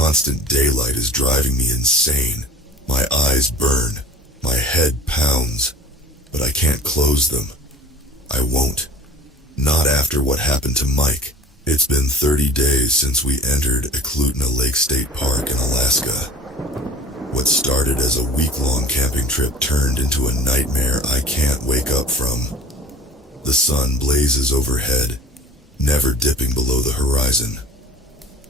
constant daylight is driving me insane. My eyes burn, my head pounds, but I can't close them. I won't. Not after what happened to Mike. It's been 30 days since we entered Eklutna Lake State Park in Alaska. What started as a week-long camping trip turned into a nightmare I can't wake up from. The sun blazes overhead, never dipping below the horizon.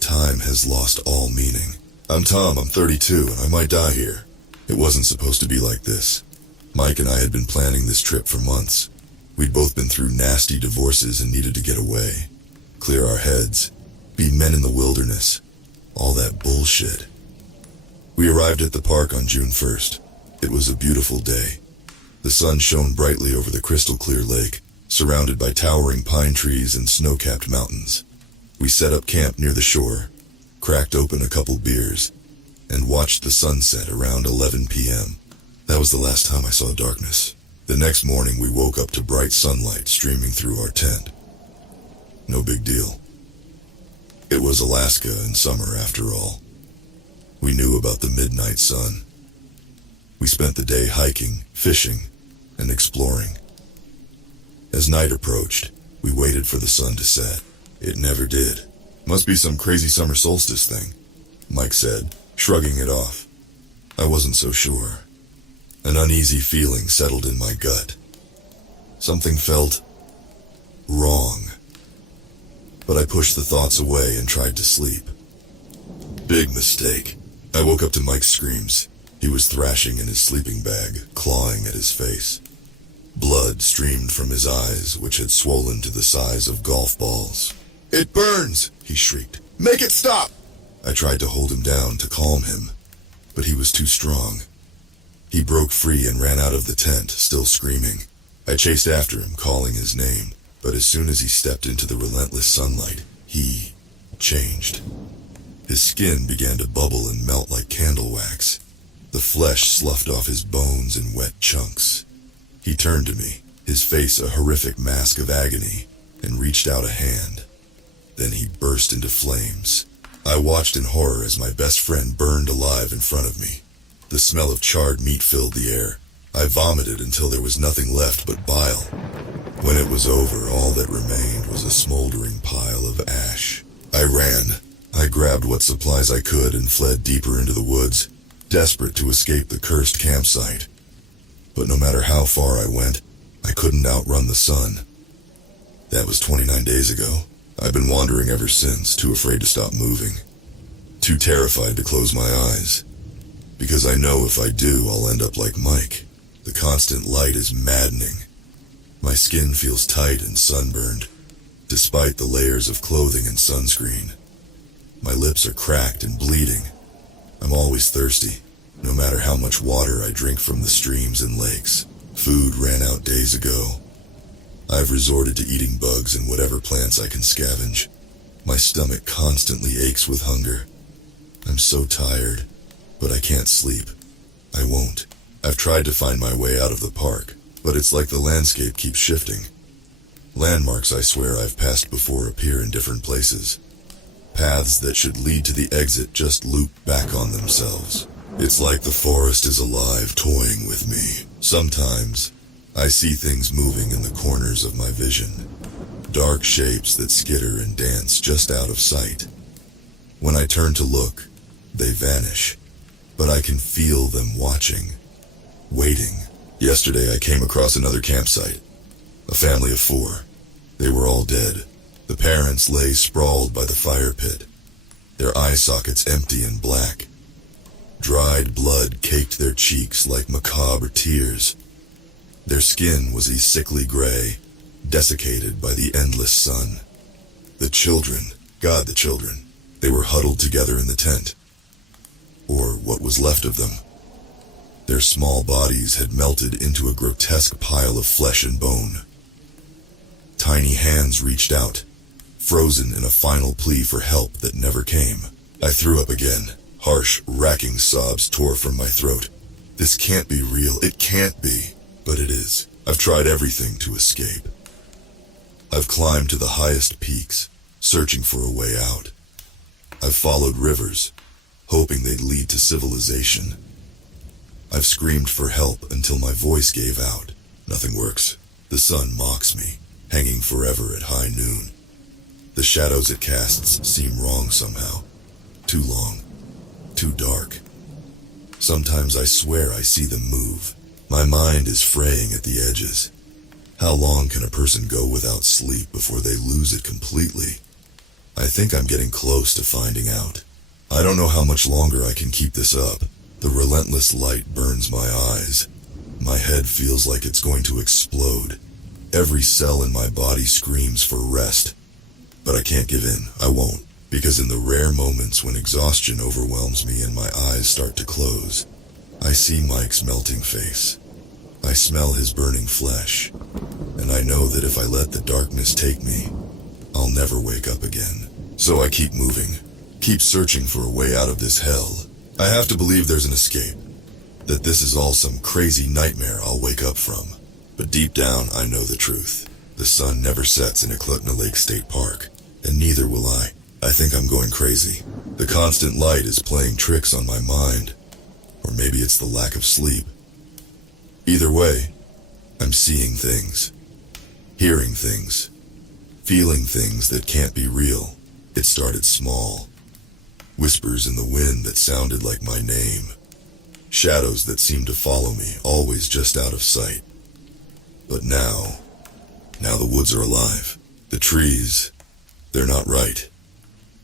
Time has lost all meaning. I'm Tom, I'm 32, and I might die here. It wasn't supposed to be like this. Mike and I had been planning this trip for months. We'd both been through nasty divorces and needed to get away. Clear our heads. Be men in the wilderness. All that bullshit. We arrived at the park on June 1st. It was a beautiful day. The sun shone brightly over the crystal-clear lake, surrounded by towering pine trees and snow-capped mountains. We set up camp near the shore, cracked open a couple beers, and watched the sunset around 11 p.m. That was the last time I saw darkness. The next morning we woke up to bright sunlight streaming through our tent. No big deal. It was Alaska in summer after all. We knew about the midnight sun. We spent the day hiking, fishing, and exploring. As night approached, we waited for the sun to set. It never did. Must be some crazy summer solstice thing, Mike said, shrugging it off. I wasn't so sure. An uneasy feeling settled in my gut. Something felt wrong. But I pushed the thoughts away and tried to sleep. Big mistake. I woke up to Mike's screams. He was thrashing in his sleeping bag, clawing at his face. Blood streamed from his eyes, which had swollen to the size of golf balls. "It burns!" he shrieked. "Make it stop!" I tried to hold him down to calm him, but he was too strong. He broke free and ran out of the tent, still screaming. I chased after him, calling his name, but as soon as he stepped into the relentless sunlight, he changed. His skin began to bubble and melt like candle wax. The flesh sloughed off his bones in wet chunks. He turned to me, his face a horrific mask of agony, and reached out a hand. Then he burst into flames. I watched in horror as my best friend burned alive in front of me. The smell of charred meat filled the air. I vomited until there was nothing left but bile. When it was over, all that remained was a smoldering pile of ash. I ran. I grabbed what supplies I could and fled deeper into the woods, desperate to escape the cursed campsite. But no matter how far I went, I couldn't outrun the sun. That was 29 days ago. I've been wandering ever since, too afraid to stop moving. Too terrified to close my eyes. Because I know if I do, I'll end up like Mike. The constant light is maddening. My skin feels tight and sunburned, despite the layers of clothing and sunscreen. My lips are cracked and bleeding. I'm always thirsty, no matter how much water I drink from the streams and lakes. Food ran out days ago. I've resorted to eating bugs and whatever plants I can scavenge. My stomach constantly aches with hunger. I'm so tired, but I can't sleep. I won't. I've tried to find my way out of the park, but it's like the landscape keeps shifting. Landmarks I swear I've passed before appear in different places. Paths that should lead to the exit just loop back on themselves. It's like the forest is alive, toying with me. Sometimes, I see things moving in the corners of my vision. Dark shapes that skitter and dance just out of sight. When I turn to look, they vanish. But I can feel them watching, waiting. Yesterday I came across another campsite. A family of 4. They were all dead. The parents lay sprawled by the fire pit, their eye sockets empty and black. Dried blood caked their cheeks like macabre tears. Their skin was a sickly gray, desiccated by the endless sun. The children, God, the children, they were huddled together in the tent. Or what was left of them. Their small bodies had melted into a grotesque pile of flesh and bone. Tiny hands reached out, frozen in a final plea for help that never came. I threw up again. Harsh, racking sobs tore from my throat. This can't be real. It can't be. But it is. I've tried everything to escape. I've climbed to the highest peaks, searching for a way out. I've followed rivers, hoping they'd lead to civilization. I've screamed for help until my voice gave out. Nothing works. The sun mocks me, hanging forever at high noon. The shadows it casts seem wrong somehow. Too long. Too dark. Sometimes I swear I see them move. My mind is fraying at the edges. How long can a person go without sleep before they lose it completely? I think I'm getting close to finding out. I don't know how much longer I can keep this up. The relentless light burns my eyes. My head feels like it's going to explode. Every cell in my body screams for rest. But I can't give in. I won't. Because in the rare moments when exhaustion overwhelms me and my eyes start to close, I see Mike's melting face. I smell his burning flesh. And I know that if I let the darkness take me, I'll never wake up again. So I keep moving. Keep searching for a way out of this hell. I have to believe there's an escape. That this is all some crazy nightmare I'll wake up from. But deep down, I know the truth. The sun never sets in Eklutna Lake State Park, and neither will I. I think I'm going crazy. The constant light is playing tricks on my mind. Or maybe it's the lack of sleep. Either way, I'm seeing things. Hearing things. Feeling things that can't be real. It started small. Whispers in the wind that sounded like my name. Shadows that seemed to follow me, always just out of sight. But now the woods are alive. The trees, they're not right.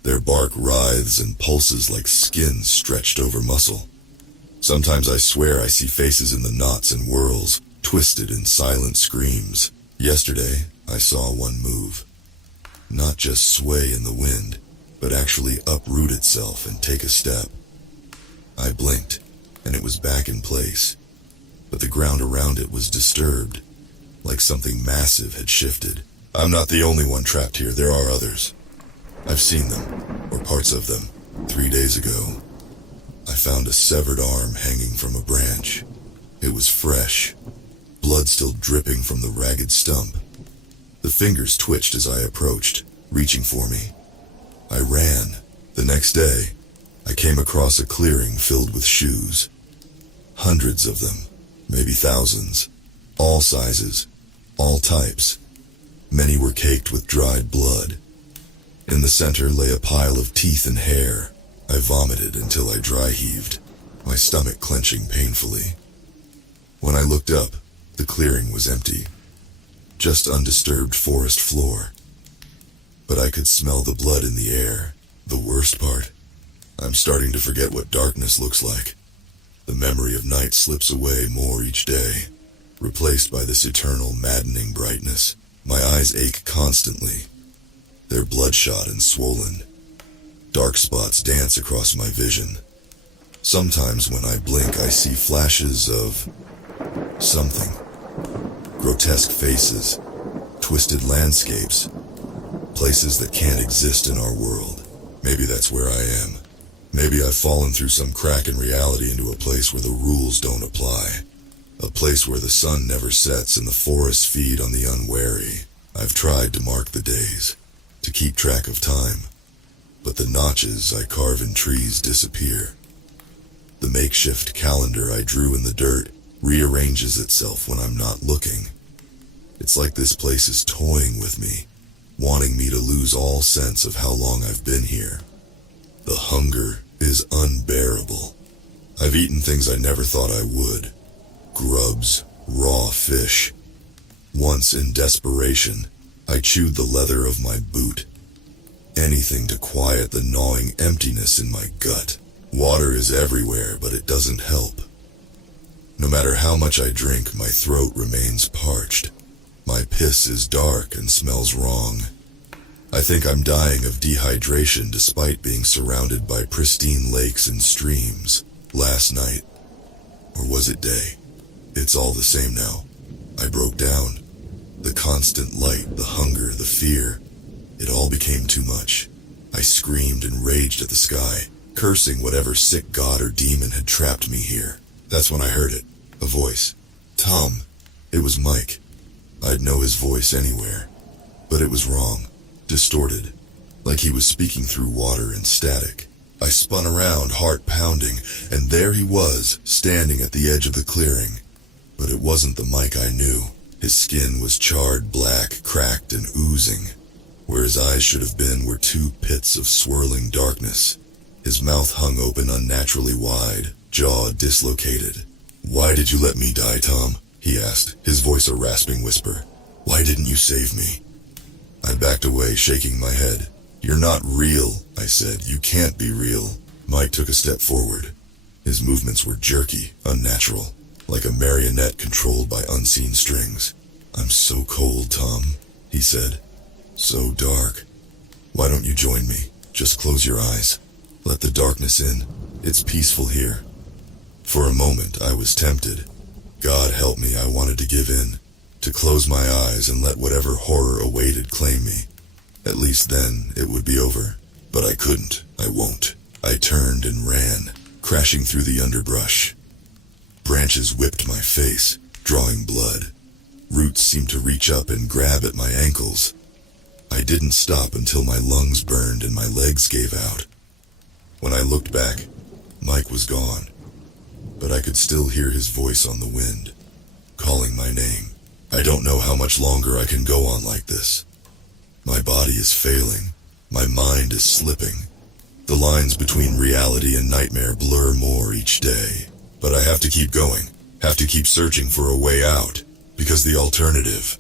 Their bark writhes and pulses like skin stretched over muscle. Sometimes I swear I see faces in the knots and whirls, twisted in silent screams. Yesterday, I saw one move. Not just sway in the wind, but actually uproot itself and take a step. I blinked, and it was back in place, but the ground around it was disturbed, like something massive had shifted. I'm not the only one trapped here, there are others. I've seen them, or parts of them. 3 days ago, I found a severed arm hanging from a branch. It was fresh, blood still dripping from the ragged stump. The fingers twitched as I approached, reaching for me. I ran. The next day, I came across a clearing filled with shoes. Hundreds of them, maybe thousands. All sizes, all types. Many were caked with dried blood. In the center lay a pile of teeth and hair. I vomited until I dry heaved, my stomach clenching painfully. When I looked up, the clearing was empty. Just undisturbed forest floor. But I could smell the blood in the air. The worst part, I'm starting to forget what darkness looks like. The memory of night slips away more each day, replaced by this eternal, maddening brightness. My eyes ache constantly. They're bloodshot and swollen. Dark spots dance across my vision. Sometimes when I blink, I see flashes of something. Grotesque faces, twisted landscapes, places that can't exist in our world. Maybe that's where I am. Maybe I've fallen through some crack in reality into a place where the rules don't apply. A place where the sun never sets and the forests feed on the unwary. I've tried to mark the days, to keep track of time. But the notches I carve in trees disappear. The makeshift calendar I drew in the dirt rearranges itself when I'm not looking. It's like this place is toying with me, wanting me to lose all sense of how long I've been here. The hunger is unbearable. I've eaten things I never thought I would. Grubs, raw fish. Once in desperation, I chewed the leather of my boot. Anything to quiet the gnawing emptiness in my gut. Water is everywhere, but it doesn't help. No matter how much I drink, my throat remains parched. My piss is dark and smells wrong. I think I'm dying of dehydration despite being surrounded by pristine lakes and streams. Last night, or was it day? It's all the same now. I broke down. The constant light, the hunger, the fear. It all became too much. I screamed and raged at the sky, cursing whatever sick god or demon had trapped me here. That's when I heard it. A voice. Tom. It was Mike. I'd know his voice anywhere. But it was wrong. Distorted. Like he was speaking through water and static. I spun around, heart pounding, and there he was, standing at the edge of the clearing. But it wasn't the Mike I knew. His skin was charred black, cracked and oozing. Where his eyes should have been were two pits of swirling darkness. His mouth hung open unnaturally wide, jaw dislocated. "Why did you let me die, Tom?" he asked, his voice a rasping whisper. "Why didn't you save me?" I backed away, shaking my head. "You're not real," I said. "You can't be real." Mike took a step forward. His movements were jerky, unnatural, like a marionette controlled by unseen strings. "I'm so cold, Tom," he said. "So dark. Why don't you join me? Just close your eyes. Let the darkness in. It's peaceful here." For a moment, I was tempted. God help me, I wanted to give in, to close my eyes and let whatever horror awaited claim me. At least then, it would be over. But I couldn't. I won't. I turned and ran, crashing through the underbrush. Branches whipped my face, drawing blood. Roots seemed to reach up and grab at my ankles. I didn't stop until my lungs burned and my legs gave out. When I looked back, Mike was gone. But I could still hear his voice on the wind, calling my name. I don't know how much longer I can go on like this. My body is failing. My mind is slipping. The lines between reality and nightmare blur more each day. But I have to keep going, have to keep searching for a way out, because the alternative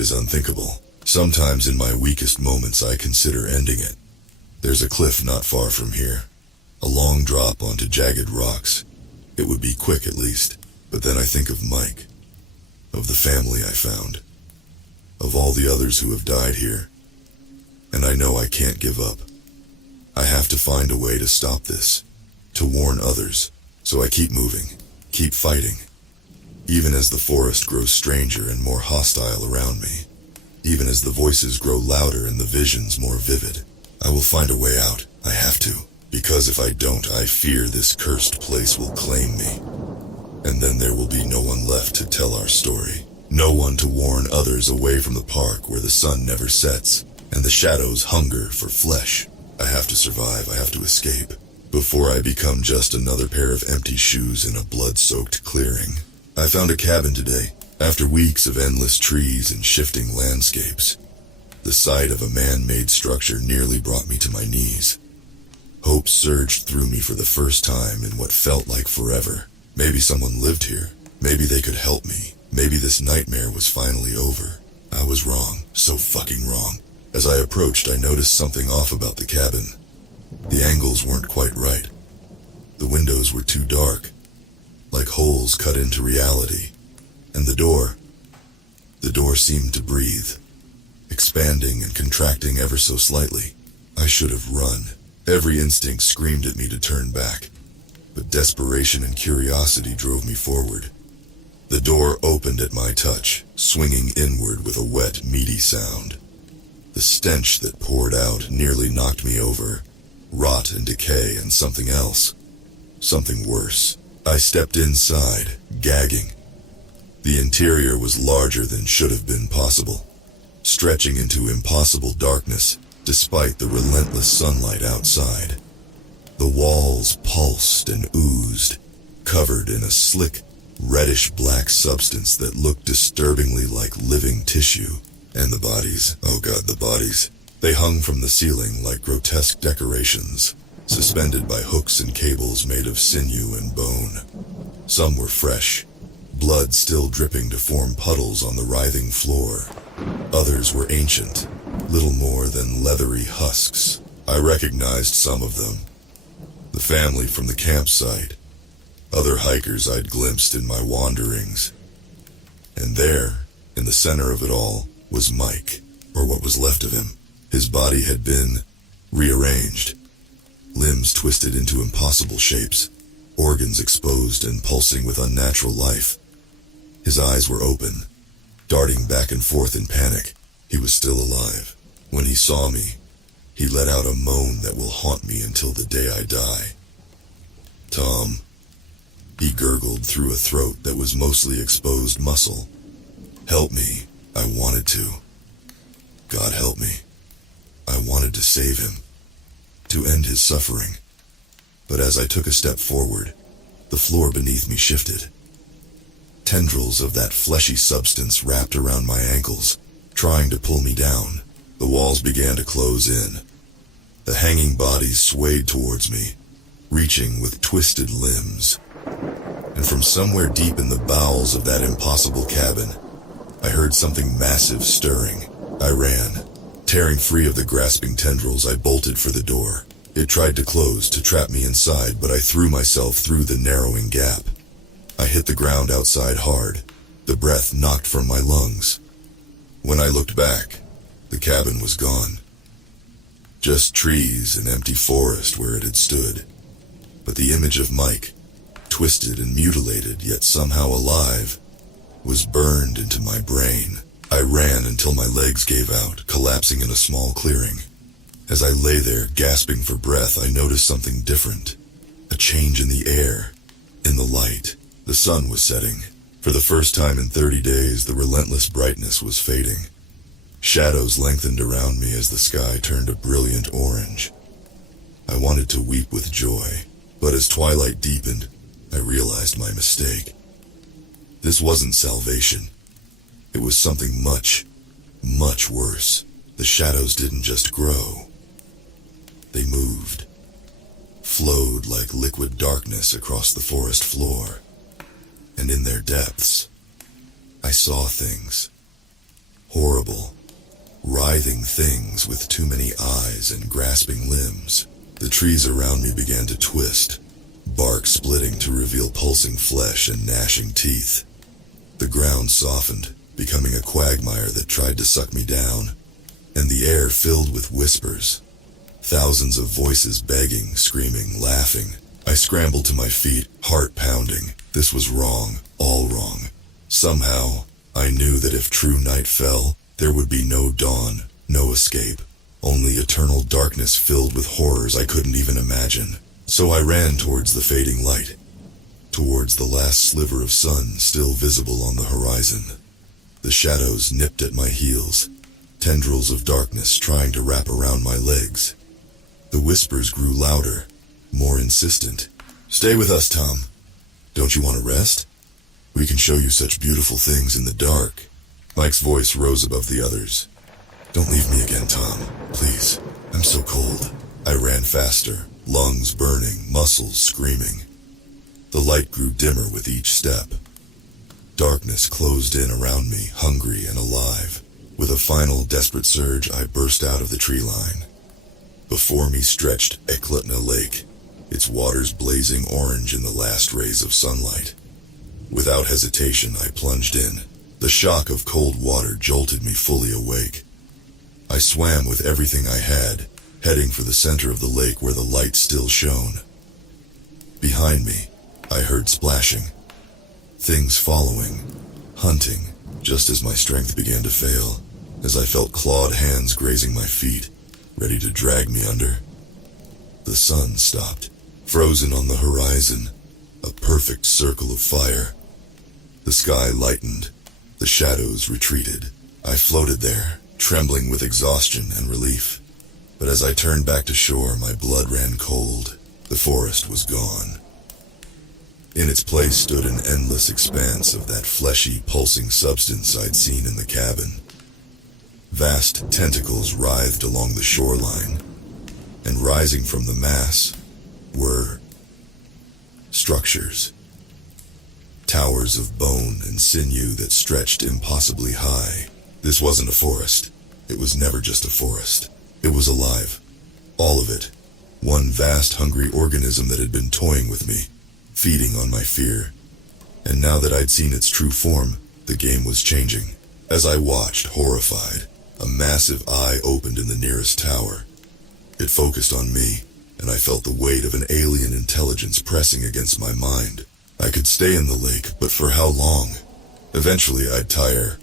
is unthinkable. Sometimes in my weakest moments I consider ending it. There's a cliff not far from here, a long drop onto jagged rocks. It would be quick at least, but then I think of Mike, of the family I found, of all the others who have died here, and I know I can't give up. I have to find a way to stop this, to warn others, so I keep moving, keep fighting, even as the forest grows stranger and more hostile around me, even as the voices grow louder and the visions more vivid. I will find a way out. I have to. Because if I don't, I fear this cursed place will claim me. And then there will be no one left to tell our story. No one to warn others away from the park where the sun never sets, and the shadows hunger for flesh. I have to survive, I have to escape, before I become just another pair of empty shoes in a blood-soaked clearing. I found a cabin today, after weeks of endless trees and shifting landscapes. The sight of a man-made structure nearly brought me to my knees. Hope surged through me for the first time in what felt like forever. Maybe someone lived here. Maybe they could help me. Maybe this nightmare was finally over. I was wrong. So fucking wrong. As I approached, I noticed something off about the cabin. The angles weren't quite right. The windows were too dark, like holes cut into reality. And the door seemed to breathe, expanding and contracting ever so slightly. I should have run. Every instinct screamed at me to turn back, but desperation and curiosity drove me forward. The door opened at my touch, swinging inward with a wet, meaty sound. The stench that poured out nearly knocked me over. Rot and decay and something else. Something worse. I stepped inside, gagging. The interior was larger than should have been possible, stretching into impossible darkness despite the relentless sunlight outside. The walls pulsed and oozed, covered in a slick, reddish-black substance that looked disturbingly like living tissue. And the bodies, oh God, the bodies. They hung from the ceiling like grotesque decorations, suspended by hooks and cables made of sinew and bone. Some were fresh, blood still dripping to form puddles on the writhing floor. Others were ancient, little more than leathery husks. I recognized some of them. The family from the campsite, other hikers I'd glimpsed in my wanderings. And there, in the center of it all, was Mike, or what was left of him. His body had been rearranged, limbs twisted into impossible shapes, organs exposed and pulsing with unnatural life. His eyes were open, darting back and forth in panic. He was still alive. When he saw me, he let out a moan that will haunt me until the day I die. "Tom," he gurgled through a throat that was mostly exposed muscle. "Help me." I wanted to. God help me. I wanted to save him. to end his suffering. But as I took a step forward, the floor beneath me shifted. Tendrils of that fleshy substance wrapped around my ankles, trying to pull me down. The walls began to close in. The hanging bodies swayed towards me, reaching with twisted limbs. And from somewhere deep in the bowels of that impossible cabin, I heard something massive stirring. I ran. Tearing free of the grasping tendrils, I bolted for the door. It tried to close to trap me inside, but I threw myself through the narrowing gap. I hit the ground outside hard, the breath knocked from my lungs. When I looked back, the cabin was gone. Just trees and empty forest where it had stood. But the image of Mike, twisted and mutilated yet somehow alive, was burned into my brain. I ran until my legs gave out, collapsing in a small clearing. As I lay there, gasping for breath, I noticed something different. A change in the air, in the light. The sun was setting. For the first time in 30 days, the relentless brightness was fading. Shadows lengthened around me as the sky turned a brilliant orange. I wanted to weep with joy, but as twilight deepened, I realized my mistake. This wasn't salvation. It was something much, much worse. The shadows didn't just grow. They moved, flowed like liquid darkness across the forest floor. And in their depths, I saw things. Horrible, writhing things with too many eyes and grasping limbs. The trees around me began to twist, bark splitting to reveal pulsing flesh and gnashing teeth. The ground softened, becoming a quagmire that tried to suck me down, and the air filled with whispers. Thousands of voices begging, screaming, laughing. I scrambled to my feet, heart pounding. This was wrong, all wrong. Somehow, I knew that if true night fell, there would be no dawn, no escape. Only eternal darkness filled with horrors I couldn't even imagine. So I ran towards the fading light, towards the last sliver of sun still visible on the horizon. The shadows nipped at my heels, tendrils of darkness trying to wrap around my legs. The whispers grew louder, more insistent. "Stay with us, Tom. Don't you want to rest? We can show you such beautiful things in the dark." Mike's voice rose above the others. "Don't leave me again, Tom. Please. I'm so cold." I ran faster, lungs burning, muscles screaming. The light grew dimmer with each step. Darkness closed in around me, hungry and alive. With a final desperate surge, I burst out of the tree line. Before me stretched Eklutna Lake, its waters blazing orange in the last rays of sunlight. Without hesitation, I plunged in. The shock of cold water jolted me fully awake. I swam with everything I had, heading for the center of the lake where the light still shone. Behind me, I heard splashing. Things following, hunting, just as my strength began to fail, as I felt clawed hands grazing my feet, ready to drag me under. The sun stopped, frozen on the horizon, a perfect circle of fire. The sky lightened, the shadows retreated. I floated there, trembling with exhaustion and relief. But as I turned back to shore, my blood ran cold. The forest was gone. In its place stood an endless expanse of that fleshy, pulsing substance I'd seen in the cabin. Vast tentacles writhed along the shoreline, and rising from the mass were structures. Towers of bone and sinew that stretched impossibly high. This wasn't a forest. It was never just a forest. It was alive. All of it. One vast hungry organism that had been toying with me, feeding on my fear. And now that I'd seen its true form, the game was changing. As I watched, horrified, a massive eye opened in the nearest tower. It focused on me, and I felt the weight of an alien intelligence pressing against my mind. I could stay in the lake, but for how long? Eventually I'd tire,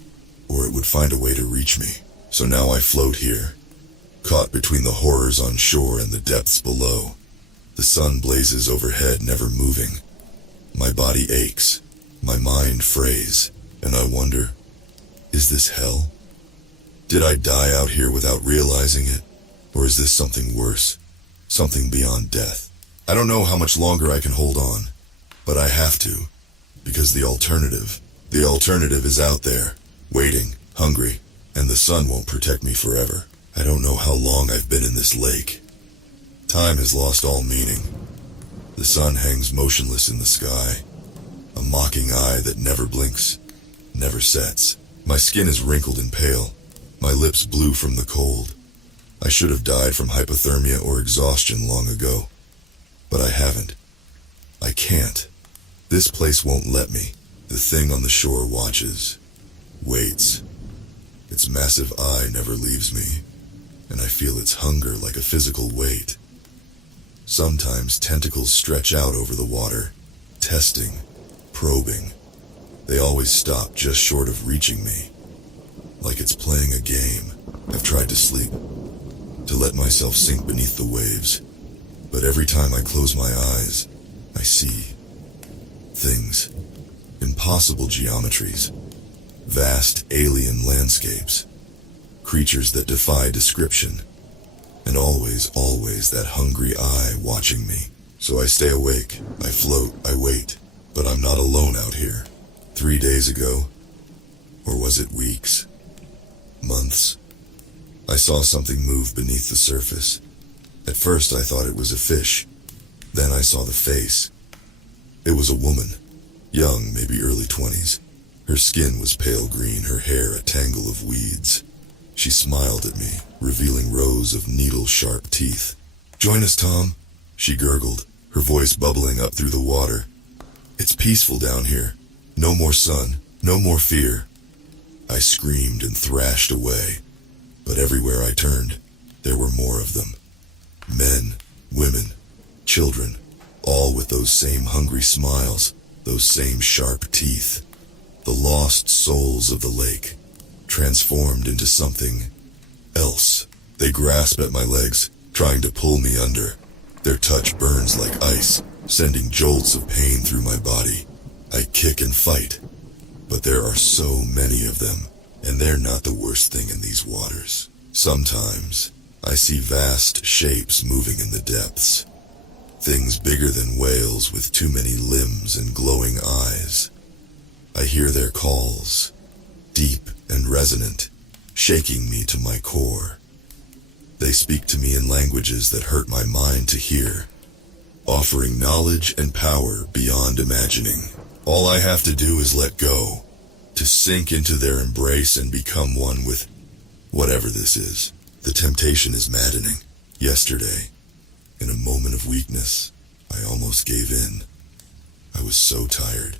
or it would find a way to reach me. So now I float here, caught between the horrors on shore and the depths below. The sun blazes overhead, never moving. My body aches, my mind frays, and I wonder, is this hell? Did I die out here without realizing it? Or is this something worse? something beyond death. I don't know how much longer I can hold on, but I have to, because the alternative is out there, waiting, hungry, and the sun won't protect me forever. I don't know how long I've been in this lake. Time has lost all meaning. The sun hangs motionless in the sky, a mocking eye that never blinks, never sets. My skin is wrinkled and pale, my lips blue from the cold. I should have died from hypothermia or exhaustion long ago, but I haven't. I can't. This place won't let me. The thing on the shore watches, waits. Its massive eye never leaves me, and I feel its hunger like a physical weight. Sometimes tentacles stretch out over the water, testing, probing. They always stop just short of reaching me, like it's playing a game. I've tried to sleep, to let myself sink beneath the waves, but every time I close my eyes, I see things, impossible geometries, vast alien landscapes, creatures that defy description, and always that hungry eye watching me. So I stay awake, I float, I wait, but I'm not alone out here. 3 days ago, or was it weeks, months, I saw something move beneath the surface. At first I thought it was a fish. Then I saw the face. It was a woman, young, maybe early 20s. Her skin was pale green, her hair a tangle of weeds. She smiled at me, revealing rows of needle-sharp teeth. "Join us, Tom," she gurgled, her voice bubbling up through the water. "It's peaceful down here. No more sun, no more fear." I screamed and thrashed away, but everywhere I turned, there were more of them. Men, women, children, all with those same hungry smiles, those same sharp teeth. The lost souls of the lake, transformed into something else. They grasp at my legs, trying to pull me under. Their touch burns like ice, sending jolts of pain through my body. I kick and fight, but there are so many of them, and they're not the worst thing in these waters. Sometimes, I see vast shapes moving in the depths. Things bigger than whales with too many limbs and glowing eyes. I hear their calls, deep and resonant, shaking me to my core. They speak to me in languages that hurt my mind to hear, offering knowledge and power beyond imagining. All I have to do is let go, to sink into their embrace and become one with whatever this is. The temptation is maddening. Yesterday, in a moment of weakness, I almost gave in. I was so tired,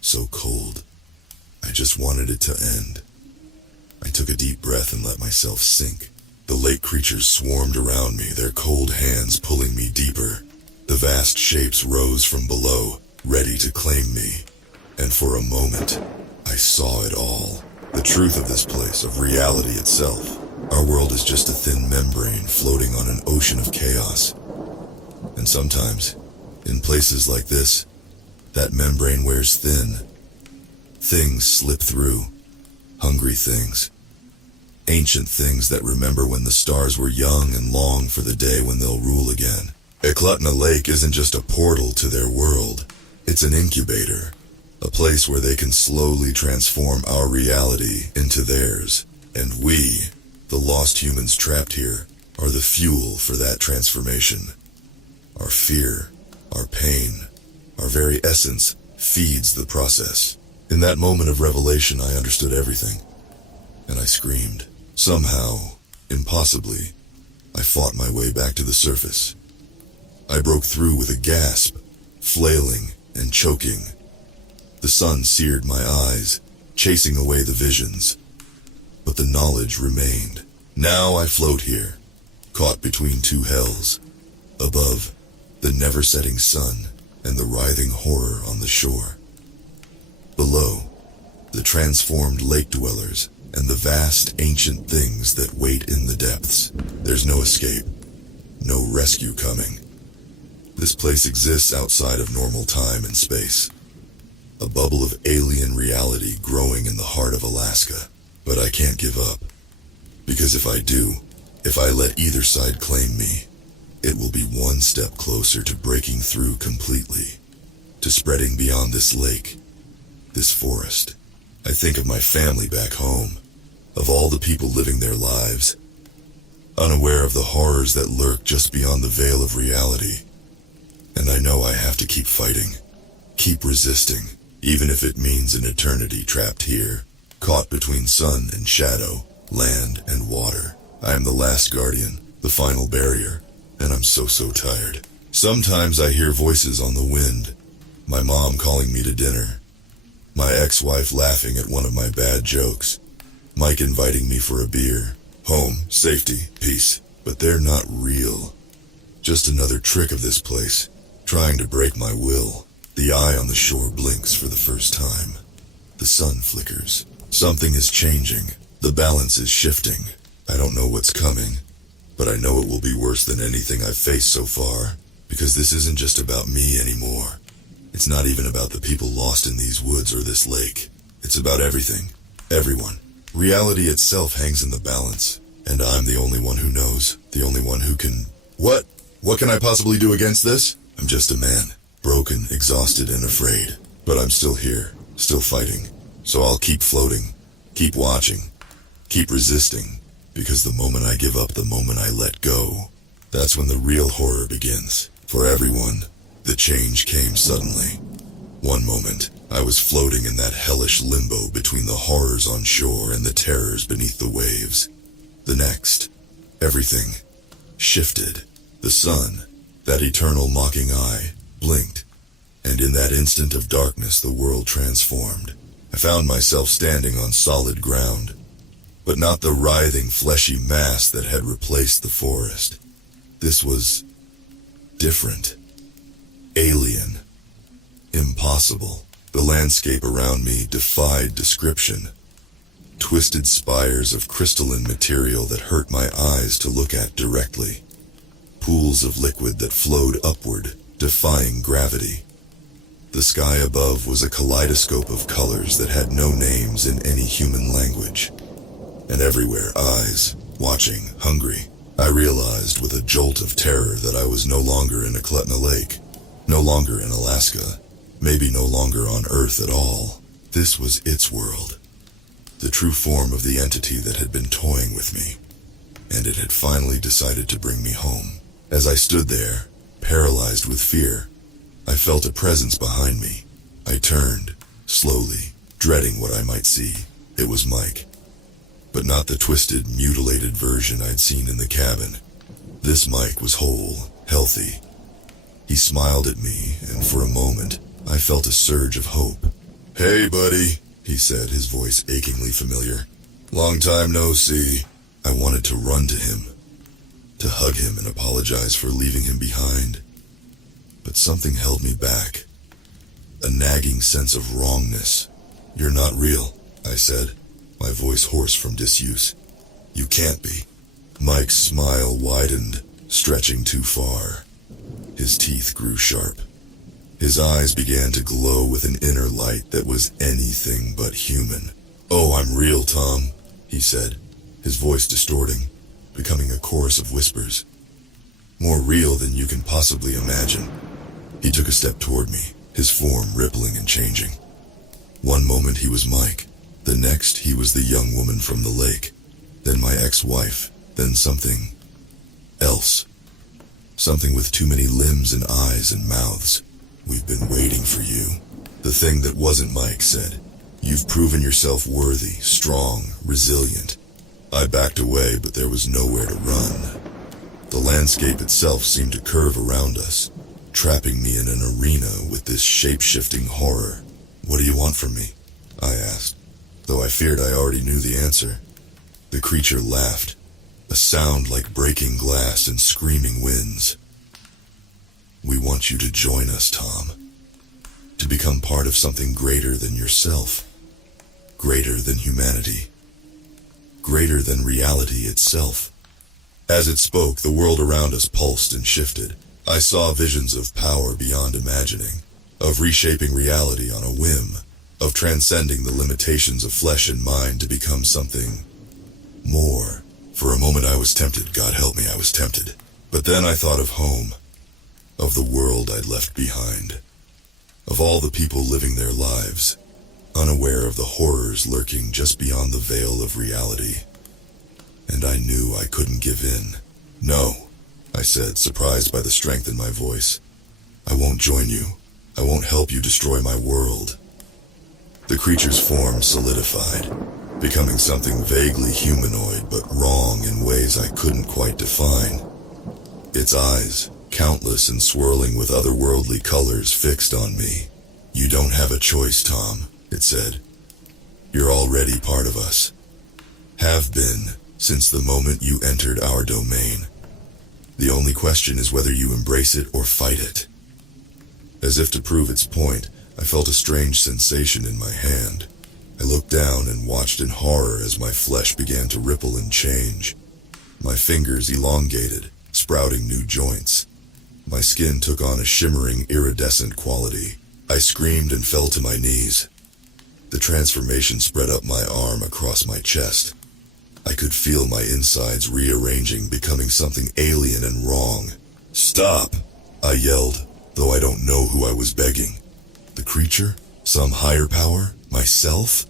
so cold. I just wanted it to end. I took a deep breath and let myself sink. The lake creatures swarmed around me, their cold hands pulling me deeper. The vast shapes rose from below, ready to claim me. And for a moment, I saw it all. The truth of this place, of reality itself. Our world is just a thin membrane floating on an ocean of chaos. And sometimes, in places like this, that membrane wears thin. Things slip through. Hungry things. Ancient things that remember when the stars were young and long for the day when they'll rule again. Eklutna Lake isn't just a portal to their world. It's an incubator. A place where they can slowly transform our reality into theirs. And we, the lost humans trapped here, are the fuel for that transformation. Our fear, our pain, our very essence feeds the process. In that moment of revelation, I understood everything. And I screamed. Somehow, impossibly, I fought my way back to the surface. I broke through with a gasp, flailing and choking. The sun seared my eyes, chasing away the visions. But the knowledge remained. Now I float here, caught between two hells. Above, the never-setting sun and the writhing horror on the shore. Below, the transformed lake dwellers and the vast ancient things that wait in the depths. There's no escape, no rescue coming. This place exists outside of normal time and space. A bubble of alien reality growing in the heart of Alaska. But I can't give up. Because if I do, if I let either side claim me, it will be one step closer to breaking through completely, to spreading beyond this lake, this forest. I think of my family back home, of all the people living their lives, unaware of the horrors that lurk just beyond the veil of reality. And I know I have to keep fighting, keep resisting, even if it means an eternity trapped here, caught between sun and shadow, land and water. I am the last guardian, the final barrier, and I'm so tired. Sometimes I hear voices on the wind, my mom calling me to dinner, my ex-wife laughing at one of my bad jokes, Mike inviting me for a beer. Home, safety, peace, but they're not real. Just another trick of this place, trying to break my will. The eye on the shore blinks for the first time. The sun flickers. Something is changing. The balance is shifting. I don't know what's coming, but I know it will be worse than anything I've faced so far, because this isn't just about me anymore. It's not even about the people lost in these woods or this lake. It's about everything, everyone. Reality itself hangs in the balance, and I'm the only one who knows, the only one who can... What? What can I possibly do against this? I'm just a man, broken, exhausted, and afraid. But I'm still here, still fighting. So I'll keep floating, keep watching, keep resisting, because the moment I give up, the moment I let go, that's when the real horror begins. For everyone, the change came suddenly. One moment, I was floating in that hellish limbo between the horrors on shore and the terrors beneath the waves. The next, everything shifted. The sun, that eternal mocking eye, blinked, and in that instant of darkness the world transformed. I found myself standing on solid ground, but not the writhing fleshy mass that had replaced the forest. This was different, alien, impossible. The landscape around me defied description. Twisted spires of crystalline material that hurt my eyes to look at directly. Pools of liquid that flowed upward, defying gravity. The sky above was a kaleidoscope of colors that had no names in any human language. And everywhere, eyes, watching, hungry. I realized with a jolt of terror that I was no longer in Eklutna Lake, no longer in Alaska, maybe no longer on Earth at all. This was its world, the true form of the entity that had been toying with me, and it had finally decided to bring me home. As I stood there, paralyzed with fear, I felt a presence behind me. I turned, slowly, dreading what I might see. It was Mike. But not the twisted, mutilated version I'd seen in the cabin. This Mike was whole, healthy. He smiled at me, and for a moment, I felt a surge of hope. "Hey, buddy," he said, his voice achingly familiar. "Long time no see." I wanted to run to him, to hug him and apologize for leaving him behind. But something held me back. A nagging sense of wrongness. "You're not real," I said, my voice hoarse from disuse. "You can't be." Mike's smile widened, stretching too far. His teeth grew sharp. His eyes began to glow with an inner light that was anything but human. "Oh, I'm real, Tom," he said, his voice distorting, becoming a chorus of whispers. "More real than you can possibly imagine." He took a step toward me, his form rippling and changing. One moment he was Mike, the next he was the young woman from the lake, then my ex-wife, then something else. Something with too many limbs and eyes and mouths. "We've been waiting for you." The thing that wasn't Mike said, "You've proven yourself worthy, strong, resilient." I backed away, but there was nowhere to run. The landscape itself seemed to curve around us, trapping me in an arena with this shape-shifting horror. "What do you want from me?" I asked, though I feared I already knew the answer. The creature laughed, a sound like breaking glass and screaming winds. "We want you to join us, Tom. To become part of something greater than yourself. Greater than humanity. Greater than reality itself." As it spoke, the world around us pulsed and shifted. I saw visions of power beyond imagining, of reshaping reality on a whim, of transcending the limitations of flesh and mind to become something more. For a moment I was tempted, God help me, I was tempted. But then I thought of home, of the world I'd left behind, of all the people living their lives, unaware of the horrors lurking just beyond the veil of reality. And I knew I couldn't give in. "No," I said, surprised by the strength in my voice. "I won't join you. I won't help you destroy my world." The creature's form solidified, becoming something vaguely humanoid but wrong in ways I couldn't quite define. Its eyes, countless and swirling with otherworldly colors, fixed on me. "You don't have a choice, Tom," it said. "You're already part of us. Have been, since the moment you entered our domain. The only question is whether you embrace it or fight it." As if to prove its point, I felt a strange sensation in my hand. I looked down and watched in horror as my flesh began to ripple and change. My fingers elongated, sprouting new joints. My skin took on a shimmering, iridescent quality. I screamed and fell to my knees. The transformation spread up my arm across my chest. I could feel my insides rearranging, becoming something alien and wrong. "Stop!" I yelled, though I don't know who I was begging. The creature? Some higher power? Myself?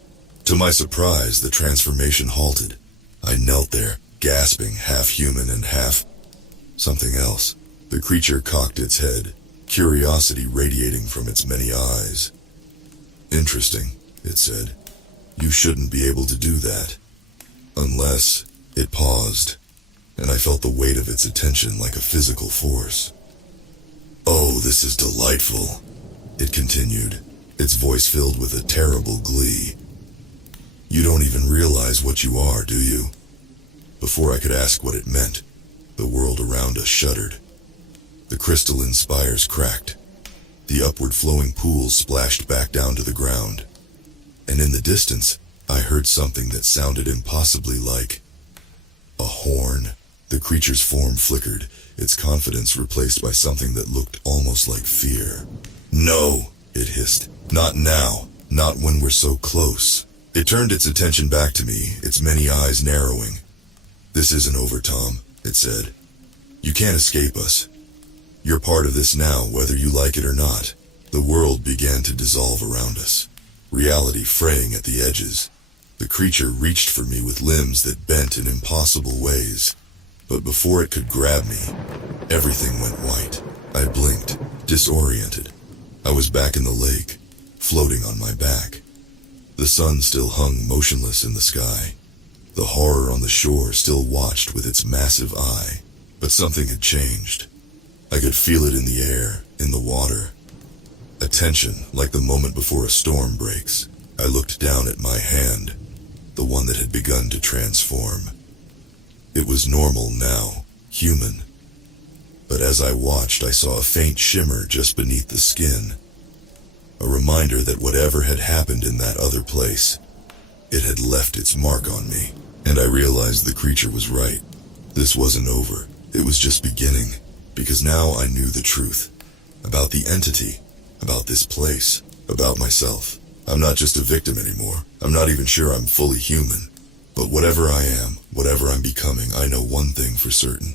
To my surprise, the transformation halted. I knelt there, gasping, half human and half something else. The creature cocked its head, curiosity radiating from its many eyes. "Interesting," it said. "You shouldn't be able to do that. Unless..." It paused, and I felt the weight of its attention like a physical force. "Oh, this is delightful," it continued, its voice filled with a terrible glee. "You don't even realize what you are, do you?" Before I could ask what it meant, the world around us shuddered. The crystalline spires cracked. The upward flowing pools splashed back down to the ground. And in the distance, I heard something that sounded impossibly like a horn. The creature's form flickered, its confidence replaced by something that looked almost like fear. "No," it hissed. "Not now. Not when we're so close." It turned its attention back to me, its many eyes narrowing. "This isn't over, Tom," it said. "You can't escape us. You're part of this now, whether you like it or not." The world began to dissolve around us, reality fraying at the edges. The creature reached for me with limbs that bent in impossible ways. But before it could grab me, everything went white. I blinked, disoriented. I was back in the lake, floating on my back. The sun still hung motionless in the sky. The horror on the shore still watched with its massive eye. But something had changed. I could feel it in the air, in the water. A tension, like the moment before a storm breaks. I looked down at my hand, the one that had begun to transform. It was normal now, human. But as I watched, I saw a faint shimmer just beneath the skin. A reminder that whatever had happened in that other place, it had left its mark on me. And I realized the creature was right. This wasn't over. It was just beginning. Because now I knew the truth. About the entity. About this place. About myself. I'm not just a victim anymore. I'm not even sure I'm fully human. But whatever I am, whatever I'm becoming, I know one thing for certain.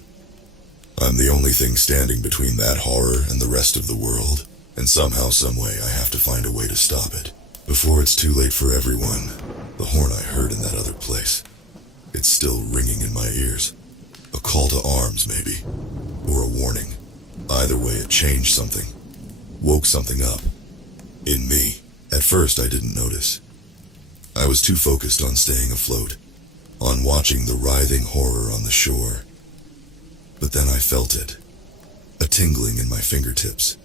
I'm the only thing standing between that horror and the rest of the world. And somehow, someway, I have to find a way to stop it. Before it's too late for everyone. The horn I heard in that other place. It's still ringing in my ears. A call to arms, maybe. Or a warning. Either way, it changed something. Woke something up. In me. At first, I didn't notice. I was too focused on staying afloat. On watching the writhing horror on the shore. But then I felt it. A tingling in my fingertips.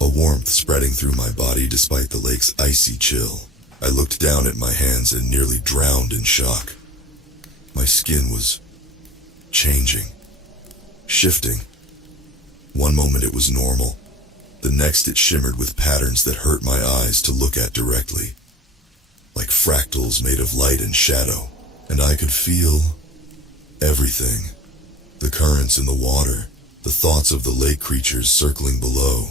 A warmth spreading through my body despite the lake's icy chill. I looked down at my hands and nearly drowned in shock. My skin was changing, shifting. One moment it was normal. The next it shimmered with patterns that hurt my eyes to look at directly. Like fractals made of light and shadow. And I could feel everything. The currents in the water, the thoughts of the lake creatures circling below,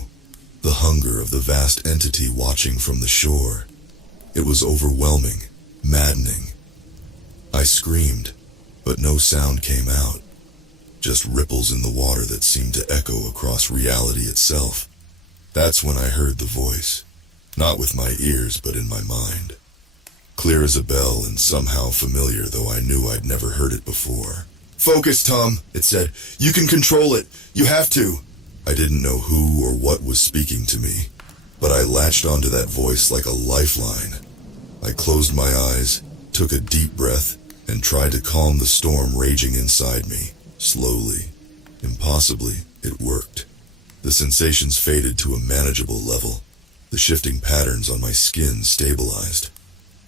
the hunger of the vast entity watching from the shore. It was overwhelming, maddening. I screamed, but no sound came out. just ripples in the water that seemed to echo across reality itself. That's when I heard the voice, not with my ears but in my mind. Clear as a bell and somehow familiar, though I knew I'd never heard it before. "Focus, Tom," it said. "You can control it. You have to." I didn't know who or what was speaking to me, but I latched onto that voice like a lifeline. I closed my eyes, took a deep breath, and tried to calm the storm raging inside me. Slowly, impossibly, it worked. The sensations faded to a manageable level. The shifting patterns on my skin stabilized.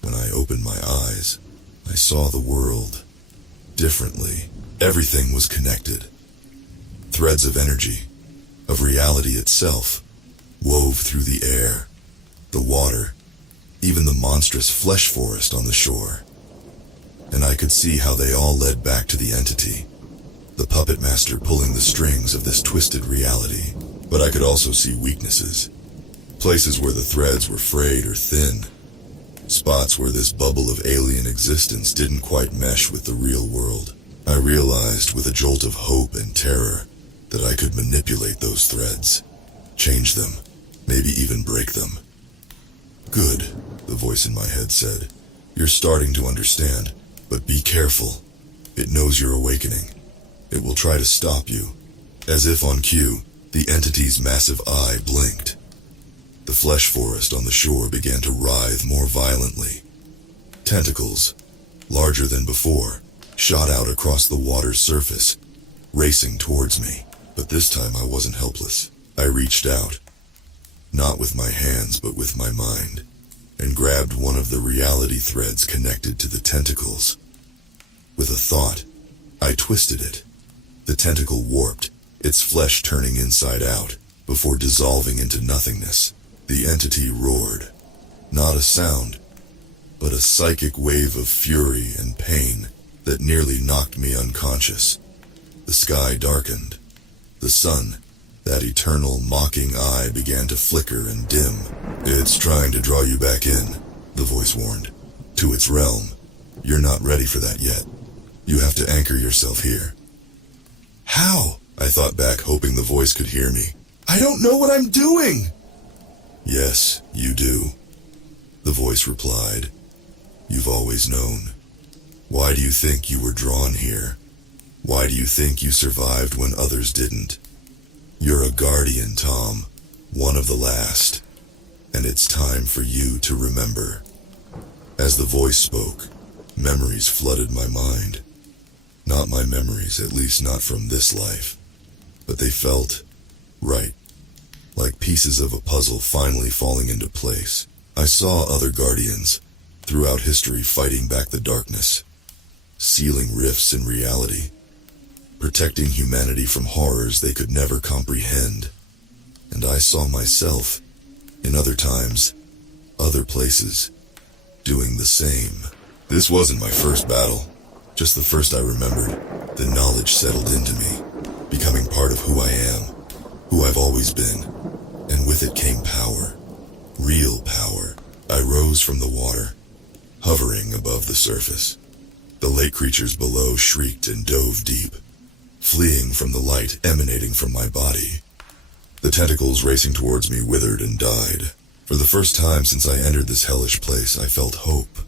When I opened my eyes, I saw the world differently. Everything was connected. Threads of energy, of reality itself, wove through the air, the water, even the monstrous flesh forest on the shore. And I could see how they all led back to the entity, the puppet master pulling the strings of this twisted reality. But I could also see weaknesses, places where the threads were frayed or thin, spots where this bubble of alien existence didn't quite mesh with the real world. I realized with a jolt of hope and terror that I could manipulate those threads, change them, maybe even break them. "Good," the voice in my head said. "You're starting to understand, but be careful. It knows you're awakening. It will try to stop you." As if on cue, the entity's massive eye blinked. The flesh forest on the shore began to writhe more violently. Tentacles, larger than before, shot out across the water's surface, racing towards me. But this time I wasn't helpless. I reached out, not with my hands but with my mind, and grabbed one of the reality threads connected to the tentacles. With a thought, I twisted it. The tentacle warped, its flesh turning inside out, before dissolving into nothingness. The entity roared. Not a sound, but a psychic wave of fury and pain that nearly knocked me unconscious. The sky darkened. The sun, that eternal mocking eye, began to flicker and dim. "It's trying to draw you back in," the voice warned, "to its realm. You're not ready for that yet. You have to anchor yourself here." "How?" I thought back, hoping the voice could hear me. "I don't know what I'm doing." "Yes, you do," the voice replied. "You've always known. Why do you think you were drawn here? Why do you think you survived when others didn't? You're a guardian, Tom, one of the last, and it's time for you to remember." As the voice spoke, memories flooded my mind. Not my memories, at least not from this life, but they felt right, like pieces of a puzzle finally falling into place. I saw other guardians throughout history fighting back the darkness, sealing rifts in reality, protecting humanity from horrors they could never comprehend. And I saw myself, in other times, other places, doing the same. This wasn't my first battle, just the first I remembered. The knowledge settled into me, becoming part of who I am, who I've always been. And with it came power, real power. I rose from the water, hovering above the surface. The lake creatures below shrieked and dove deep, fleeing from the light emanating from my body. The tentacles racing towards me withered and died. For the first time since I entered this hellish place, I felt hope.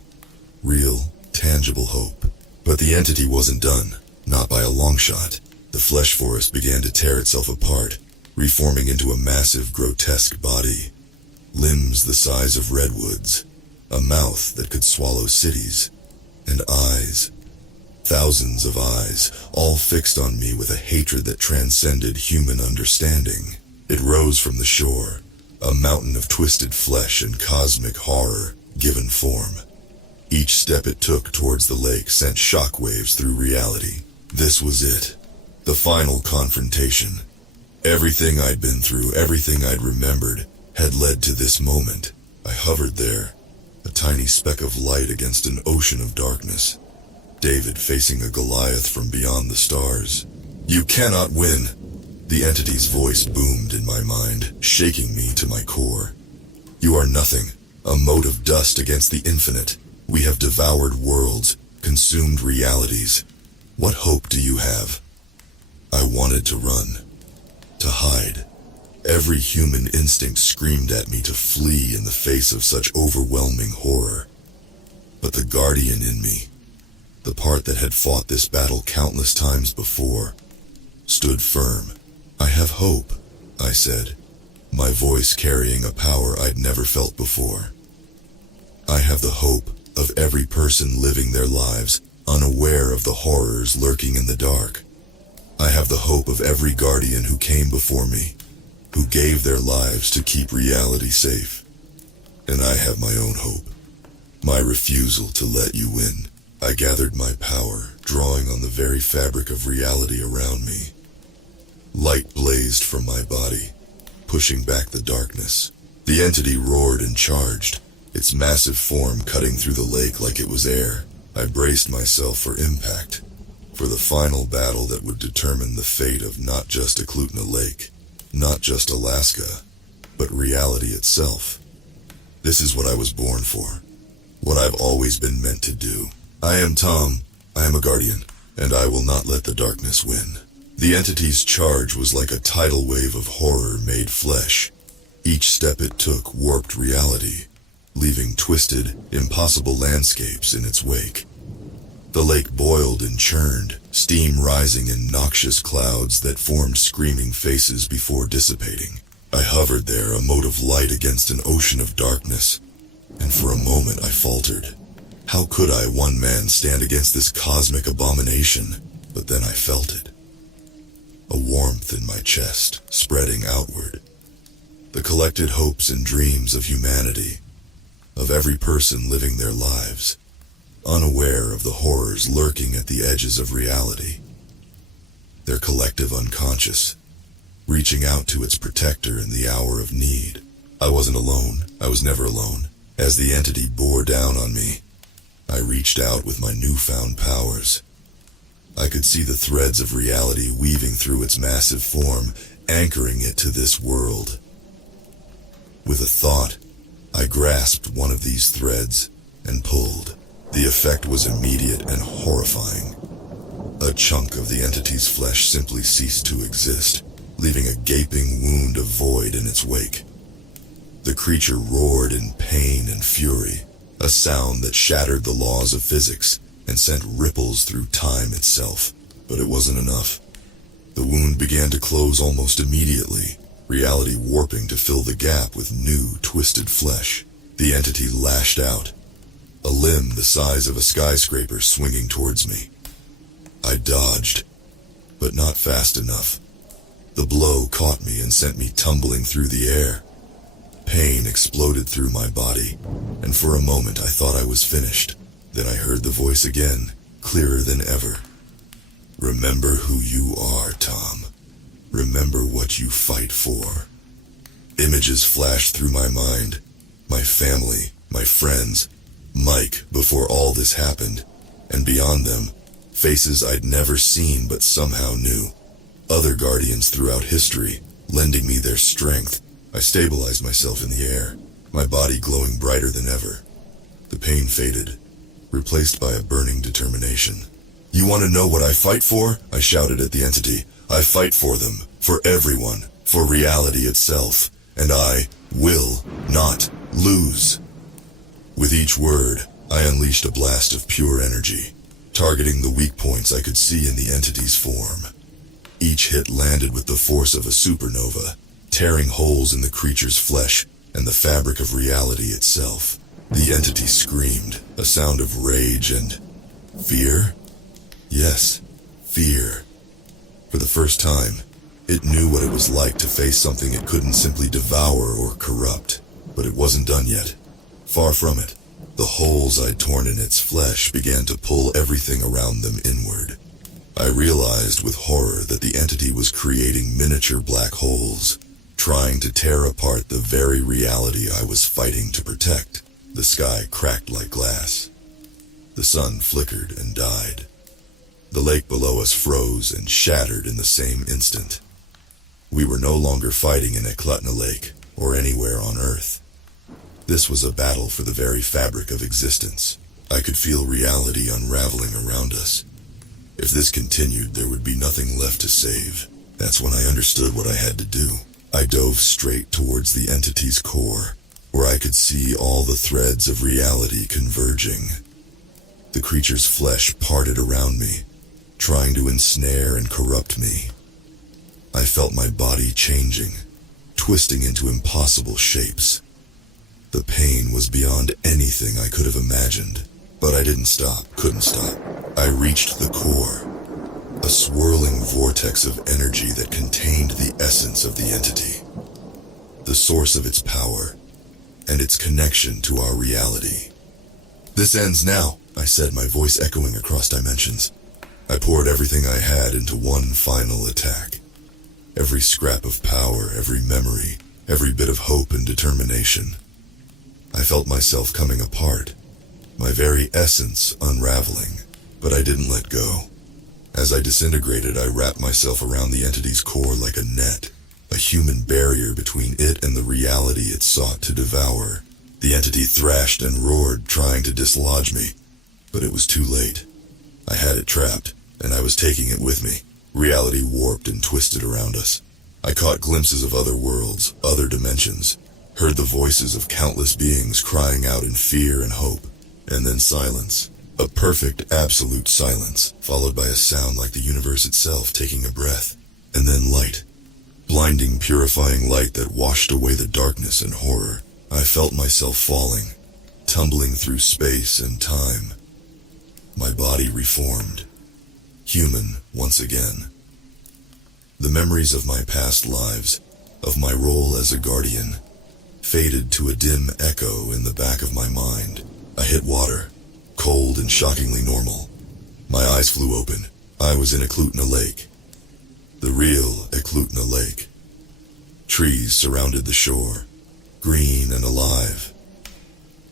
Real, tangible hope. But the entity wasn't done, not by a long shot. The flesh forest began to tear itself apart, reforming into a massive, grotesque body. Limbs the size of redwoods, a mouth that could swallow cities, and eyes. Thousands of eyes, all fixed on me with a hatred that transcended human understanding. It rose from the shore, a mountain of twisted flesh and cosmic horror, given form. Each step it took towards the lake sent shockwaves through reality. This was it, the final confrontation. Everything I'd been through, everything I'd remembered, had led to this moment. I hovered there, a tiny speck of light against an ocean of darkness. David facing a Goliath from beyond the stars. "You cannot win," the entity's voice boomed in my mind, shaking me to my core. "You are nothing, a mote of dust against the infinite. We have devoured worlds, consumed realities. What hope do you have?" I wanted to run, to hide. Every human instinct screamed at me to flee in the face of such overwhelming horror. But the guardian in me, the part that had fought this battle countless times before, stood firm. "I have hope," I said, my voice carrying a power I'd never felt before. "I have the hope of every person living their lives unaware of the horrors lurking in the dark. I have the hope of every guardian who came before me, who gave their lives to keep reality safe. And I have my own hope, my refusal to let you win." I gathered my power, drawing on the very fabric of reality around me. Light blazed from my body, pushing back the darkness. The entity roared and charged, its massive form cutting through the lake like it was air. I braced myself for impact, for the final battle that would determine the fate of not just Eklutna Lake, not just Alaska, but reality itself. This is what I was born for, what I've always been meant to do. I am Tom, I am a guardian, and I will not let the darkness win. The entity's charge was like a tidal wave of horror made flesh. Each step it took warped reality, leaving twisted, impossible landscapes in its wake. The lake boiled and churned, steam rising in noxious clouds that formed screaming faces before dissipating. I hovered there, a mote of light against an ocean of darkness, and for a moment I faltered. How could I, one man, stand against this cosmic abomination? But then I felt it. A warmth in my chest, spreading outward. The collected hopes and dreams of humanity, of every person living their lives, unaware of the horrors lurking at the edges of reality. Their collective unconscious, reaching out to its protector in the hour of need. I wasn't alone. I was never alone. As the entity bore down on me, I reached out with my newfound powers. I could see the threads of reality weaving through its massive form, anchoring it to this world. With a thought, I grasped one of these threads and pulled. The effect was immediate and horrifying. A chunk of the entity's flesh simply ceased to exist, leaving a gaping wound of void in its wake. The creature roared in pain and fury, a sound that shattered the laws of physics and sent ripples through time itself. But it wasn't enough. The wound began to close almost immediately, reality warping to fill the gap with new, twisted flesh. The entity lashed out, a limb the size of a skyscraper swinging towards me. I dodged, but not fast enough. The blow caught me and sent me tumbling through the air. Pain exploded through my body, and for a moment I thought I was finished. Then I heard the voice again, clearer than ever. "Remember who you are, Tom. Remember what you fight for." Images flashed through my mind. My family, my friends, Mike before all this happened, and beyond them, faces I'd never seen but somehow knew. Other guardians throughout history, lending me their strength. I stabilized myself in the air, my body glowing brighter than ever. The pain faded, replaced by a burning determination. "You want to know what I fight for?" I shouted at the entity. "I fight for them, for everyone, for reality itself, and I will not lose." With each word, I unleashed a blast of pure energy, targeting the weak points I could see in the entity's form. Each hit landed with the force of a supernova, tearing holes in the creature's flesh and the fabric of reality itself. The entity screamed, a sound of rage and fear? Yes, fear. For the first time, it knew what it was like to face something it couldn't simply devour or corrupt. But it wasn't done yet. Far from it. The holes I'd torn in its flesh began to pull everything around them inward. I realized with horror that the entity was creating miniature black holes, trying to tear apart the very reality I was fighting to protect. The sky cracked like glass. The sun flickered and died. The lake below us froze and shattered in the same instant. We were no longer fighting in Eklutna Lake or anywhere on Earth. This was a battle for the very fabric of existence. I could feel reality unraveling around us. If this continued, there would be nothing left to save. That's when I understood what I had to do. I dove straight towards the entity's core, where I could see all the threads of reality converging. The creature's flesh parted around me, trying to ensnare and corrupt me. I felt my body changing, twisting into impossible shapes. The pain was beyond anything I could have imagined, but I didn't stop, couldn't stop. I reached the core, a swirling vortex of energy that contained the essence of the entity, the source of its power, and its connection to our reality. "This ends now," I said, my voice echoing across dimensions. I poured everything I had into one final attack. Every scrap of power, every memory, every bit of hope and determination. I felt myself coming apart, my very essence unraveling, but I didn't let go. As I disintegrated, I wrapped myself around the entity's core like a net, a human barrier between it and the reality it sought to devour. The entity thrashed and roared, trying to dislodge me, but it was too late. I had it trapped, and I was taking it with me. Reality warped and twisted around us. I caught glimpses of other worlds, other dimensions, heard the voices of countless beings crying out in fear and hope, and then silence. A perfect, absolute silence, followed by a sound like the universe itself taking a breath, and then light. Blinding, purifying light that washed away the darkness and horror. I felt myself falling, tumbling through space and time. My body reformed, human once again. The memories of my past lives, of my role as a guardian, faded to a dim echo in the back of my mind. I hit water, cold and shockingly normal. My eyes flew open. I was in Eklutna Lake. The real Eklutna Lake. Trees surrounded the shore, green and alive.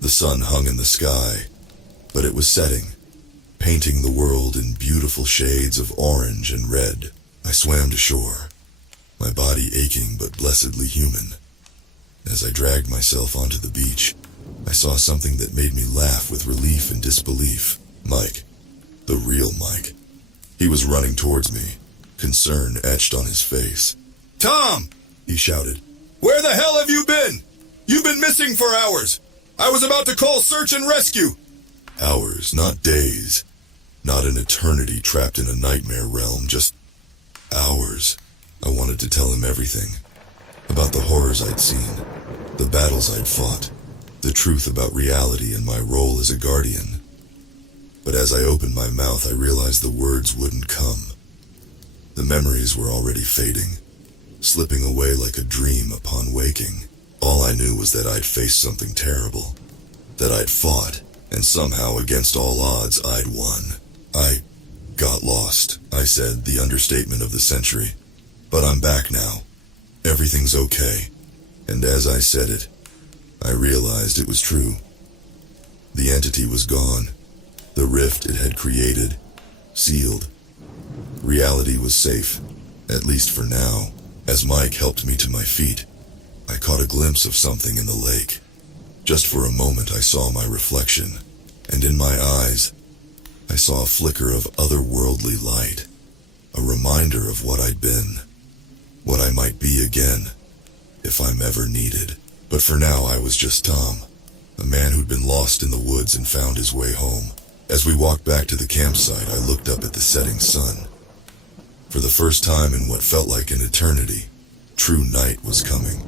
The sun hung in the sky, but it was setting, painting the world in beautiful shades of orange and red. I swam to shore, my body aching but blessedly human. As I dragged myself onto the beach, I saw something that made me laugh with relief and disbelief. Mike. The real Mike. He was running towards me, concern etched on his face. "Tom!" he shouted. "Where the hell have you been? You've been missing for hours. I was about to call search and rescue." Hours, not days. Not an eternity trapped in a nightmare realm, just hours. I wanted to tell him everything. About the horrors I'd seen, the battles I'd fought, the truth about reality and my role as a guardian. But as I opened my mouth, I realized the words wouldn't come. The memories were already fading, slipping away like a dream upon waking. All I knew was that I'd faced something terrible, that I'd fought, and somehow against all odds I'd won. I got lost, I said, the understatement of the century. But I'm back now. Everything's okay. And as I said it, I realized it was true. The entity was gone. The rift it had created, sealed. Reality was safe, at least for now. As Mike helped me to my feet, I caught a glimpse of something in the lake. Just for a moment I saw my reflection, and in my eyes, I saw a flicker of otherworldly light, a reminder of what I'd been, what I might be again, if I'm ever needed. But for now I was just Tom, a man who'd been lost in the woods and found his way home. As we walked back to the campsite, I looked up at the setting sun. For the first time in what felt like an eternity, true night was coming.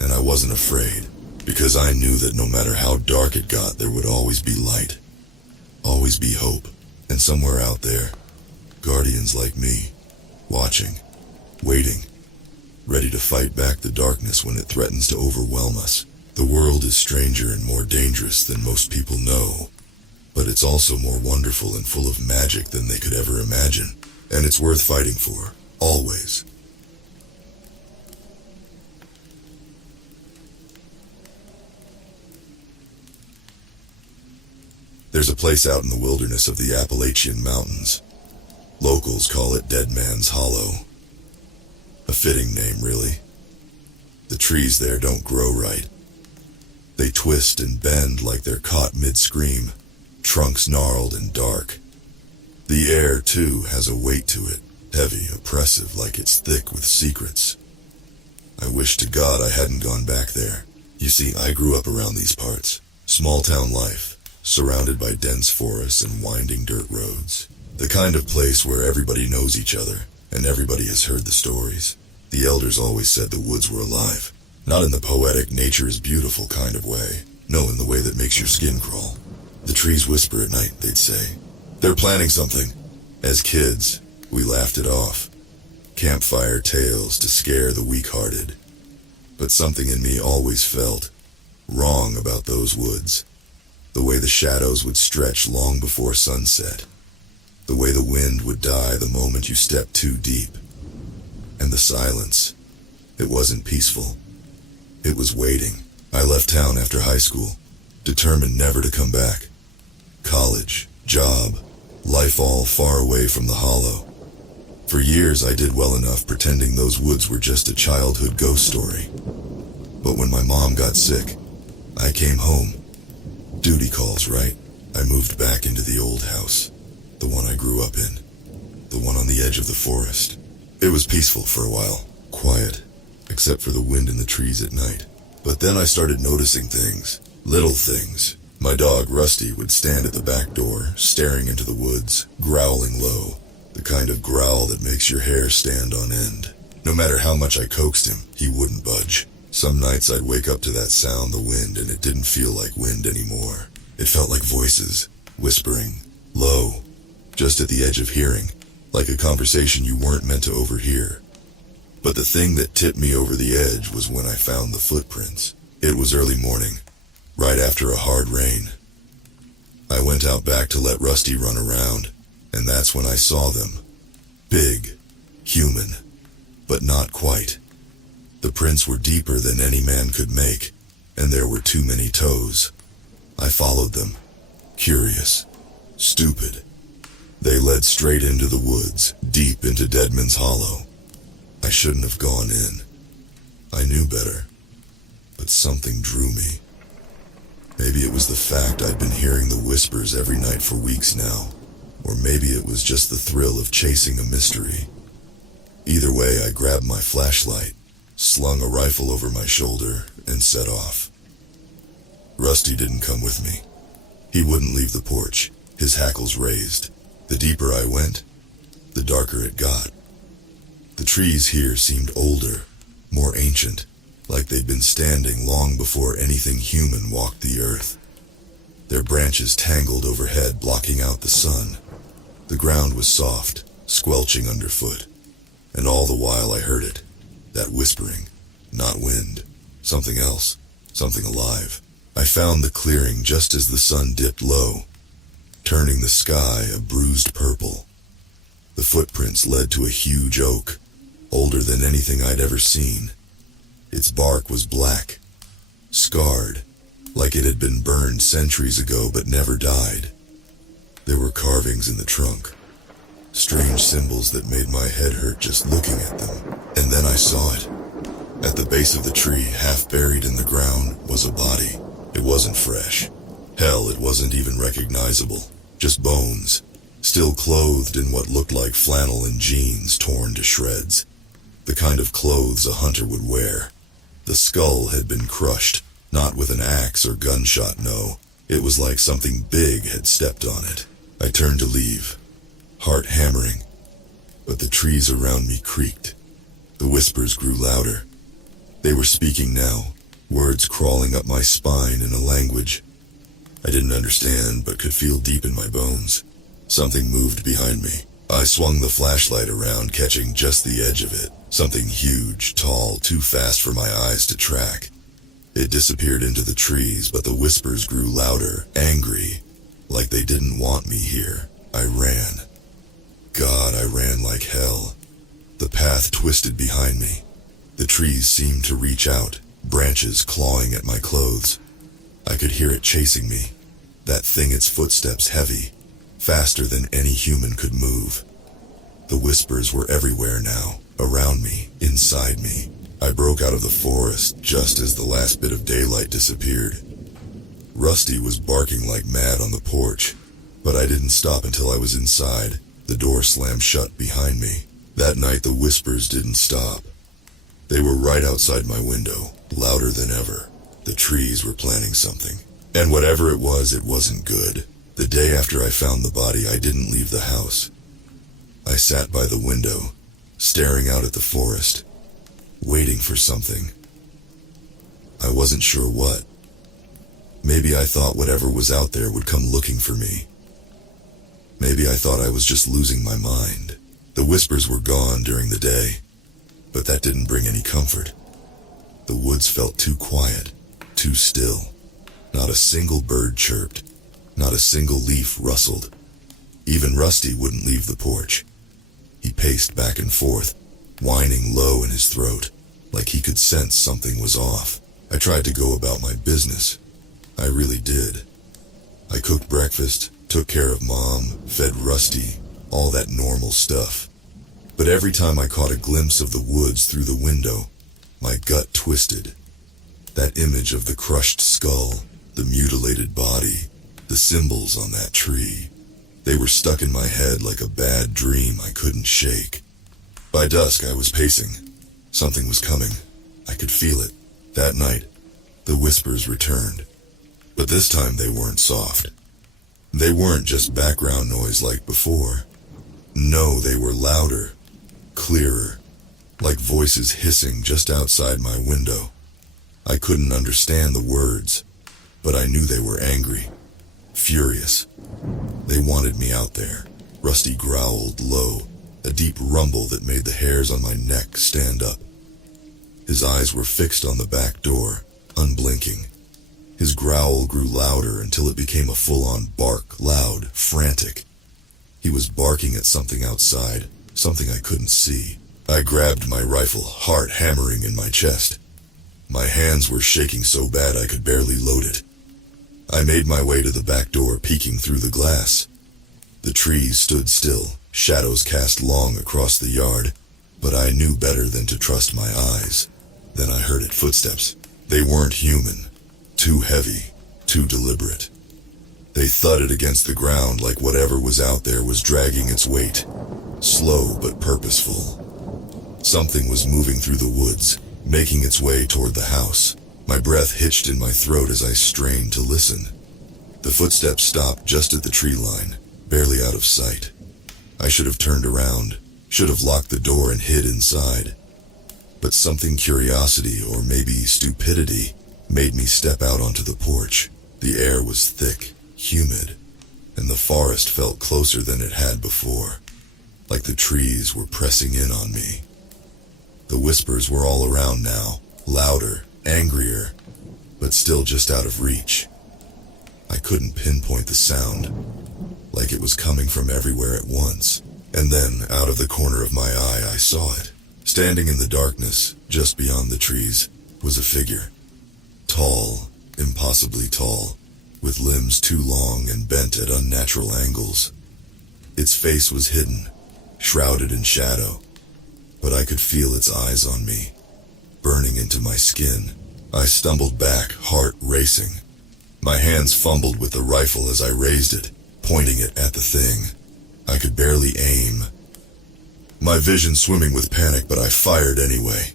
And I wasn't afraid, because I knew that no matter how dark it got, there would always be light, always be hope. And somewhere out there, guardians like me, watching, waiting, ready to fight back the darkness when it threatens to overwhelm us. The world is stranger and more dangerous than most people know, but it's also more wonderful and full of magic than they could ever imagine. And it's worth fighting for, always. There's a place out in the wilderness of the Appalachian Mountains. Locals call it Dead Man's Hollow. A fitting name, really. The trees there don't grow right. They twist and bend like they're caught mid-scream, trunks gnarled and dark. The air, too, has a weight to it, heavy, oppressive, like it's thick with secrets. I wish to God I hadn't gone back there. You see, I grew up around these parts. Small town life, surrounded by dense forests and winding dirt roads. The kind of place where everybody knows each other, and everybody has heard the stories. The elders always said the woods were alive. Not in the poetic nature is beautiful kind of way. No, in the way that makes your skin crawl. The trees whisper at night, they'd say. They're planning something. As kids, we laughed it off. Campfire tales to scare the weak-hearted. But something in me always felt wrong about those woods. The way the shadows would stretch long before sunset. The way the wind would die the moment you stepped too deep. And the silence. It wasn't peaceful. It was waiting. I left town after high school, determined never to come back. College, job, life all far away from the hollow. For years I did well enough pretending those woods were just a childhood ghost story. But when my mom got sick, I came home. Duty calls, right? I moved back into the old house, the one I grew up in, the one on the edge of the forest. It was peaceful for a while, quiet, except for the wind in the trees at night. But then I started noticing things, little things. My dog, Rusty, would stand at the back door, staring into the woods, growling low, the kind of growl that makes your hair stand on end. No matter how much I coaxed him, he wouldn't budge. Some nights I'd wake up to that sound, the wind, and it didn't feel like wind anymore. It felt like voices, whispering, low, just at the edge of hearing, like a conversation you weren't meant to overhear. But the thing that tipped me over the edge was when I found the footprints. It was early morning, right after a hard rain. I went out back to let Rusty run around, and that's when I saw them. Big, human, but not quite. The prints were deeper than any man could make, and there were too many toes. I followed them, curious, stupid. They led straight into the woods, deep into Deadman's Hollow. I shouldn't have gone in. I knew better, but something drew me. Maybe it was the fact I'd been hearing the whispers every night for weeks now, or maybe it was just the thrill of chasing a mystery. Either way, I grabbed my flashlight, slung a rifle over my shoulder, and set off. Rusty didn't come with me. He wouldn't leave the porch, his hackles raised. The deeper I went, the darker it got. The trees here seemed older, more ancient, like they'd been standing long before anything human walked the earth. Their branches tangled overhead, blocking out the sun. The ground was soft, squelching underfoot. And all the while I heard it, that whispering, not wind, something else, something alive. I found the clearing just as the sun dipped low, turning the sky a bruised purple. The footprints led to a huge oak, older than anything I'd ever seen. Its bark was black, scarred, like it had been burned centuries ago but never died. There were carvings in the trunk, strange symbols that made my head hurt just looking at them. And then I saw it. At the base of the tree, half buried in the ground, was a body. It wasn't fresh. Hell, it wasn't even recognizable. Just bones, still clothed in what looked like flannel and jeans torn to shreds. The kind of clothes a hunter would wear. The skull had been crushed, not with an axe or gunshot, no. It was like something big had stepped on it. I turned to leave, heart hammering, but the trees around me creaked. The whispers grew louder. They were speaking now, words crawling up my spine in a language I didn't understand but could feel deep in my bones. Something moved behind me. I swung the flashlight around, catching just the edge of it. Something huge, tall, too fast for my eyes to track. It disappeared into the trees, but the whispers grew louder, angry, like they didn't want me here. I ran. God, I ran like hell. The path twisted behind me. The trees seemed to reach out, branches clawing at my clothes. I could hear it chasing me, that thing, its footsteps heavy, faster than any human could move. The whispers were everywhere now, around me, inside me. I broke out of the forest just as the last bit of daylight disappeared. Rusty was barking like mad on the porch. But I didn't stop until I was inside. The door slammed shut behind me. That night the whispers didn't stop. They were right outside my window, louder than ever. The trees were planning something. And whatever it wasn't good. The day after I found the body, I didn't leave the house. I sat by the window, staring out at the forest, waiting for something. I wasn't sure what. Maybe I thought whatever was out there would come looking for me. Maybe I thought I was just losing my mind. The whispers were gone during the day, but that didn't bring any comfort. The woods felt too quiet, too still. Not a single bird chirped. Not a single leaf rustled. Even Rusty wouldn't leave the porch. He paced back and forth, whining low in his throat, like he could sense something was off. I tried to go about my business. I really did. I cooked breakfast, took care of Mom, fed Rusty, all that normal stuff. But every time I caught a glimpse of the woods through the window, my gut twisted. That image of the crushed skull, the mutilated body, the symbols on that tree. They were stuck in my head like a bad dream I couldn't shake. By dusk I was pacing. Something was coming. I could feel it. That night, the whispers returned. But this time they weren't soft. They weren't just background noise like before. No, they were louder, clearer, like voices hissing just outside my window. I couldn't understand the words, but I knew they were angry, furious. They wanted me out there. Rusty growled low, a deep rumble that made the hairs on my neck stand up. His eyes were fixed on the back door, unblinking. His growl grew louder until it became a full-on bark, loud, frantic. He was barking at something outside, something I couldn't see. I grabbed my rifle, heart hammering in my chest. My hands were shaking so bad I could barely load it. I made my way to the back door, peeking through the glass. The trees stood still, shadows cast long across the yard, but I knew better than to trust my eyes. Then I heard it, footsteps. They weren't human. Too heavy, too deliberate. They thudded against the ground like whatever was out there was dragging its weight. Slow but purposeful. Something was moving through the woods, making its way toward the house. My breath hitched in my throat as I strained to listen. The footsteps stopped just at the tree line, barely out of sight. I should have turned around, should have locked the door and hid inside. But something, curiosity or maybe stupidity, made me step out onto the porch. The air was thick, humid, and the forest felt closer than it had before, like the trees were pressing in on me. The whispers were all around now, louder, angrier, but still just out of reach. I couldn't pinpoint the sound, like it was coming from everywhere at once. And then, out of the corner of my eye, I saw it. Standing in the darkness, just beyond the trees, was a figure. Tall, impossibly tall, with limbs too long and bent at unnatural angles. Its face was hidden, shrouded in shadow, but I could feel its eyes on me, burning into my skin. I stumbled back, heart racing. My hands fumbled with the rifle as I raised it, pointing it at the thing. I could barely aim. My vision swimming with panic, but I fired anyway.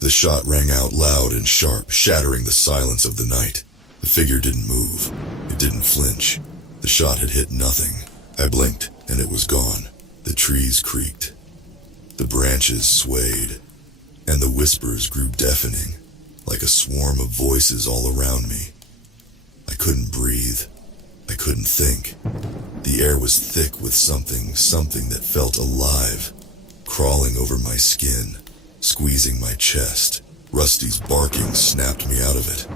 The shot rang out loud and sharp, shattering the silence of the night. The figure didn't move. It didn't flinch. The shot had hit nothing. I blinked, and it was gone. The trees creaked. The branches swayed, and the whispers grew deafening, like a swarm of voices all around me. I couldn't breathe. I couldn't think. The air was thick with something that felt alive, crawling over my skin, squeezing my chest. Rusty's barking snapped me out of it.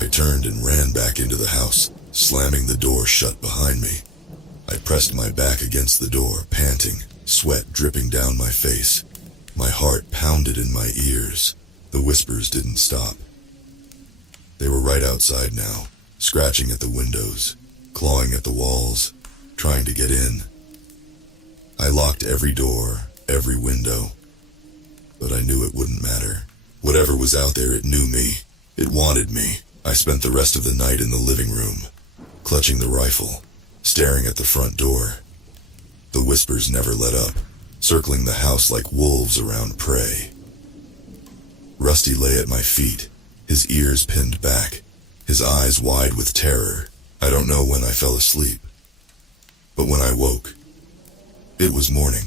I turned and ran back into the house, slamming the door shut behind me. I pressed my back against the door, panting, sweat dripping down my face. My heart pounded in my ears. The whispers didn't stop. They were right outside now, scratching at the windows, clawing at the walls, trying to get in. I locked every door, every window, but I knew it wouldn't matter. Whatever was out there, it knew me. It wanted me. I spent the rest of the night in the living room, clutching the rifle, staring at the front door. The whispers never let up, circling the house like wolves around prey. Rusty lay at my feet, his ears pinned back, his eyes wide with terror. I don't know when I fell asleep, but when I woke, it was morning.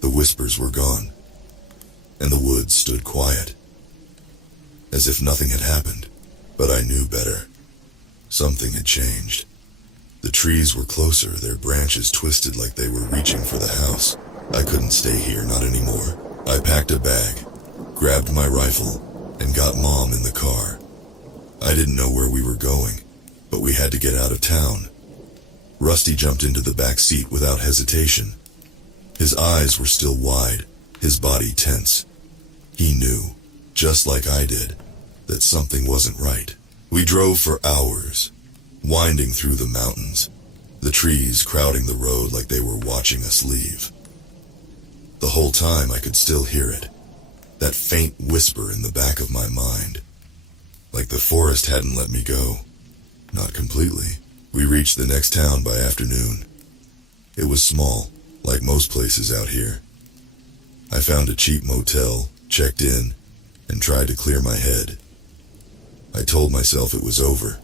The whispers were gone, and the woods stood quiet, as if nothing had happened. But I knew better. Something had changed. The trees were closer, their branches twisted like they were reaching for the house. I couldn't stay here, not anymore. I packed a bag, grabbed my rifle, and got Mom in the car. I didn't know where we were going, but we had to get out of town. Rusty jumped into the back seat without hesitation. His eyes were still wide, his body tense. He knew, just like I did, that something wasn't right. We drove for hours, winding through the mountains, the trees crowding the road like they were watching us leave. The whole time I could still hear it, that faint whisper in the back of my mind. Like the forest hadn't let me go. Not completely. We reached the next town by afternoon. It was small, like most places out here. I found a cheap motel, checked in, and tried to clear my head. I told myself it was over.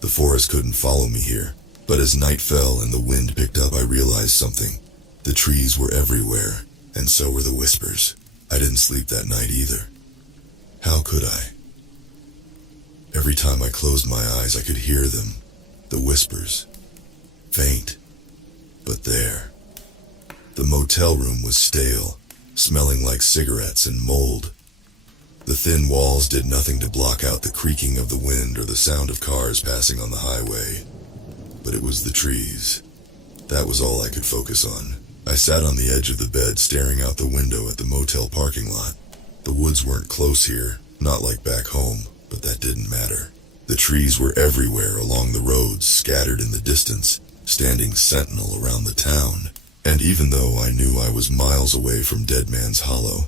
The forest couldn't follow me here, but as night fell and the wind picked up, I realized something. The trees were everywhere, and so were the whispers. I didn't sleep that night either. How could I? Every time I closed my eyes, I could hear them, the whispers. Faint, but there. The motel room was stale, smelling like cigarettes and mold. The thin walls did nothing to block out the creaking of the wind or the sound of cars passing on the highway. But it was the trees. That was all I could focus on. I sat on the edge of the bed staring out the window at the motel parking lot. The woods weren't close here, not like back home, but that didn't matter. The trees were everywhere along the roads, scattered in the distance, standing sentinel around the town. And even though I knew I was miles away from Dead Man's Hollow,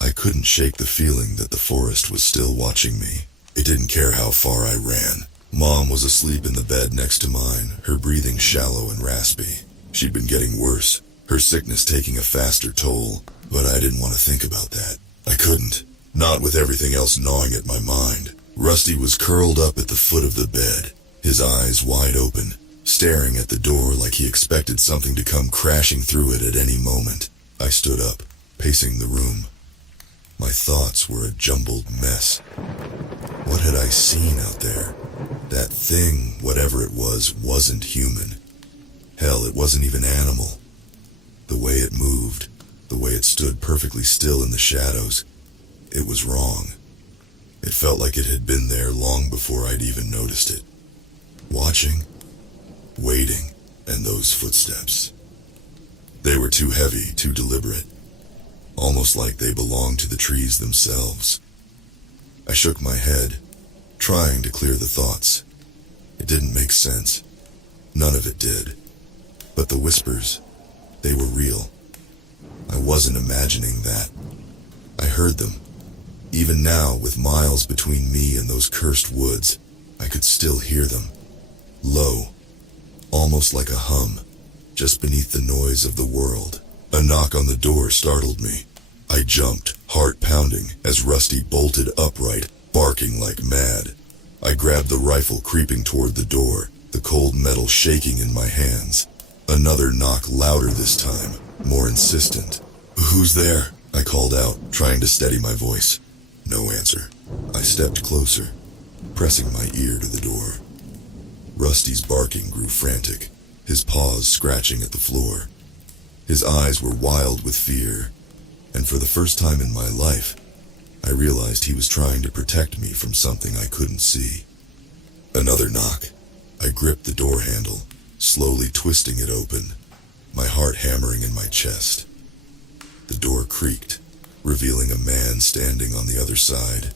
I couldn't shake the feeling that the forest was still watching me. It didn't care how far I ran. Mom was asleep in the bed next to mine, her breathing shallow and raspy. She'd been getting worse, her sickness taking a faster toll, but I didn't want to think about that. I couldn't, not with everything else gnawing at my mind. Rusty was curled up at the foot of the bed, his eyes wide open, staring at the door like he expected something to come crashing through it at any moment. I stood up, pacing the room. My thoughts were a jumbled mess. What had I seen out there? That thing, whatever it was, wasn't human. Hell, it wasn't even animal. The way it moved, the way it stood perfectly still in the shadows, it was wrong. It felt like it had been there long before I'd even noticed it. Watching, waiting, and those footsteps. They were too heavy, too deliberate. Almost like they belonged to the trees themselves. I shook my head, trying to clear the thoughts. It didn't make sense. None of it did. But the whispers, they were real. I wasn't imagining that. I heard them. Even now, with miles between me and those cursed woods, I could still hear them. Low, almost like a hum, just beneath the noise of the world. A knock on the door startled me. I jumped, heart pounding, as Rusty bolted upright, barking like mad. I grabbed the rifle, creeping toward the door, the cold metal shaking in my hands. Another knock, louder this time, more insistent. "Who's there?" I called out, trying to steady my voice. No answer. I stepped closer, pressing my ear to the door. Rusty's barking grew frantic, his paws scratching at the floor. His eyes were wild with fear, and for the first time in my life, I realized he was trying to protect me from something I couldn't see. Another knock. I gripped the door handle, slowly twisting it open, my heart hammering in my chest. The door creaked, revealing a man standing on the other side.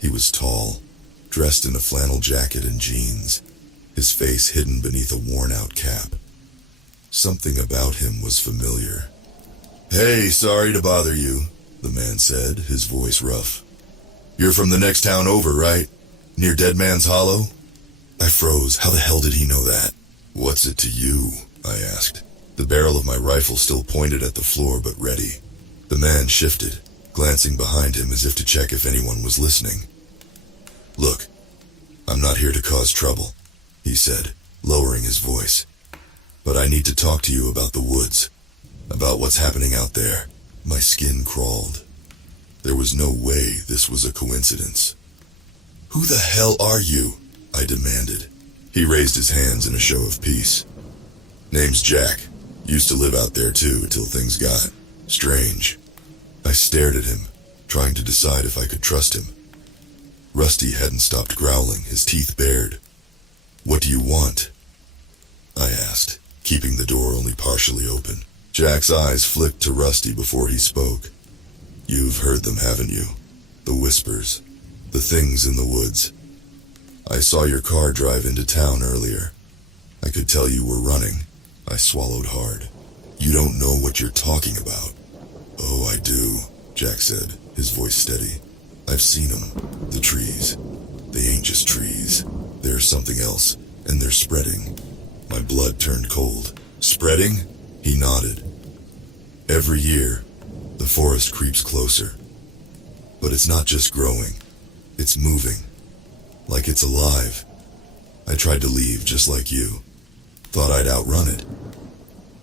He was tall, dressed in a flannel jacket and jeans, his face hidden beneath a worn-out cap. Something about him was familiar. "Hey, sorry to bother you," the man said, his voice rough. "You're from the next town over, right? Near Dead Man's Hollow?" I froze. How the hell did he know that? What's it to you? I asked. The barrel of my rifle still pointed at the floor but ready. The man shifted, glancing behind him as if to check if anyone was listening. Look, I'm not here to cause trouble, he said, lowering his voice. But I need to talk to you about the woods, about what's happening out there. My skin crawled. There was no way this was a coincidence. Who the hell are you? I demanded. He raised his hands in a show of peace. Name's Jack. Used to live out there too until things got strange. I stared at him, trying to decide if I could trust him. Rusty hadn't stopped growling, his teeth bared. What do you want? I asked, keeping the door only partially open. Jack's eyes flicked to Rusty before he spoke. You've heard them, haven't you? The whispers. The things in the woods. I saw your car drive into town earlier. I could tell you were running. I swallowed hard. You don't know what you're talking about. Oh, I do, Jack said, his voice steady. I've seen them. The trees. They ain't just trees. They're something else, and they're spreading. My blood turned cold. Spreading? He nodded. Every year, the forest creeps closer. But it's not just growing. It's moving. Like it's alive. I tried to leave just like you. Thought I'd outrun it.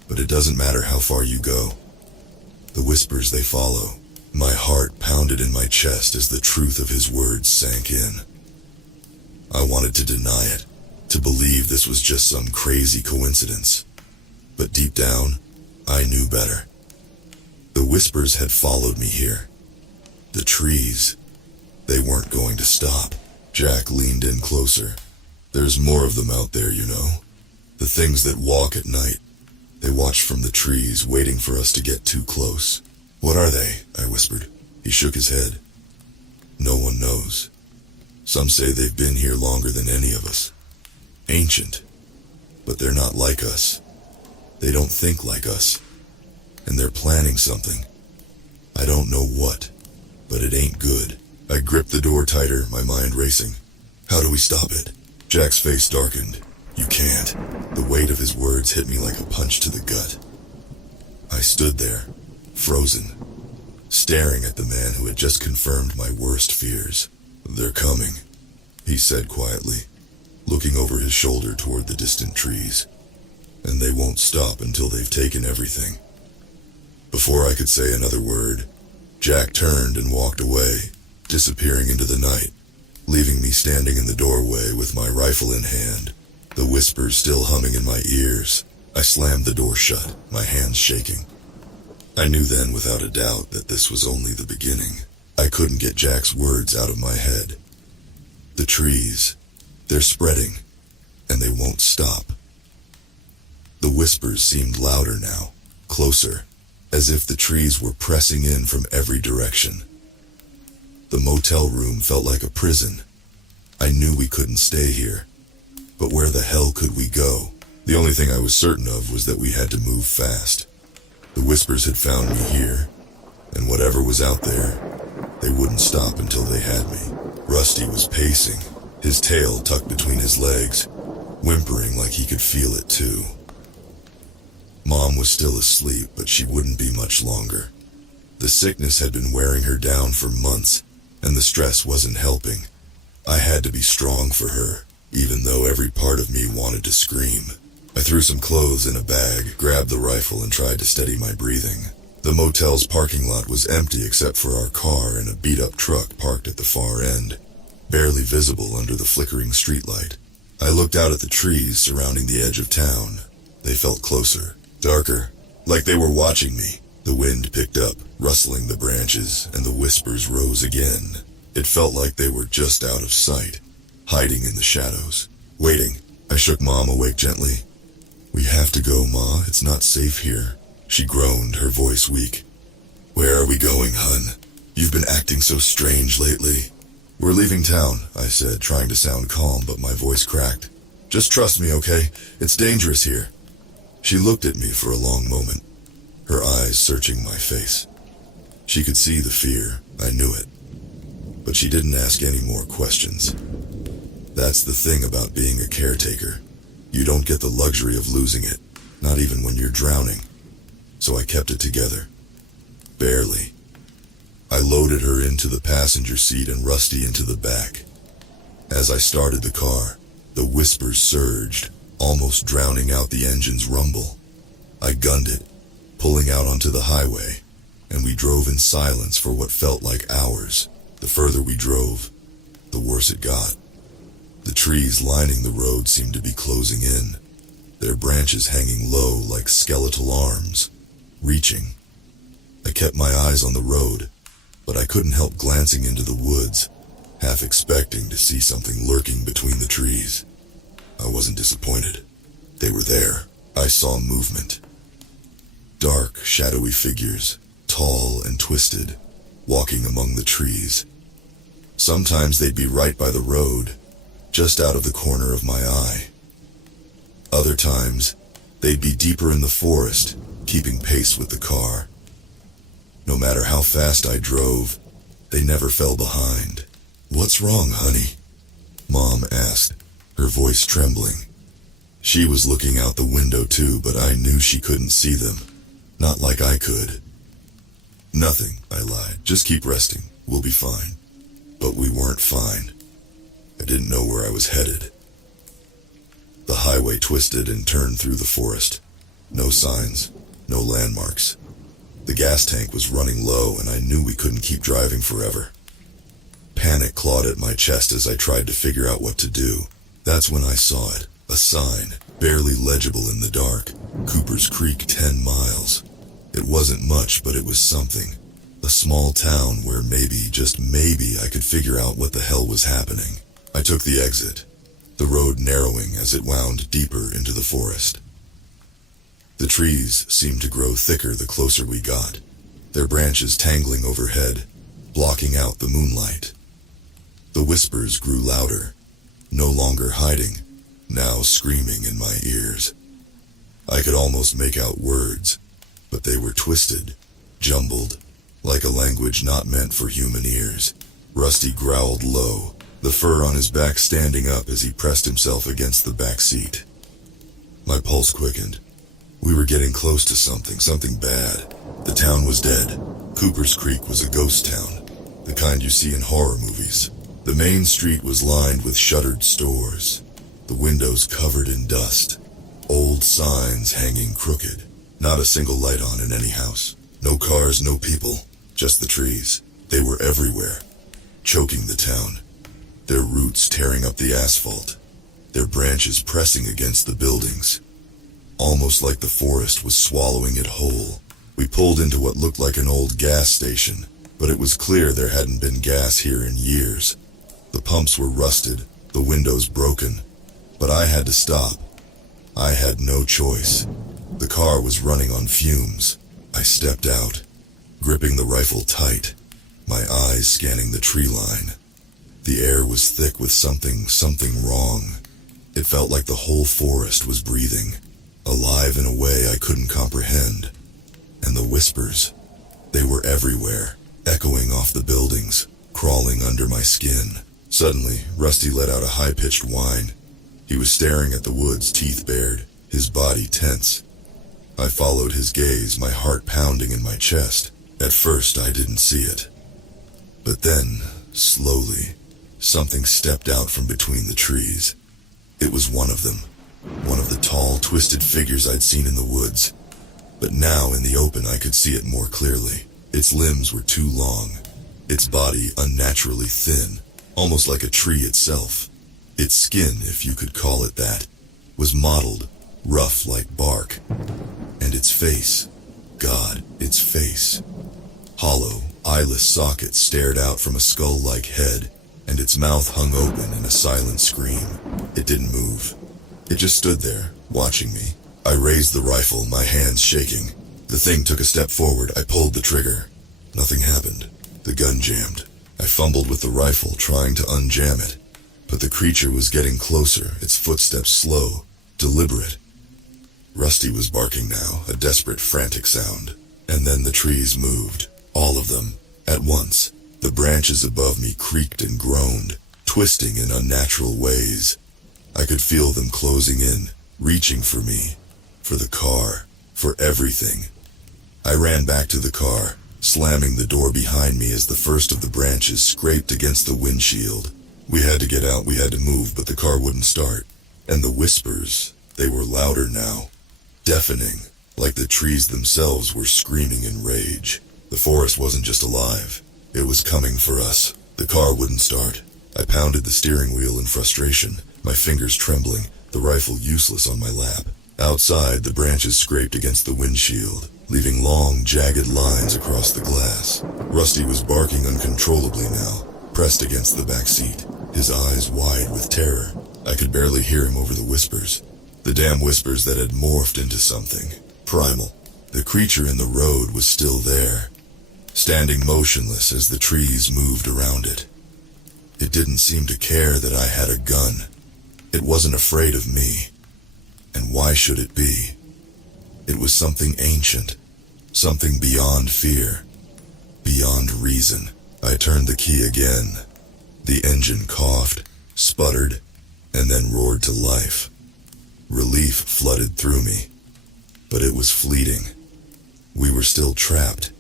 But it doesn't matter how far you go. The whispers, they follow. My heart pounded in my chest as the truth of his words sank in. I wanted to deny it, to believe this was just some crazy coincidence. But deep down, I knew better. The whispers had followed me here. The trees, they weren't going to stop. Jack leaned in closer. There's more of them out there, you know. The things that walk at night. They watch from the trees, waiting for us to get too close. What are they? I whispered. He shook his head. No one knows. Some say they've been here longer than any of us. Ancient. But they're not like us. They don't think like us. And they're planning something. I don't know what, but it ain't good. I gripped the door tighter, my mind racing. How do we stop it? Jack's face darkened. You can't. The weight of his words hit me like a punch to the gut. I stood there, frozen, staring at the man who had just confirmed my worst fears. They're coming, he said quietly, looking over his shoulder toward the distant trees. And they won't stop until they've taken everything. Before I could say another word, Jack turned and walked away, disappearing into the night, leaving me standing in the doorway with my rifle in hand, the whispers still humming in my ears. I slammed the door shut, my hands shaking. I knew then without a doubt that this was only the beginning. I couldn't get Jack's words out of my head. The trees, they're spreading, and they won't stop. The whispers seemed louder now, closer, as if the trees were pressing in from every direction. The motel room felt like a prison. I knew we couldn't stay here. But where the hell could we go? The only thing I was certain of was that we had to move fast. The whispers had found me here, and whatever was out there, they wouldn't stop until they had me. Rusty was pacing, his tail tucked between his legs, whimpering like he could feel it too. Mom was still asleep, but she wouldn't be much longer. The sickness had been wearing her down for months, and the stress wasn't helping. I had to be strong for her, even though every part of me wanted to scream. I threw some clothes in a bag, grabbed the rifle, and tried to steady my breathing. The motel's parking lot was empty except for our car and a beat-up truck parked at the far end, barely visible under the flickering streetlight. I looked out at the trees surrounding the edge of town. They felt closer, darker, like they were watching me. The wind picked up, rustling the branches, and the whispers rose again. It felt like they were just out of sight, hiding in the shadows, waiting. I shook Mom awake gently. We have to go, Ma. It's not safe here. She groaned, her voice weak. Where are we going, hun? You've been acting so strange lately. We're leaving town, I said, trying to sound calm, but my voice cracked. Just trust me, okay? It's dangerous here. She looked at me for a long moment, her eyes searching my face. She could see the fear, I knew it. But she didn't ask any more questions. That's the thing about being a caretaker. You don't get the luxury of losing it, not even when you're drowning. So I kept it together. Barely. I loaded her into the passenger seat and Rusty into the back. As I started the car, the whispers surged, almost drowning out the engine's rumble. I gunned it, pulling out onto the highway, and we drove in silence for what felt like hours. The further we drove, the worse it got. The trees lining the road seemed to be closing in, their branches hanging low like skeletal arms, reaching. I kept my eyes on the road, but I couldn't help glancing into the woods, half expecting to see something lurking between the trees. I wasn't disappointed. They were there. I saw movement. Dark, shadowy figures, tall and twisted, walking among the trees. Sometimes they'd be right by the road, just out of the corner of my eye. Other times, they'd be deeper in the forest, keeping pace with the car. No matter how fast I drove, they never fell behind. "What's wrong, honey?" Mom asked, her voice trembling. She was looking out the window too, but I knew she couldn't see them. Not like I could. "Nothing," I lied. "Just keep resting. We'll be fine." But we weren't fine. I didn't know where I was headed. The highway twisted and turned through the forest. No signs, no landmarks. The gas tank was running low and I knew we couldn't keep driving forever. Panic clawed at my chest as I tried to figure out what to do. That's when I saw it. A sign, barely legible in the dark. Cooper's Creek, 10 miles. It wasn't much, but it was something. A small town where maybe, just maybe, I could figure out what the hell was happening. I took the exit, the road narrowing as it wound deeper into the forest. The trees seemed to grow thicker the closer we got, their branches tangling overhead, blocking out the moonlight. The whispers grew louder, no longer hiding, now screaming in my ears. I could almost make out words, but they were twisted, jumbled, like a language not meant for human ears. Rusty growled low, the fur on his back standing up as he pressed himself against the back seat. My pulse quickened. We were getting close to something bad. The town was dead. Cooper's Creek was a ghost town, the kind you see in horror movies. The main street was lined with shuttered stores, the windows covered in dust, old signs hanging crooked. Not a single light on in any house. No cars, no people, just the trees. They were everywhere, choking the town, their roots tearing up the asphalt, their branches pressing against the buildings. Almost like the forest was swallowing it whole. We pulled into what looked like an old gas station, but it was clear there hadn't been gas here in years. The pumps were rusted, the windows broken, but I had to stop. I had no choice. The car was running on fumes. I stepped out, gripping the rifle tight, my eyes scanning the tree line. The air was thick with something wrong. It felt like the whole forest was breathing, alive in a way I couldn't comprehend. And the whispers, they were everywhere, echoing off the buildings, crawling under my skin. Suddenly, Rusty let out a high-pitched whine. He was staring at the woods, teeth bared, his body tense. I followed his gaze, my heart pounding in my chest. At first, I didn't see it. But then, slowly, something stepped out from between the trees. It was one of them, one of the tall, twisted figures I'd seen in the woods. But now, in the open, I could see it more clearly. Its limbs were too long, its body unnaturally thin, almost like a tree itself. Its skin, if you could call it that, was mottled, rough like bark. And its face, God, its face. Hollow, eyeless sockets stared out from a skull-like head, and its mouth hung open in a silent scream. It didn't move. It just stood there, watching me. I raised the rifle, my hands shaking. The thing took a step forward. I pulled the trigger. Nothing happened. The gun jammed. I fumbled with the rifle, trying to unjam it. But the creature was getting closer, its footsteps slow, deliberate. Rusty was barking now, a desperate, frantic sound. And then the trees moved, all of them, at once. The branches above me creaked and groaned, twisting in unnatural ways. I could feel them closing in, reaching for me, for the car, for everything. I ran back to the car, slamming the door behind me as the first of the branches scraped against the windshield. We had to get out, we had to move, but the car wouldn't start. And the whispers, they were louder now, deafening, like the trees themselves were screaming in rage. The forest wasn't just alive, it was coming for us. The car wouldn't start. I pounded the steering wheel in frustration, my fingers trembling, the rifle useless on my lap. Outside, the branches scraped against the windshield, leaving long, jagged lines across the glass. Rusty was barking uncontrollably now, pressed against the back seat, his eyes wide with terror. I could barely hear him over the whispers. The damn whispers that had morphed into something primal. The creature in the road was still there, standing motionless as the trees moved around it. It didn't seem to care that I had a gun. It wasn't afraid of me. And why should it be? It was something ancient, something beyond fear, beyond reason. I turned the key again. The engine coughed, sputtered, and then roared to life. Relief flooded through me, but it was fleeting. We were still trapped,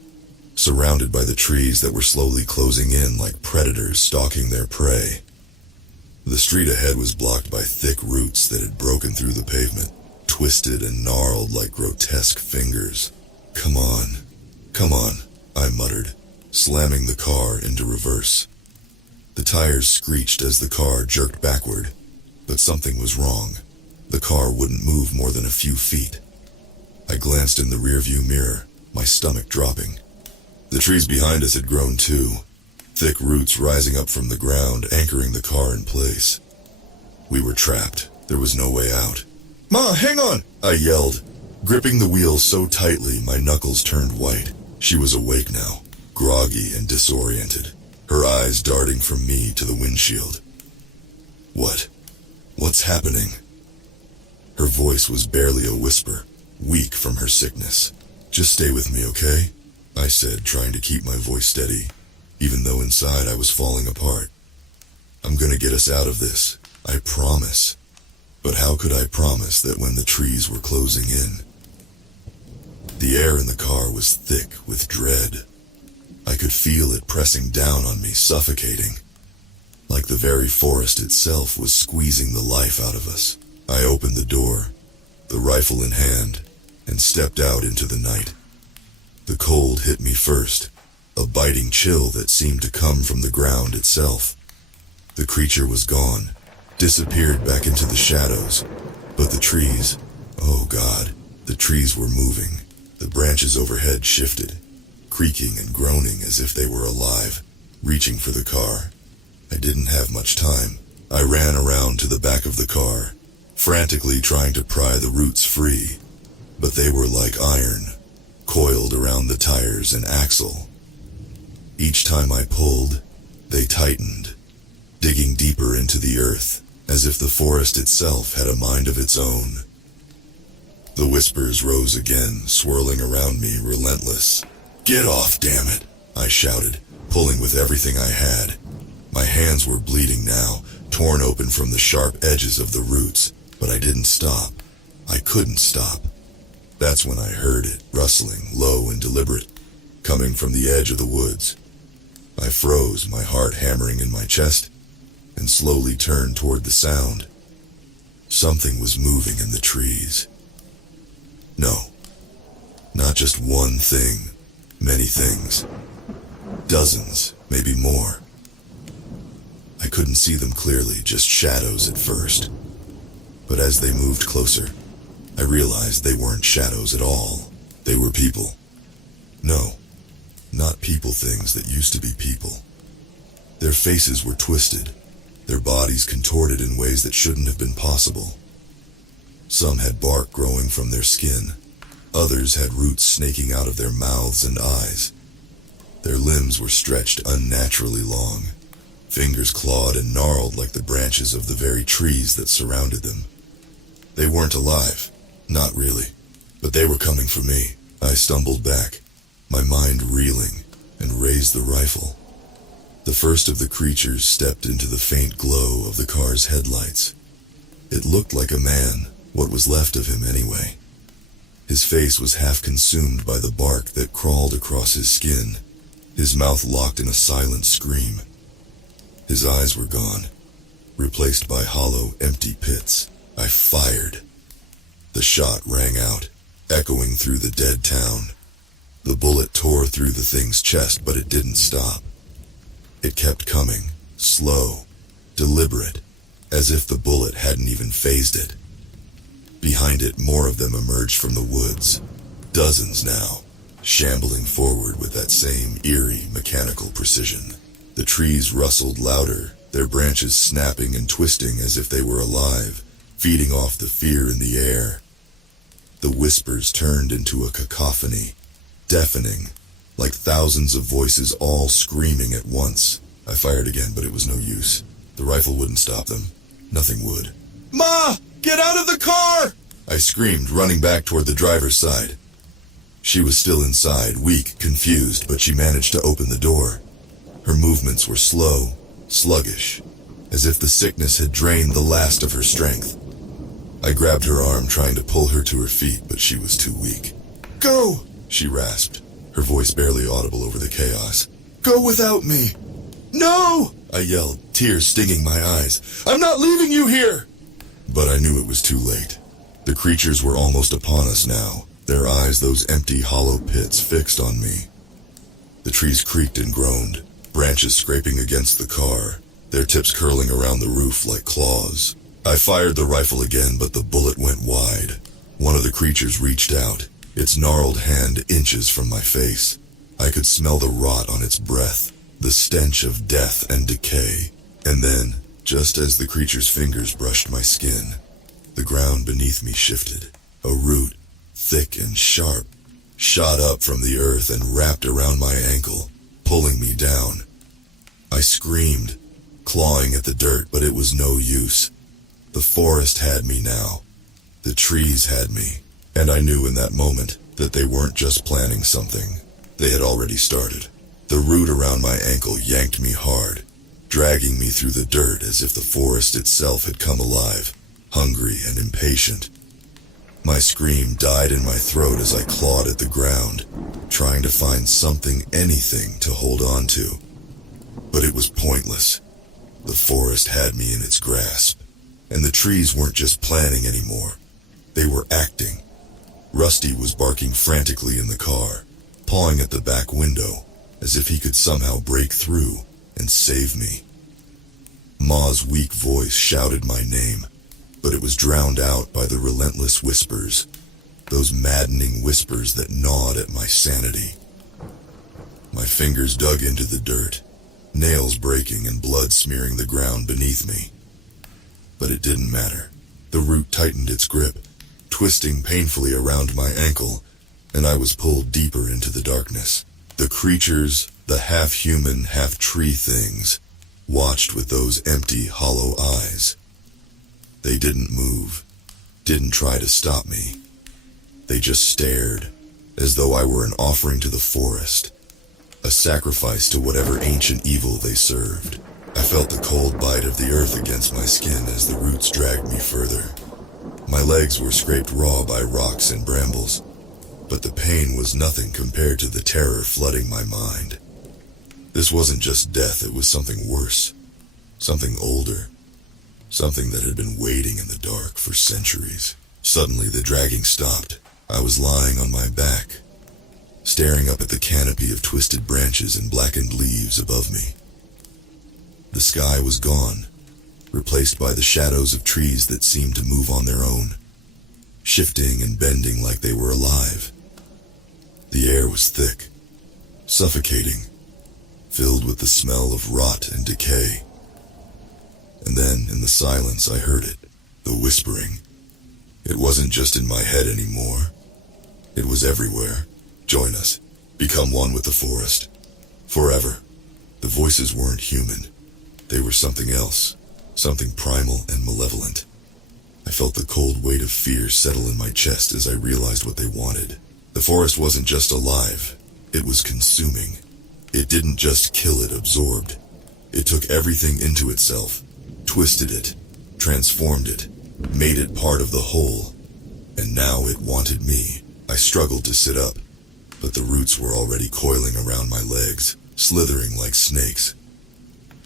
surrounded by the trees that were slowly closing in like predators stalking their prey. The street ahead was blocked by thick roots that had broken through the pavement, twisted and gnarled like grotesque fingers. Come on, I muttered, slamming the car into reverse. The tires screeched as the car jerked backward, but something was wrong. The car wouldn't move more than a few feet. I glanced in the rearview mirror, my stomach dropping. The trees behind us had grown too, thick roots rising up from the ground, anchoring the car in place. We were trapped. There was no way out. "Ma, hang on!" I yelled, gripping the wheel so tightly my knuckles turned white. She was awake now, groggy and disoriented, her eyes darting from me to the windshield. What's happening?" Her voice was barely a whisper, weak from her sickness. "Just stay with me, okay?" I said, trying to keep my voice steady, even though inside I was falling apart. "I'm gonna get us out of this, I promise." But how could I promise that when the trees were closing in? The air in the car was thick with dread. I could feel it pressing down on me, suffocating, like the very forest itself was squeezing the life out of us. I opened the door, the rifle in hand, and stepped out into the night. The cold hit me first, a biting chill that seemed to come from the ground itself. The creature was gone, disappeared back into the shadows, but the trees, oh God, the trees were moving. The branches overhead shifted, creaking and groaning as if they were alive, reaching for the car. I didn't have much time. I ran around to the back of the car, frantically trying to pry the roots free, but they were like iron, coiled around the tires and axle. Each time I pulled, they tightened, digging deeper into the earth, as if the forest itself had a mind of its own. The whispers rose again, swirling around me, relentless. "Get off, damn it!" I shouted, pulling with everything I had. My hands were bleeding now, torn open from the sharp edges of the roots, but I didn't stop. I couldn't stop. That's when I heard it, rustling, low and deliberate, coming from the edge of the woods. I froze, my heart hammering in my chest, and slowly turned toward the sound. Something was moving in the trees. No, not just one thing, many things. Dozens, maybe more. I couldn't see them clearly, just shadows at first. But as they moved closer, I realized they weren't shadows at all. They were people. No, not people things that used to be people. Their faces were twisted, their bodies contorted in ways that shouldn't have been possible. Some had bark growing from their skin. Others had roots snaking out of their mouths and eyes. Their limbs were stretched unnaturally long, fingers clawed and gnarled like the branches of the very trees that surrounded them. They weren't alive, not really, but they were coming for me. I stumbled back, my mind reeling, and raised the rifle. The first of the creatures stepped into the faint glow of the car's headlights. It looked like a man, what was left of him anyway. His face was half consumed by the bark that crawled across his skin, his mouth locked in a silent scream. His eyes were gone, replaced by hollow, empty pits. I fired. The shot rang out, echoing through the dead town. The bullet tore through the thing's chest, but it didn't stop. It kept coming, slow, deliberate, as if the bullet hadn't even phased it. Behind it, more of them emerged from the woods, dozens now, shambling forward with that same eerie, mechanical precision. The trees rustled louder, their branches snapping and twisting as if they were alive, feeding off the fear in the air. The whispers turned into a cacophony, deafening, like thousands of voices all screaming at once. I fired again, but it was no use. The rifle wouldn't stop them. Nothing would. "Ma! Get out of the car!" I screamed, running back toward the driver's side. She was still inside, weak, confused, but she managed to open the door. Her movements were slow, sluggish, as if the sickness had drained the last of her strength. I grabbed her arm, trying to pull her to her feet, but she was too weak. "Go!" she rasped, her voice barely audible over the chaos. "Go without me!" "No!" I yelled, tears stinging my eyes. "I'm not leaving you here!" But I knew it was too late. The creatures were almost upon us now, their eyes those empty, hollow pits fixed on me. The trees creaked and groaned, branches scraping against the car, their tips curling around the roof like claws. I fired the rifle again, but the bullet went wide. One of the creatures reached out, its gnarled hand inches from my face. I could smell the rot on its breath, the stench of death and decay. And then, just as the creature's fingers brushed my skin, the ground beneath me shifted. A root, thick and sharp, shot up from the earth and wrapped around my ankle, pulling me down. I screamed, clawing at the dirt, but it was no use. The forest had me now. The trees had me. And I knew in that moment that they weren't just planning something. They had already started. The root around my ankle yanked me hard, dragging me through the dirt as if the forest itself had come alive, hungry and impatient. My scream died in my throat as I clawed at the ground, trying to find something, anything to hold on to. But it was pointless. The forest had me in its grasp, and the trees weren't just planning anymore. They were acting. Rusty was barking frantically in the car, pawing at the back window, as if he could somehow break through and save me. Ma's weak voice shouted my name, but it was drowned out by the relentless whispers, those maddening whispers that gnawed at my sanity. My fingers dug into the dirt, nails breaking and blood smearing the ground beneath me. But it didn't matter. The root tightened its grip, twisting painfully around my ankle, and I was pulled deeper into the darkness. The creatures, the half-human, half-tree things, watched with those empty, hollow eyes. They didn't move, didn't try to stop me. They just stared, as though I were an offering to the forest, a sacrifice to whatever ancient evil they served. I felt the cold bite of the earth against my skin as the roots dragged me further. My legs were scraped raw by rocks and brambles, but the pain was nothing compared to the terror flooding my mind. This wasn't just death, it was something worse, something older, something that had been waiting in the dark for centuries. Suddenly the dragging stopped. I was lying on my back, staring up at the canopy of twisted branches and blackened leaves above me. The sky was gone, replaced by the shadows of trees that seemed to move on their own, shifting and bending like they were alive. The air was thick, suffocating, filled with the smell of rot and decay. And then, in the silence, I heard it, the whispering. It wasn't just in my head anymore. It was everywhere. Join us. Become one with the forest. Forever. The voices weren't human. They were something else. Something primal and malevolent. I felt the cold weight of fear settle in my chest as I realized what they wanted. The forest wasn't just alive. It was consuming. It didn't just kill, it absorbed. It took everything into itself, twisted it, transformed it, made it part of the whole. And now it wanted me. I struggled to sit up, but the roots were already coiling around my legs, slithering like snakes.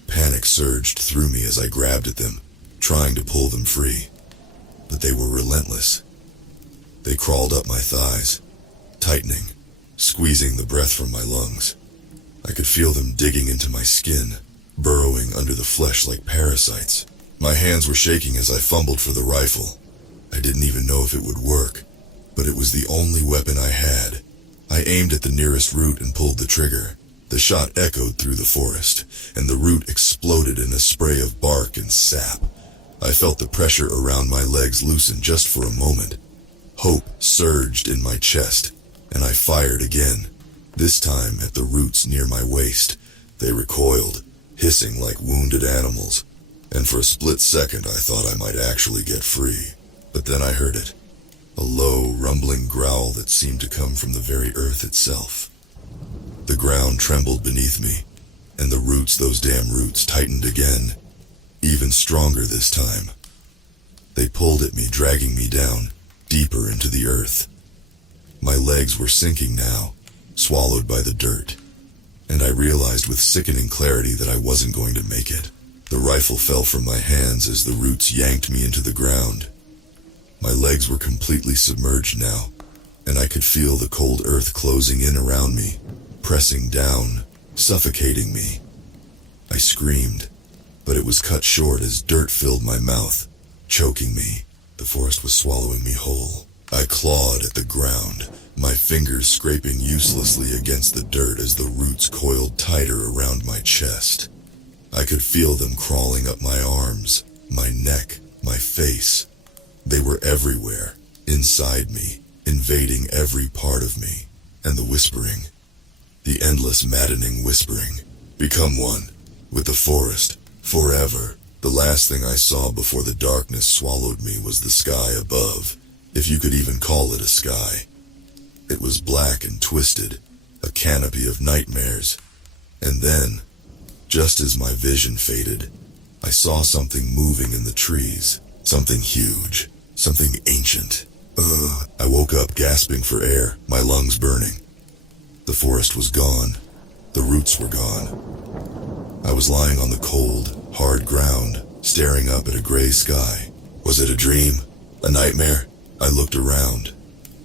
Panic surged through me as I grabbed at them, trying to pull them free. But they were relentless. They crawled up my thighs, tightening, squeezing the breath from my lungs. I could feel them digging into my skin, burrowing under the flesh like parasites. My hands were shaking as I fumbled for the rifle. I didn't even know if it would work, but it was the only weapon I had. I aimed at the nearest root and pulled the trigger. The shot echoed through the forest, and the root exploded in a spray of bark and sap. I felt the pressure around my legs loosen just for a moment. Hope surged in my chest, and I fired again, this time at the roots near my waist. They recoiled, hissing like wounded animals, and for a split second I thought I might actually get free. But then I heard it, a low, rumbling growl that seemed to come from the very earth itself. The ground trembled beneath me, and the roots, those damn roots, tightened again, even stronger this time. They pulled at me, dragging me down, deeper into the earth. My legs were sinking now, swallowed by the dirt, and I realized with sickening clarity that I wasn't going to make it. The rifle fell from my hands as the roots yanked me into the ground. My legs were completely submerged now, and I could feel the cold earth closing in around me, pressing down, suffocating me. I screamed, but it was cut short as dirt filled my mouth, choking me. The forest was swallowing me whole. I clawed at the ground, my fingers scraping uselessly against the dirt as the roots coiled tighter around my chest. I could feel them crawling up my arms, my neck, my face. They were everywhere, inside me, invading every part of me. And the whispering, the endless maddening whispering, become one with the forest, forever. The last thing I saw before the darkness swallowed me was the sky above, if you could even call it a sky. It was black and twisted, a canopy of nightmares. And then, just as my vision faded, I saw something moving in the trees, something huge, something ancient. I woke up gasping for air, my lungs burning. The forest was gone. The roots were gone. I was lying on the cold, hard ground, staring up at a gray sky. Was it a dream? A nightmare? I looked around,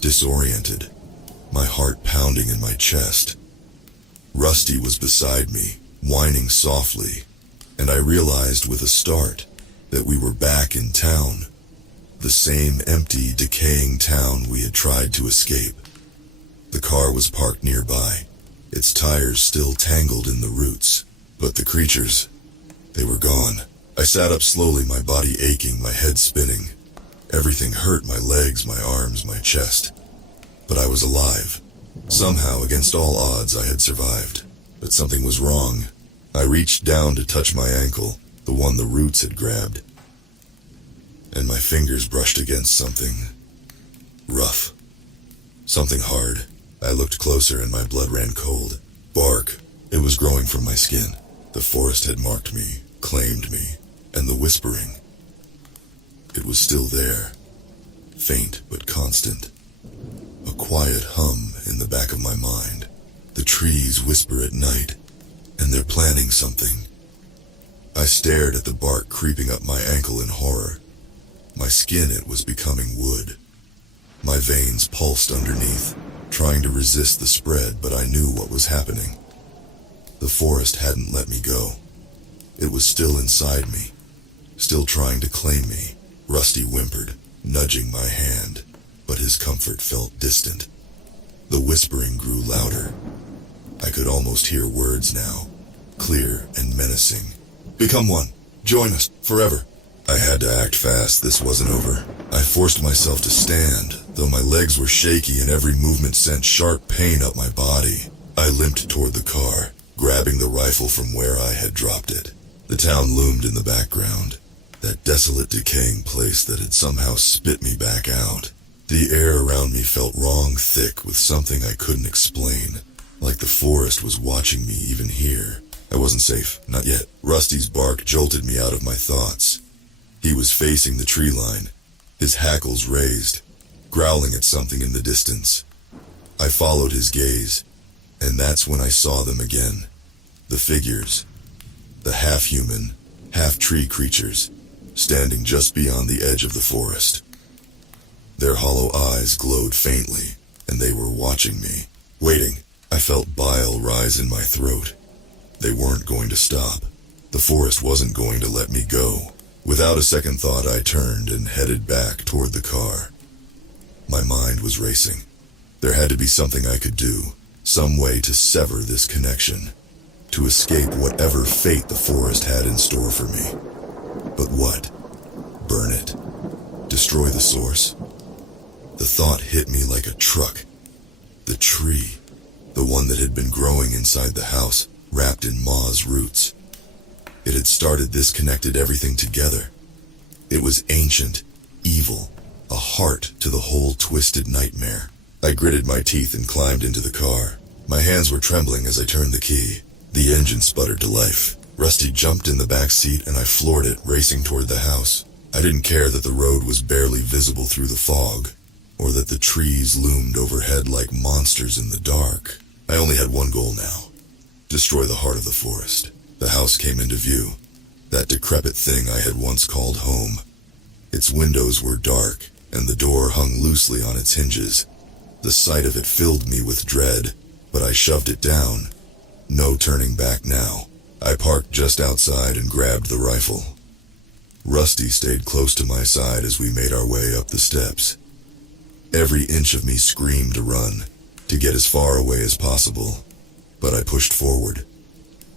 disoriented, my heart pounding in my chest. Rusty was beside me, whining softly, and I realized with a start that we were back in town. The same empty, decaying town we had tried to escape. The car was parked nearby, its tires still tangled in the roots. But the creatures, they were gone. I sat up slowly, my body aching, my head spinning. Everything hurt, my legs, my arms, my chest. But I was alive. Somehow, against all odds, I had survived. But something was wrong. I reached down to touch my ankle, the one the roots had grabbed. And my fingers brushed against something rough. Something hard. I looked closer and my blood ran cold. Bark. It was growing from my skin. The forest had marked me, claimed me, and the whispering. It was still there, faint but constant. A quiet hum in the back of my mind. The trees whisper at night, and they're planning something. I stared at the bark creeping up my ankle in horror. My skin, it was becoming wood. My veins pulsed underneath, trying to resist the spread, but I knew what was happening. The forest hadn't let me go. It was still inside me, still trying to claim me. Rusty whimpered, nudging my hand, but his comfort felt distant. The whispering grew louder. I could almost hear words now, clear and menacing. Become one. Join us, forever. I had to act fast. This wasn't over. I forced myself to stand, though my legs were shaky and every movement sent sharp pain up my body. I limped toward the car, grabbing the rifle from where I had dropped it. The town loomed in the background, that desolate, decaying place that had somehow spit me back out. The air around me felt wrong, thick with something I couldn't explain, like the forest was watching me even here. I wasn't safe, not yet. Rusty's bark jolted me out of my thoughts. He was facing the tree line, his hackles raised, growling at something in the distance. I followed his gaze, and that's when I saw them again. The figures, the half-human, half-tree creatures, standing just beyond the edge of the forest. Their hollow eyes glowed faintly, and they were watching me, waiting. I felt bile rise in my throat. They weren't going to stop. The forest wasn't going to let me go. Without a second thought, I turned and headed back toward the car. My mind was racing. There had to be something I could do, some way to sever this connection, to escape whatever fate the forest had in store for me. But what? Burn it? Destroy the source? The thought hit me like a truck. The tree, the one that had been growing inside the house, wrapped in Ma's roots. It had started this, connected everything together. It was ancient, evil, a heart to the whole twisted nightmare. I gritted my teeth and climbed into the car. My hands were trembling as I turned the key. The engine sputtered to life. Rusty jumped in the back seat and I floored it, racing toward the house. I didn't care that the road was barely visible through the fog, or that the trees loomed overhead like monsters in the dark. I only had one goal now: destroy the heart of the forest. The house came into view, that decrepit thing I had once called home. Its windows were dark, and the door hung loosely on its hinges. The sight of it filled me with dread, but I shoved it down. No turning back now. I parked just outside and grabbed the rifle. Rusty stayed close to my side as we made our way up the steps. Every inch of me screamed to run, to get as far away as possible, but I pushed forward.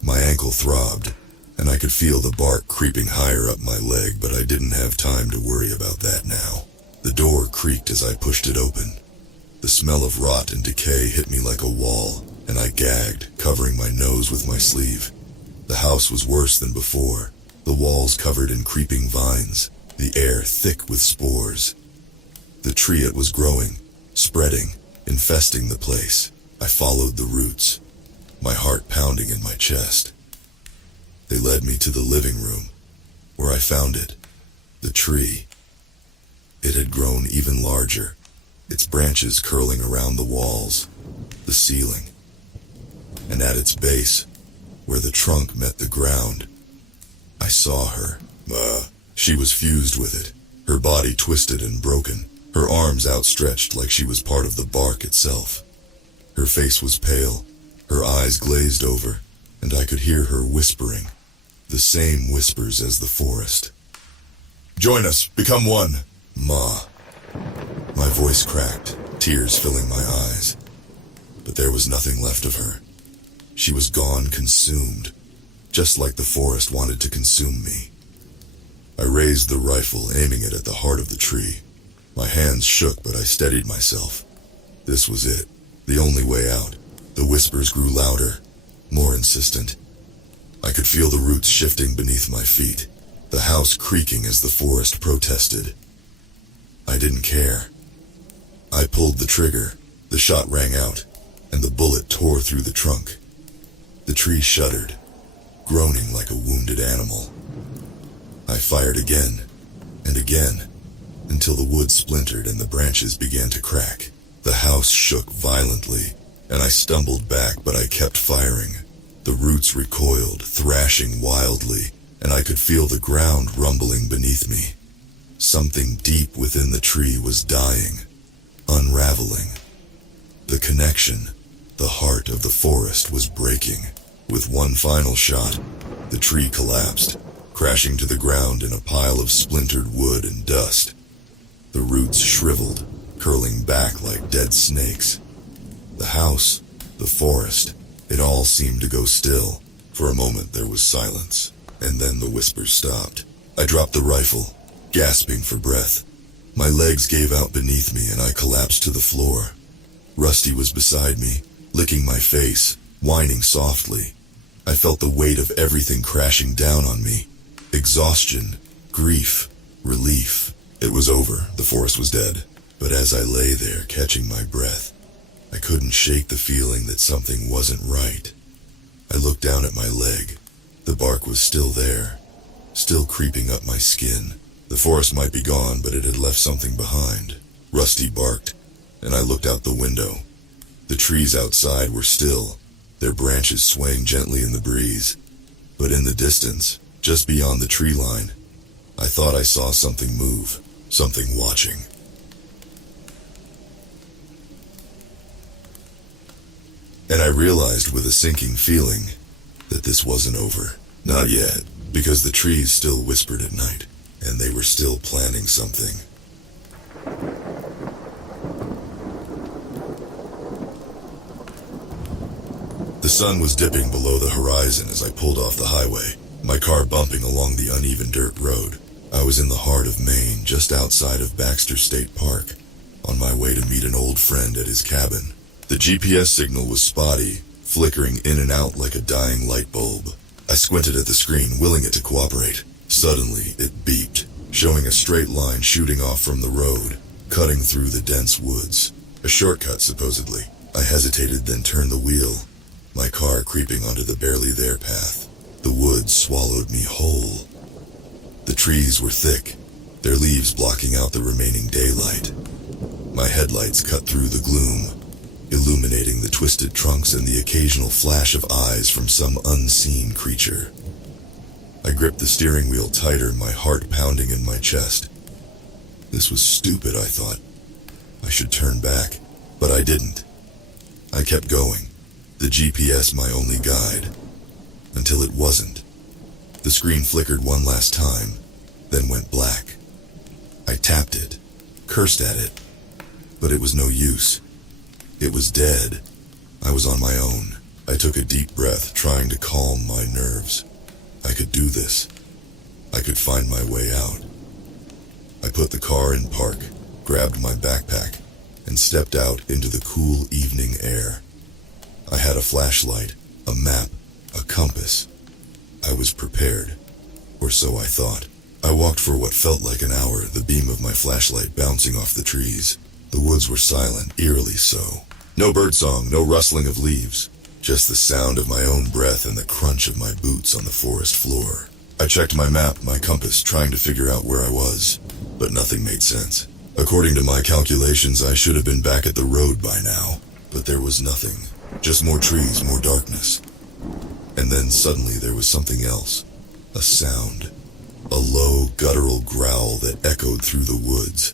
My ankle throbbed, and I could feel the bark creeping higher up my leg, but I didn't have time to worry about that now. The door creaked as I pushed it open. The smell of rot and decay hit me like a wall, and I gagged, covering my nose with my sleeve. The house was worse than before, the walls covered in creeping vines, the air thick with spores. The tree it was growing, spreading, infesting the place. I followed the roots, my heart pounding in my chest. They led me to the living room, where I found it, the tree. It had grown even larger, its branches curling around the walls, the ceiling. And at its base, where the trunk met the ground, I saw her. She was fused with it, her body twisted and broken, her arms outstretched like she was part of the bark itself. Her face was pale, her eyes glazed over, and I could hear her whispering, the same whispers as the forest. "Join us, become one, Ma." My voice cracked, tears filling my eyes. But there was nothing left of her. She was gone, consumed, just like the forest wanted to consume me. I raised the rifle, aiming it at the heart of the tree. My hands shook, but I steadied myself. This was it, the only way out. The whispers grew louder, more insistent. I could feel the roots shifting beneath my feet, the house creaking as the forest protested. I didn't care. I pulled the trigger, the shot rang out, and the bullet tore through the trunk. The tree shuddered, groaning like a wounded animal. I fired again, and again, until the wood splintered and the branches began to crack. The house shook violently, and I stumbled back, but I kept firing. The roots recoiled, thrashing wildly, and I could feel the ground rumbling beneath me. Something deep within the tree was dying, unraveling. The connection, the heart of the forest, was breaking. With one final shot, the tree collapsed, crashing to the ground in a pile of splintered wood and dust. The roots shriveled, curling back like dead snakes. The house, the forest, it all seemed to go still. For a moment there was silence, and then the whispers stopped. I dropped the rifle, gasping for breath. My legs gave out beneath me and I collapsed to the floor. Rusty was beside me, licking my face, whining softly. I felt the weight of everything crashing down on me. Exhaustion, grief, relief. It was over, the forest was dead. But as I lay there catching my breath, I couldn't shake the feeling that something wasn't right. I looked down at my leg. The bark was still there, still creeping up my skin. The forest might be gone, but it had left something behind. Rusty barked, and I looked out the window. The trees outside were still, their branches swaying gently in the breeze. But in the distance, just beyond the tree line, I thought I saw something move, something watching. And I realized with a sinking feeling that this wasn't over. Not yet, because the trees still whispered at night, and they were still planning something. The sun was dipping below the horizon as I pulled off the highway, my car bumping along the uneven dirt road. I was in the heart of Maine, just outside of Baxter State Park, on my way to meet an old friend at his cabin. The GPS signal was spotty, flickering in and out like a dying light bulb. I squinted at the screen, willing it to cooperate. Suddenly, it beeped, showing a straight line shooting off from the road, cutting through the dense woods. A shortcut, supposedly. I hesitated, then turned the wheel, my car creeping onto the barely there path. The woods swallowed me whole. The trees were thick, their leaves blocking out the remaining daylight. My headlights cut through the gloom, illuminating the twisted trunks and the occasional flash of eyes from some unseen creature. I gripped the steering wheel tighter, my heart pounding in my chest. This was stupid, I thought. I should turn back, but I didn't. I kept going, the GPS my only guide, until it wasn't. The screen flickered one last time, then went black. I tapped it, cursed at it, but it was no use. It was dead. I was on my own. I took a deep breath, trying to calm my nerves. I could do this. I could find my way out. I put the car in park, grabbed my backpack, and stepped out into the cool evening air. I had a flashlight, a map, a compass. I was prepared, or so I thought. I walked for what felt like an hour, the beam of my flashlight bouncing off the trees. The woods were silent, eerily so. No birdsong, no rustling of leaves, just the sound of my own breath and the crunch of my boots on the forest floor. I checked my map, my compass, trying to figure out where I was, but nothing made sense. According to my calculations, I should have been back at the road by now, but there was nothing. Just more trees, more darkness. And then suddenly there was something else. A sound. A low, guttural growl that echoed through the woods.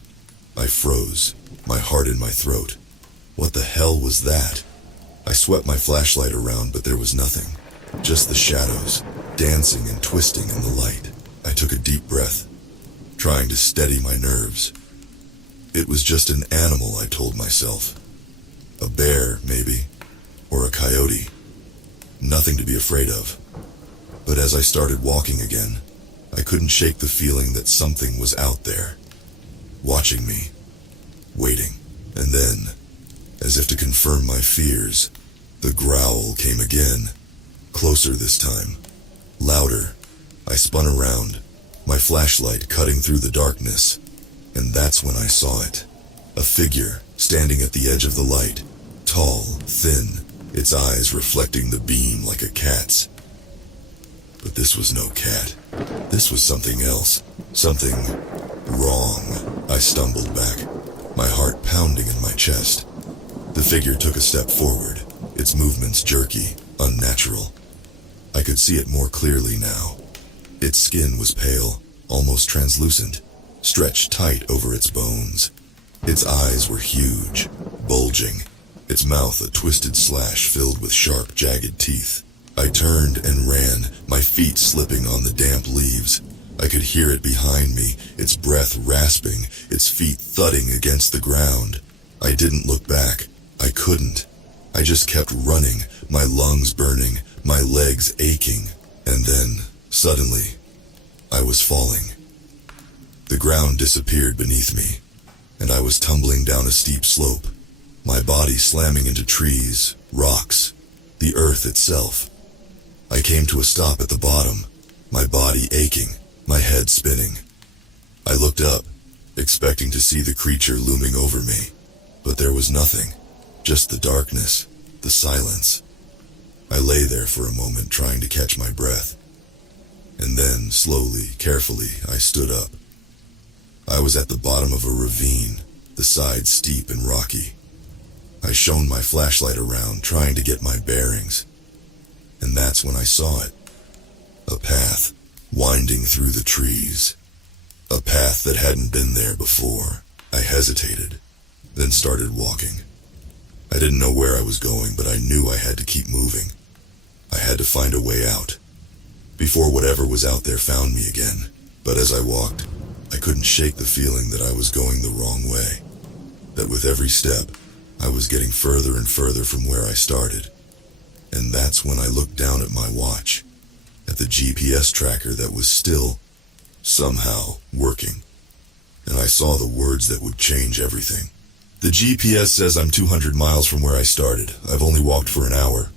I froze, my heart in my throat. What the hell was that? I swept my flashlight around, but there was nothing. Just the shadows, dancing and twisting in the light. I took a deep breath, trying to steady my nerves. It was just an animal, I told myself. A bear, maybe, or a coyote. Nothing to be afraid of. But as I started walking again, I couldn't shake the feeling that something was out there, watching me, waiting. And then, as if to confirm my fears, the growl came again, closer this time, louder. I spun around, my flashlight cutting through the darkness, and that's when I saw it. A figure standing at the edge of the light, tall, thin, its eyes reflecting the beam like a cat's. But this was no cat. This was something else. Something wrong. I stumbled back, my heart pounding in my chest. The figure took a step forward, its movements jerky, unnatural. I could see it more clearly now. Its skin was pale, almost translucent, stretched tight over its bones. Its eyes were huge, bulging, its mouth a twisted slash filled with sharp, jagged teeth. I turned and ran, my feet slipping on the damp leaves. I could hear it behind me, its breath rasping, its feet thudding against the ground. I didn't look back. I couldn't. I just kept running, my lungs burning, my legs aching. And then, suddenly, I was falling. The ground disappeared beneath me, and I was tumbling down a steep slope, my body slamming into trees, rocks, the earth itself. I came to a stop at the bottom, my body aching, my head spinning. I looked up, expecting to see the creature looming over me, but there was nothing, just the darkness, the silence. I lay there for a moment trying to catch my breath. And then, slowly, carefully, I stood up. I was at the bottom of a ravine, the sides steep and rocky. I shone my flashlight around, trying to get my bearings. And that's when I saw it. A path, winding through the trees. A path that hadn't been there before. I hesitated, then started walking. I didn't know where I was going, but I knew I had to keep moving. I had to find a way out, before whatever was out there found me again. But as I walked, I couldn't shake the feeling that I was going the wrong way. That with every step, I was getting further and further from where I started. And that's when I looked down at my watch, at the GPS tracker that was still, somehow, working. And I saw the words that would change everything. The GPS says I'm 200 miles from where I started. I've only walked for an hour.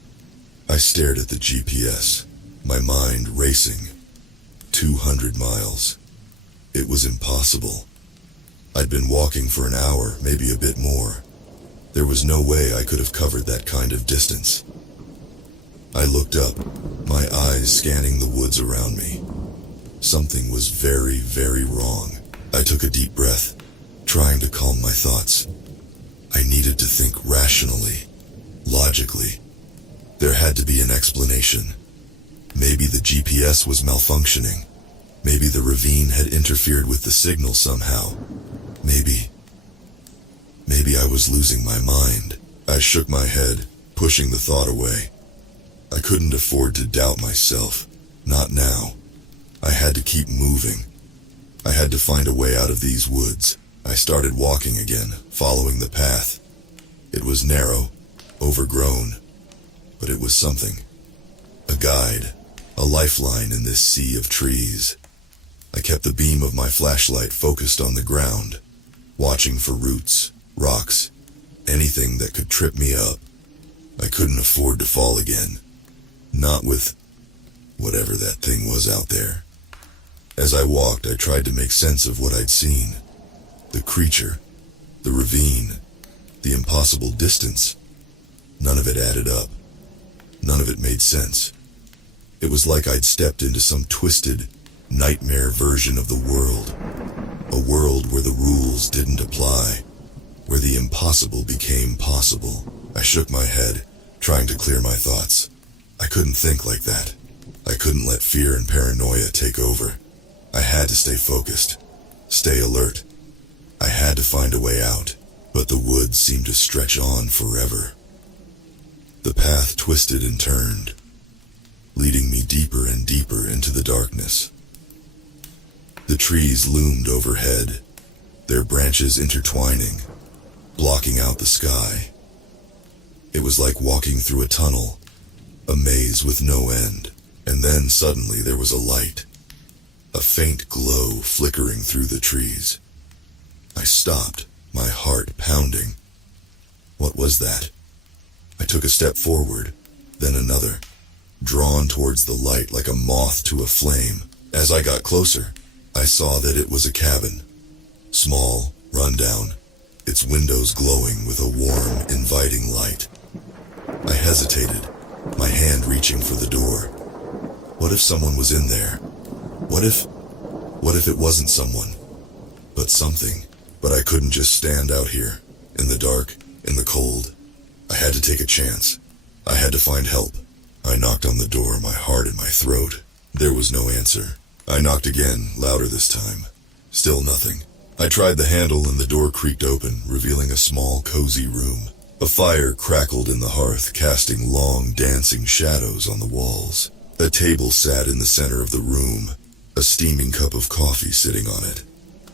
I stared at the GPS, my mind racing. 200 miles. It was impossible. I'd been walking for an hour, maybe a bit more. There was no way I could have covered that kind of distance. I looked up, my eyes scanning the woods around me. Something was very, very wrong. I took a deep breath, trying to calm my thoughts. I needed to think rationally, logically. There had to be an explanation. Maybe the GPS was malfunctioning. Maybe the ravine had interfered with the signal somehow. Maybe I was losing my mind. I shook my head, pushing the thought away. I couldn't afford to doubt myself. Not now. I had to keep moving. I had to find a way out of these woods. I started walking again, following the path. It was narrow, overgrown, but it was something. A guide, a lifeline in this sea of trees. I kept the beam of my flashlight focused on the ground, watching for roots, rocks, anything that could trip me up. I couldn't afford to fall again. Not with whatever that thing was out there. As I walked, I tried to make sense of what I'd seen. The creature, the ravine, the impossible distance. None of it added up. None of it made sense. It was like I'd stepped into some twisted, nightmare version of the world. A world where the rules didn't apply, where the impossible became possible. I shook my head, trying to clear my thoughts. I couldn't think like that. I couldn't let fear and paranoia take over. I had to stay focused, stay alert. I had to find a way out, but the woods seemed to stretch on forever. The path twisted and turned, leading me deeper and deeper into the darkness. The trees loomed overhead, their branches intertwining, blocking out the sky. It was like walking through a tunnel, a maze with no end, and then suddenly there was a light, a faint glow flickering through the trees. I stopped, my heart pounding. What was that? I took a step forward, then another, drawn towards the light like a moth to a flame. As I got closer, I saw that it was a cabin. Small, rundown, its windows glowing with a warm, inviting light. I hesitated, my hand reaching for the door. What if someone was in there? What if it wasn't someone, but something? But I couldn't just stand out here, in the dark, in the cold. I had to take a chance. I had to find help. I knocked on the door, my heart in my throat. There was no answer. I knocked again, louder this time. Still nothing. I tried the handle and the door creaked open, revealing a small, cozy room. A fire crackled in the hearth, casting long, dancing shadows on the walls. A table sat in the center of the room, a steaming cup of coffee sitting on it.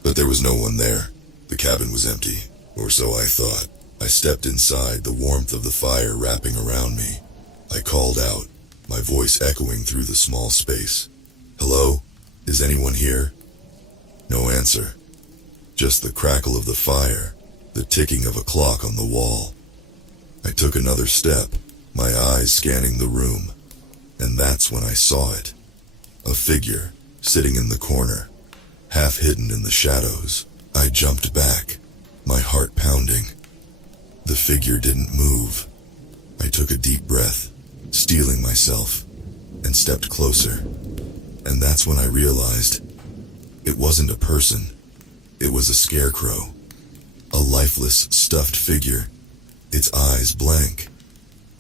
But there was no one there. The cabin was empty, or so I thought. I stepped inside, the warmth of the fire wrapping around me. I called out, my voice echoing through the small space. Hello? Is anyone here? No answer. Just the crackle of the fire, the ticking of a clock on the wall. I took another step, my eyes scanning the room, and that's when I saw it. A figure, sitting in the corner, half hidden in the shadows. I jumped back, my heart pounding. The figure didn't move. I took a deep breath, steeling myself, and stepped closer. And that's when I realized it wasn't a person. It was a scarecrow. A lifeless, stuffed figure, its eyes blank,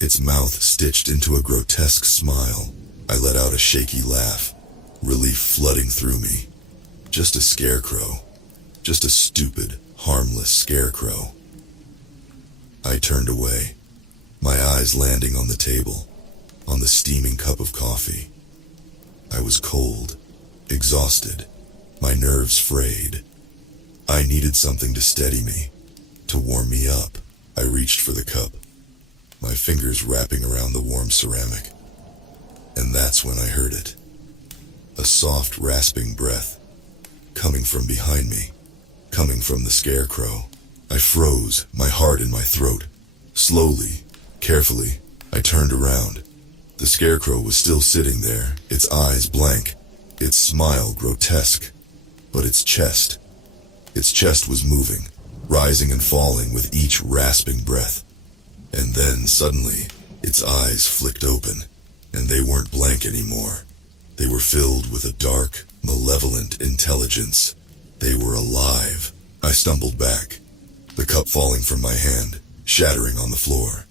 its mouth stitched into a grotesque smile. I let out a shaky laugh, relief flooding through me. Just a scarecrow. Just a stupid, harmless scarecrow. I turned away, my eyes landing on the table, on the steaming cup of coffee. I was cold, exhausted, my nerves frayed. I needed something to steady me, to warm me up. I reached for the cup, my fingers wrapping around the warm ceramic. And that's when I heard it. A soft, rasping breath, coming from behind me, coming from the scarecrow. I froze, my heart in my throat. Slowly, carefully, I turned around. The scarecrow was still sitting there, its eyes blank, its smile grotesque. But its chest was moving, rising and falling with each rasping breath. And then, suddenly, its eyes flicked open, and they weren't blank anymore. They were filled with a dark, malevolent intelligence. They were alive. I stumbled back, the cup falling from my hand, shattering on the floor.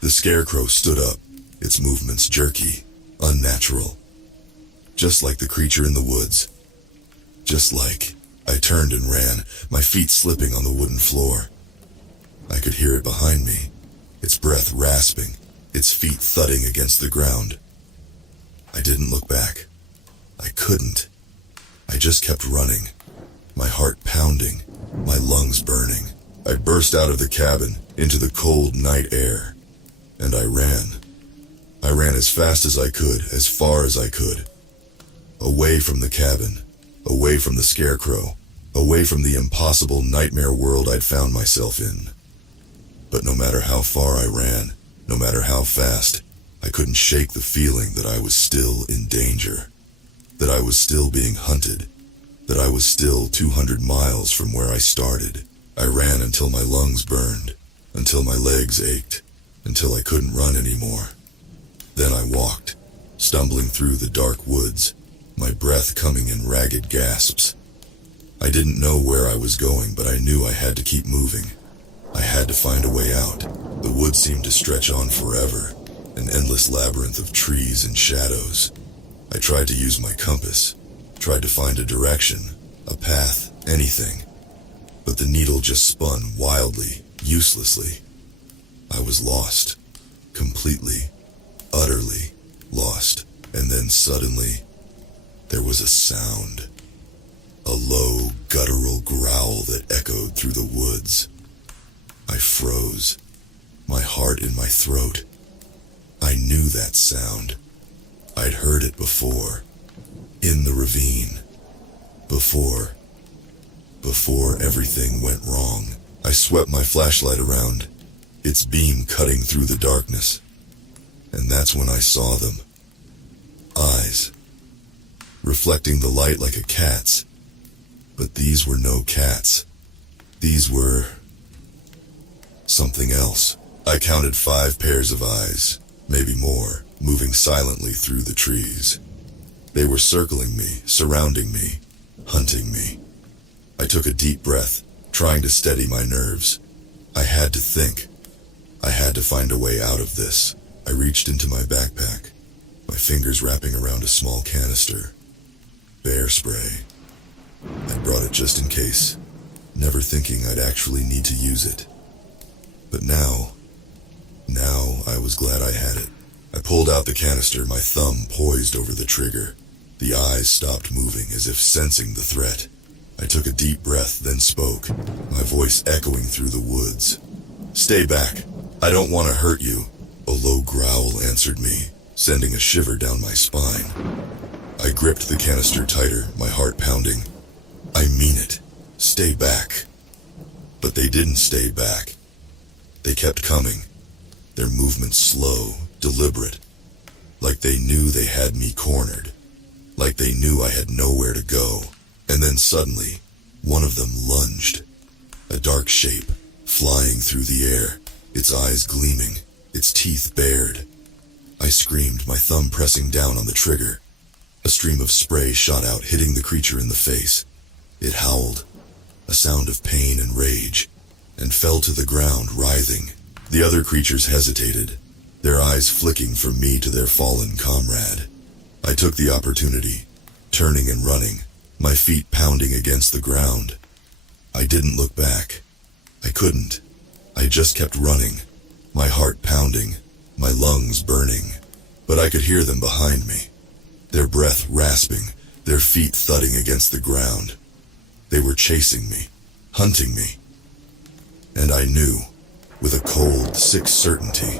The scarecrow stood up, its movements jerky, unnatural. Just like the creature in the woods. Just like. I turned and ran, my feet slipping on the wooden floor. I could hear it behind me, its breath rasping, its feet thudding against the ground. I didn't look back. I couldn't. I just kept running, my heart pounding, my lungs burning. I burst out of the cabin, into the cold night air, and I ran. I ran as fast as I could, as far as I could. Away from the cabin, away from the scarecrow, away from the impossible nightmare world I'd found myself in. But no matter how far I ran, no matter how fast, I couldn't shake the feeling that I was still in danger, that I was still being hunted, that I was still 200 miles from where I started. I ran until my lungs burned, until my legs ached, until I couldn't run anymore. Then I walked, stumbling through the dark woods, my breath coming in ragged gasps. I didn't know where I was going, but I knew I had to keep moving. I had to find a way out. The woods seemed to stretch on forever, an endless labyrinth of trees and shadows. I tried to use my compass, tried to find a direction, a path, anything. But the needle just spun wildly, uselessly. I was lost, completely, utterly lost. And then suddenly, there was a sound. A low, guttural growl that echoed through the woods. I froze, my heart in my throat. I knew that sound. I'd heard it before, in the ravine. Before everything went wrong. I swept my flashlight around, its beam cutting through the darkness. And that's when I saw them. Eyes, reflecting the light like a cat's. But these were no cats. These were something else. I counted 5 pairs of eyes, maybe more, moving silently through the trees. They were circling me, surrounding me, hunting me. I took a deep breath, trying to steady my nerves. I had to think. I had to find a way out of this. I reached into my backpack, my fingers wrapping around a small canister. Bear spray. I brought it just in case, never thinking I'd actually need to use it. But now I was glad I had it. I pulled out the canister, my thumb poised over the trigger. The eyes stopped moving as if sensing the threat. I took a deep breath, then spoke, my voice echoing through the woods. "Stay back. I don't want to hurt you." A low growl answered me, sending a shiver down my spine. I gripped the canister tighter, my heart pounding. "I mean it. Stay back." But they didn't stay back. They kept coming, their movements slow, deliberate, like they knew they had me cornered, like they knew I had nowhere to go. And then suddenly, one of them lunged, a dark shape, flying through the air, its eyes gleaming, its teeth bared. I screamed, my thumb pressing down on the trigger. A stream of spray shot out, hitting the creature in the face. It howled, a sound of pain and rage, and fell to the ground, writhing. The other creatures hesitated, their eyes flicking from me to their fallen comrade. I took the opportunity, turning and running, my feet pounding against the ground. I didn't look back. I couldn't. I just kept running, my heart pounding, my lungs burning. But I could hear them behind me, their breath rasping, their feet thudding against the ground. They were chasing me, hunting me. And I knew, with a cold, sick certainty,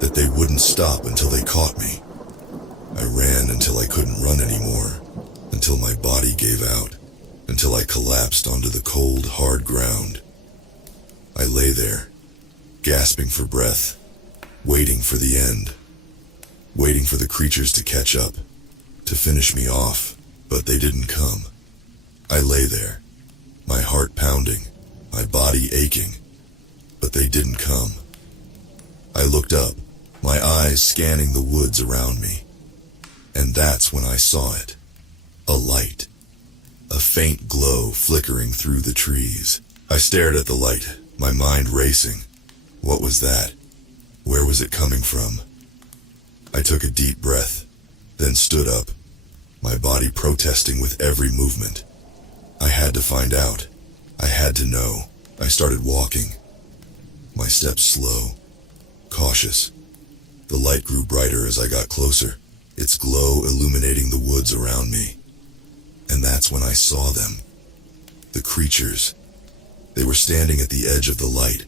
that they wouldn't stop until they caught me. I ran until I couldn't run anymore, until my body gave out, until I collapsed onto the cold, hard ground. I lay there, gasping for breath, waiting for the end, waiting for the creatures to catch up, to finish me off, but they didn't come. I lay there, my heart pounding, my body aching, but they didn't come. I looked up, my eyes scanning the woods around me, and that's when I saw it. A light, a faint glow flickering through the trees. I stared at the light, my mind racing. What was that? Where was it coming from? I took a deep breath, then stood up, my body protesting with every movement. I had to find out. I had to know. I started walking, my steps slow, cautious. The light grew brighter as I got closer, its glow illuminating the woods around me. And that's when I saw them. The creatures. They were standing at the edge of the light,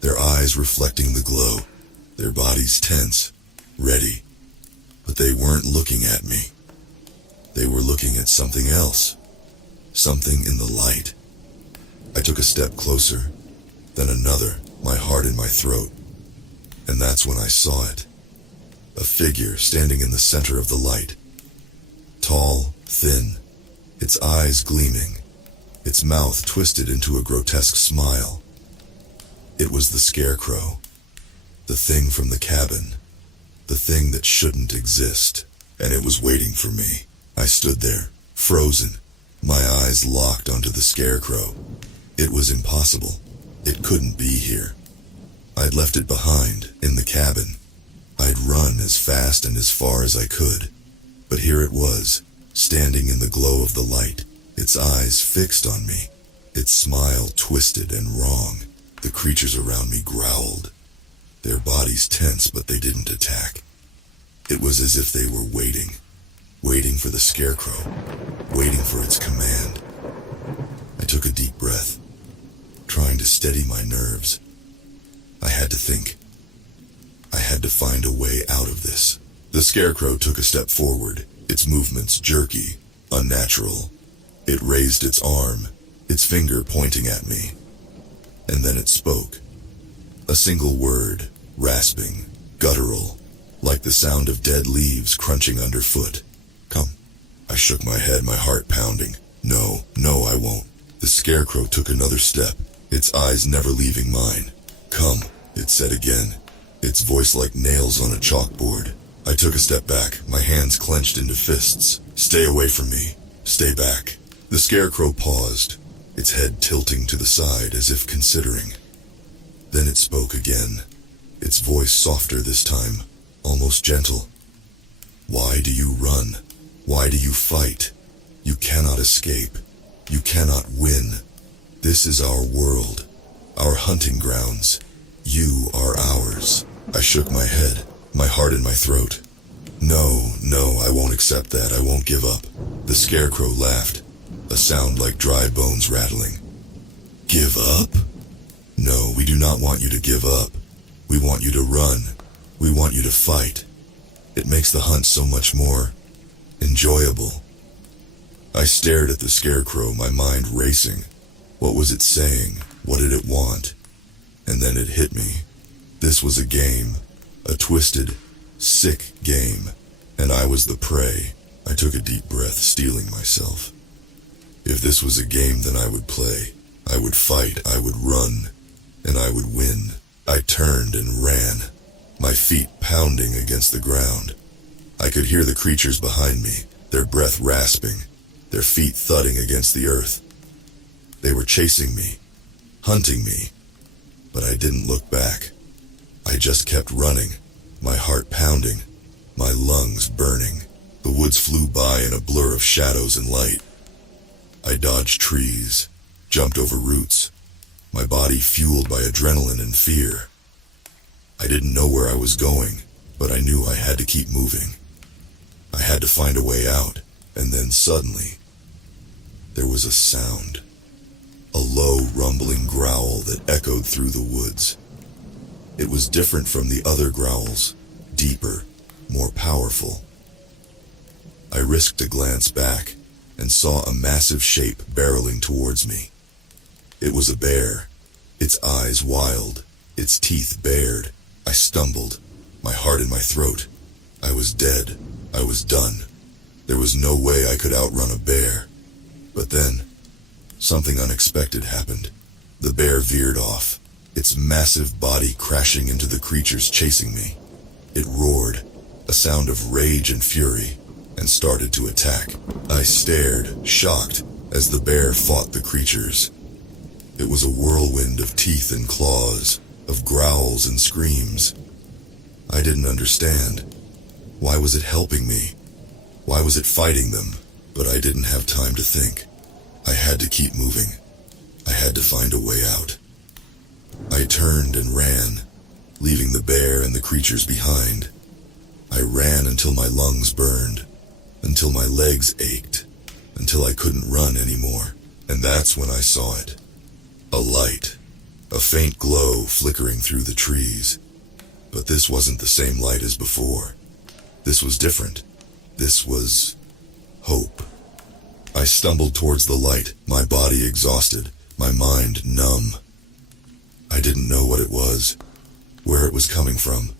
their eyes reflecting the glow, their bodies tense, ready. But they weren't looking at me. They were looking at something else, something in the light. I took a step closer, then another, my heart in my throat. And that's when I saw it. A figure standing in the center of the light. Tall, thin, its eyes gleaming, its mouth twisted into a grotesque smile. It was the Scarecrow, the thing from the cabin, the thing that shouldn't exist, and it was waiting for me. I stood there, frozen, my eyes locked onto the Scarecrow. It was impossible. It couldn't be here. I'd left it behind, in the cabin. I'd run as fast and as far as I could. But here it was, standing in the glow of the light, its eyes fixed on me, its smile twisted and wrong. The creatures around me growled, their bodies tense, but they didn't attack. It was as if they were waiting, waiting for the Scarecrow, waiting for its command. I took a deep breath, trying to steady my nerves. I had to think. I had to find a way out of this. The Scarecrow took a step forward, its movements jerky, unnatural. It raised its arm, its finger pointing at me. And then it spoke. A single word, rasping, guttural, like the sound of dead leaves crunching underfoot. Come. I shook my head, my heart pounding. No, I won't. The Scarecrow took another step, its eyes never leaving mine. Come, it said again, its voice like nails on a chalkboard. I took a step back, my hands clenched into fists. Stay away from me. Stay back. The Scarecrow paused, its head tilting to the side as if considering. Then it spoke again, its voice softer this time, almost gentle. Why do you run? Why do you fight? You cannot escape. You cannot win. This is our world, our hunting grounds. You are ours. I shook my head, my heart in my throat. No, I won't accept that. I won't give up. The Scarecrow laughed, a sound like dry bones rattling. Give up? No, we do not want you to give up. We want you to run. We want you to fight. It makes the hunt so much more enjoyable. I stared at the Scarecrow, my mind racing. What was it saying? What did it want? And then it hit me. This was a game, a twisted, sick game, and I was the prey. I took a deep breath, steeling myself. If this was a game, then I would play. I would fight, I would run, and I would win. I turned and ran. my feet pounding against the ground. I could hear the creatures behind me, their breath rasping, their feet thudding against the earth. They were chasing me, hunting me, but I didn't look back. I just kept running, my heart pounding, my lungs burning. The woods flew by in a blur of shadows and light. I dodged trees, jumped over roots, my body fueled by adrenaline and fear. I didn't know where I was going, but I knew I had to keep moving. I had to find a way out, and then suddenly, there was a sound. A low, rumbling growl that echoed through the woods. It was different from the other growls, deeper, more powerful. I risked a glance back and saw a massive shape barreling towards me. It was a bear, its eyes wild, its teeth bared. I stumbled, my heart in my throat. I was dead. I was done. There was no way I could outrun a bear. But then, something unexpected happened. The bear veered off, its massive body crashing into the creatures chasing me. It roared, a sound of rage and fury, and started to attack. I stared, shocked, as the bear fought the creatures. It was a whirlwind of teeth and claws, of growls and screams. I didn't understand. Why was it helping me? Why was it fighting them? But I didn't have time to think. I had to keep moving. I had to find a way out. I turned and ran, leaving the bear and the creatures behind. I ran until my lungs burned, until my legs ached, until I couldn't run anymore. And that's when I saw it. A light, a faint glow flickering through the trees. But this wasn't the same light as before. This was different. This was hope. I stumbled towards the light, my body exhausted, my mind numb. I didn't know what it was, where it was coming from,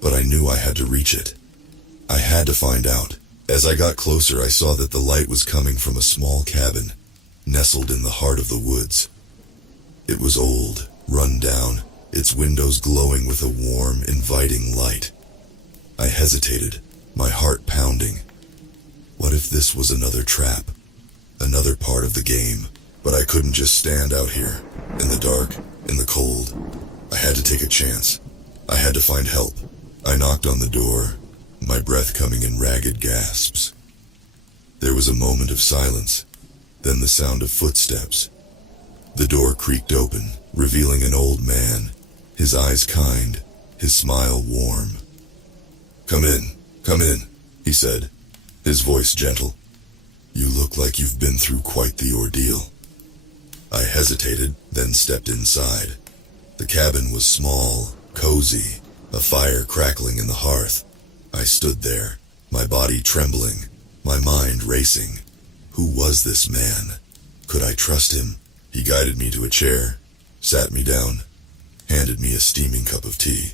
but I knew I had to reach it. I had to find out. As I got closer, I saw that the light was coming from a small cabin, nestled in the heart of the woods. It was old, run down, its windows glowing with a warm, inviting light. I hesitated, my heart pounding. What if this was another trap? Another part of the game? But I couldn't just stand out here, in the dark, in the cold. I had to take a chance. I had to find help. I knocked on the door, my breath coming in ragged gasps. There was a moment of silence, then the sound of footsteps. The door creaked open, revealing an old man, his eyes kind, his smile warm. Come in, he said, his voice gentle. You look like you've been through quite the ordeal. I hesitated, then stepped inside. The cabin was small, cozy, a fire crackling in the hearth. I stood there, my body trembling, my mind racing. Who was this man? Could I trust him? He guided me to a chair, sat me down, handed me a steaming cup of tea.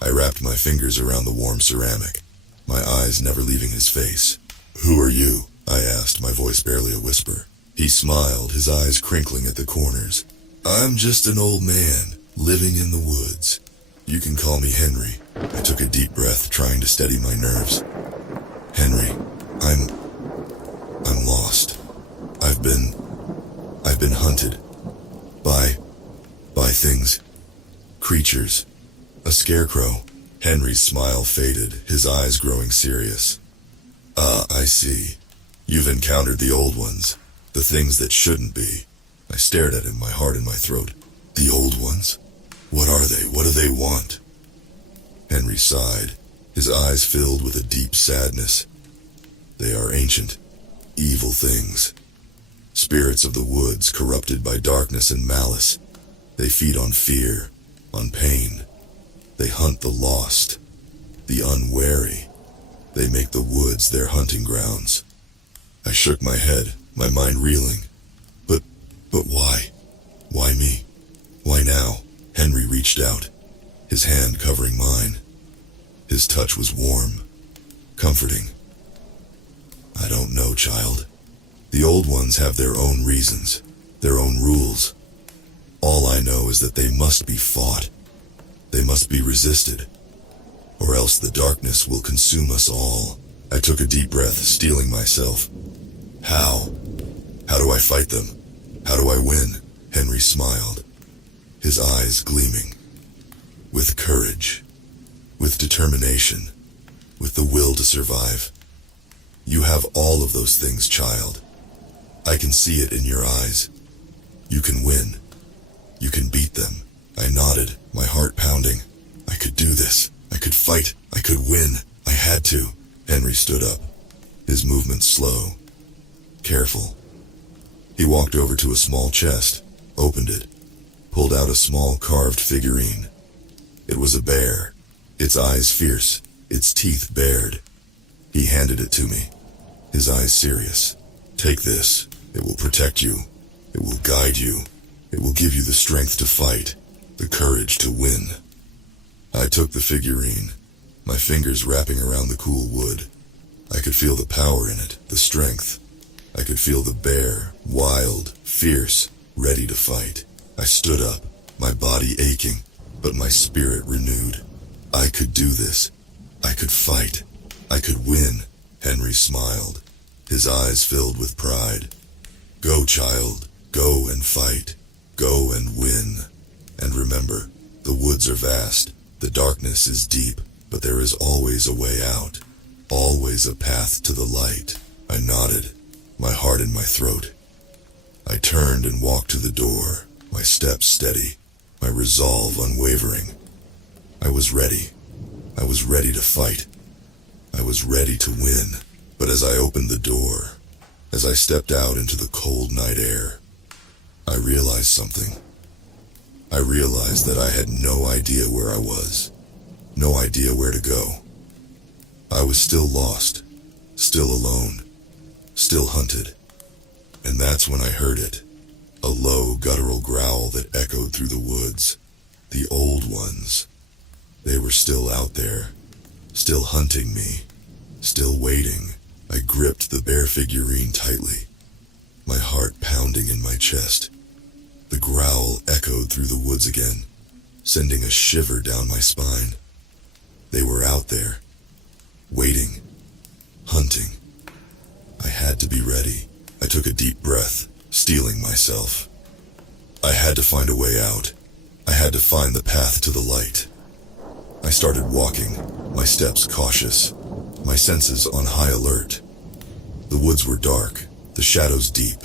I wrapped my fingers around the warm ceramic, my eyes never leaving his face. Who are you? I asked, my voice barely a whisper. He smiled, his eyes crinkling at the corners. I'm just an old man, living in the woods. You can call me Henry. I took a deep breath, trying to steady my nerves. Henry, I'm lost. I've been hunted. By things. Creatures. A scarecrow. Henry's smile faded, his eyes growing serious. I see. You've encountered the old ones. The things that shouldn't be. I stared at him, my heart in my throat. The old ones? What are they? What do they want? Henry sighed, his eyes filled with a deep sadness. They are ancient, evil things. Spirits of the woods corrupted by darkness and malice. They feed on fear, on pain. They hunt the lost, the unwary. They make the woods their hunting grounds. I shook my head, my mind reeling. But why? Why me? Why now? Henry reached out, his hand covering mine. His touch was warm, comforting. I don't know, child. The old ones have their own reasons, their own rules. All I know is that they must be fought. They must be resisted, or else the darkness will consume us all. I took a deep breath, steeling myself. How? How do I fight them? How do I win? Henry smiled, his eyes gleaming. With courage, with determination, with the will to survive. You have all of those things, child. I can see it in your eyes. You can win. You can beat them. I nodded, my heart pounding. I could do this. I could fight. I could win. I had to. Henry stood up, his movements slow, careful. He walked over to a small chest, opened it, pulled out a small carved figurine. It was a bear, its eyes fierce, its teeth bared. He handed it to me, his eyes serious. Take this. It will protect you. It will guide you. It will give you the strength to fight, the courage to win. I took the figurine, my fingers wrapping around the cool wood. I could feel the power in it, the strength. I could feel the bear, wild, fierce, ready to fight. I stood up, my body aching, but my spirit renewed. I could do this. I could fight. I could win. Henry smiled, his eyes filled with pride. Go, child. Go and fight. Go and win. And remember, the woods are vast, the darkness is deep, but there is always a way out. Always a path to the light. I nodded, my heart in my throat. I turned and walked to the door, my steps steady, my resolve unwavering. I was ready. I was ready to fight. I was ready to win. But as I opened the door, as I stepped out into the cold night air, I realized something. I realized that I had no idea where I was, no idea where to go. I was still lost, still alone, still hunted. And that's when I heard it, a low, guttural growl that echoed through the woods. The old ones. They were still out there, still hunting me, still waiting. I gripped the bear figurine tightly, my heart pounding in my chest. The growl echoed through the woods again, sending a shiver down my spine. They were out there, waiting, hunting. I had to be ready. I took a deep breath, steeling myself. I had to find a way out. I had to find the path to the light. I started walking, my steps cautious, my senses on high alert. The woods were dark, the shadows deep,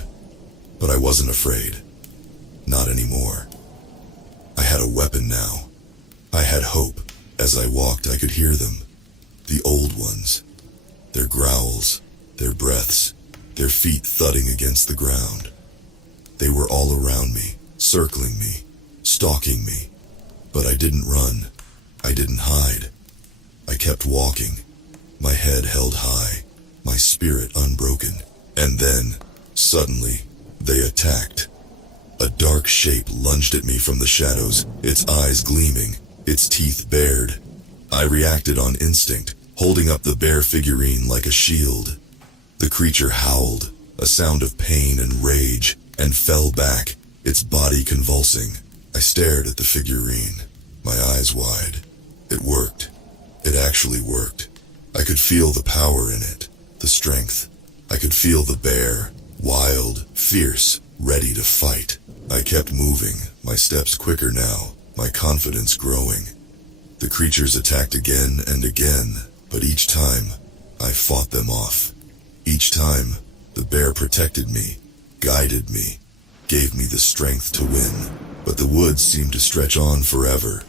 but I wasn't afraid. Not anymore. I had a weapon now. I had hope. As I walked, I could hear them. The old ones. Their growls, their breaths, their feet thudding against the ground. They were all around me, circling me, stalking me. But I didn't run. I didn't hide. I kept walking, my head held high, my spirit unbroken. And then, suddenly, they attacked. A dark shape lunged at me from the shadows, its eyes gleaming, its teeth bared. I reacted on instinct, holding up the bear figurine like a shield. The creature howled, a sound of pain and rage, and fell back, its body convulsing. I stared at the figurine, my eyes wide. It worked. It actually worked. I could feel the power in it, the strength. I could feel the bear, wild, fierce, ready to fight. I kept moving, my steps quicker now, my confidence growing. The creatures attacked again and again, but each time, I fought them off. Each time, the bear protected me, guided me, gave me the strength to win. But the woods seemed to stretch on forever,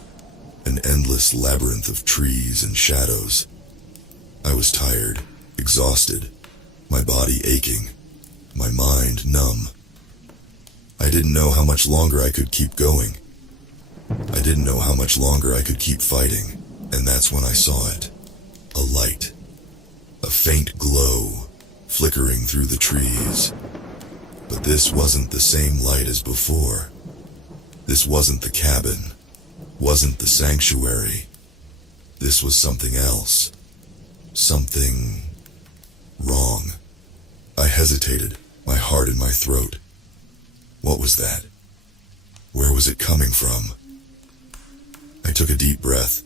an endless labyrinth of trees and shadows. I was tired, exhausted, my body aching, my mind numb. I didn't know how much longer I could keep going. I didn't know how much longer I could keep fighting, and that's when I saw it. A light. A faint glow, flickering through the trees. But this wasn't the same light as before. This wasn't the cabin, wasn't the sanctuary. This was something else. Something wrong. I hesitated, my heart in my throat. What was that? Where was it coming from? I took a deep breath,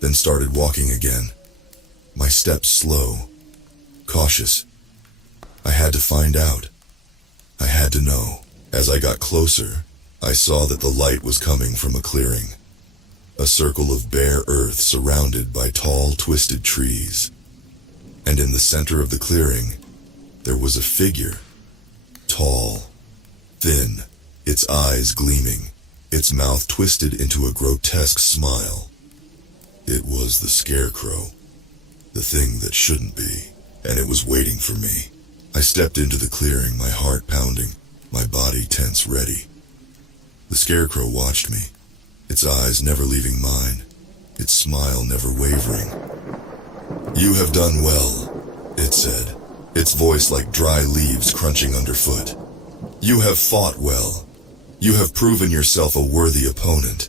then started walking again. My steps slow, cautious. I had to find out. I had to know. As I got closer, I saw that the light was coming from a clearing. A circle of bare earth surrounded by tall, twisted trees. And in the center of the clearing, there was a figure. Tall, thin, its eyes gleaming, its mouth twisted into a grotesque smile. It was the Scarecrow, the thing that shouldn't be, and it was waiting for me. I stepped into the clearing, my heart pounding, my body tense, ready. The Scarecrow watched me, its eyes never leaving mine, its smile never wavering. "You have done well," it said, its voice like dry leaves crunching underfoot. "You have fought well. You have proven yourself a worthy opponent."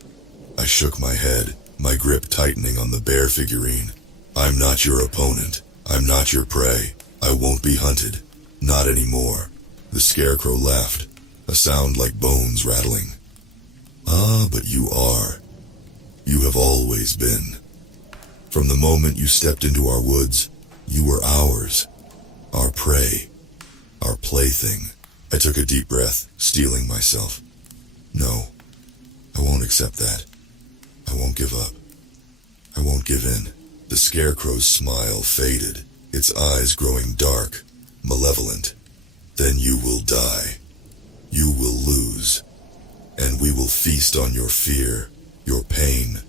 I shook my head, my grip tightening on the bear figurine. "I'm not your opponent. I'm not your prey. I won't be hunted. Not anymore." The Scarecrow laughed, a sound like bones rattling. "Ah, but you are. You have always been. From the moment you stepped into our woods, you were ours. Our prey. Our plaything." I took a deep breath, steeling myself. "No, I won't accept that. I won't give up. I won't give in." The Scarecrow's smile faded, its eyes growing dark, malevolent. "Then you will die. You will lose. And we will feast on your fear, your pain,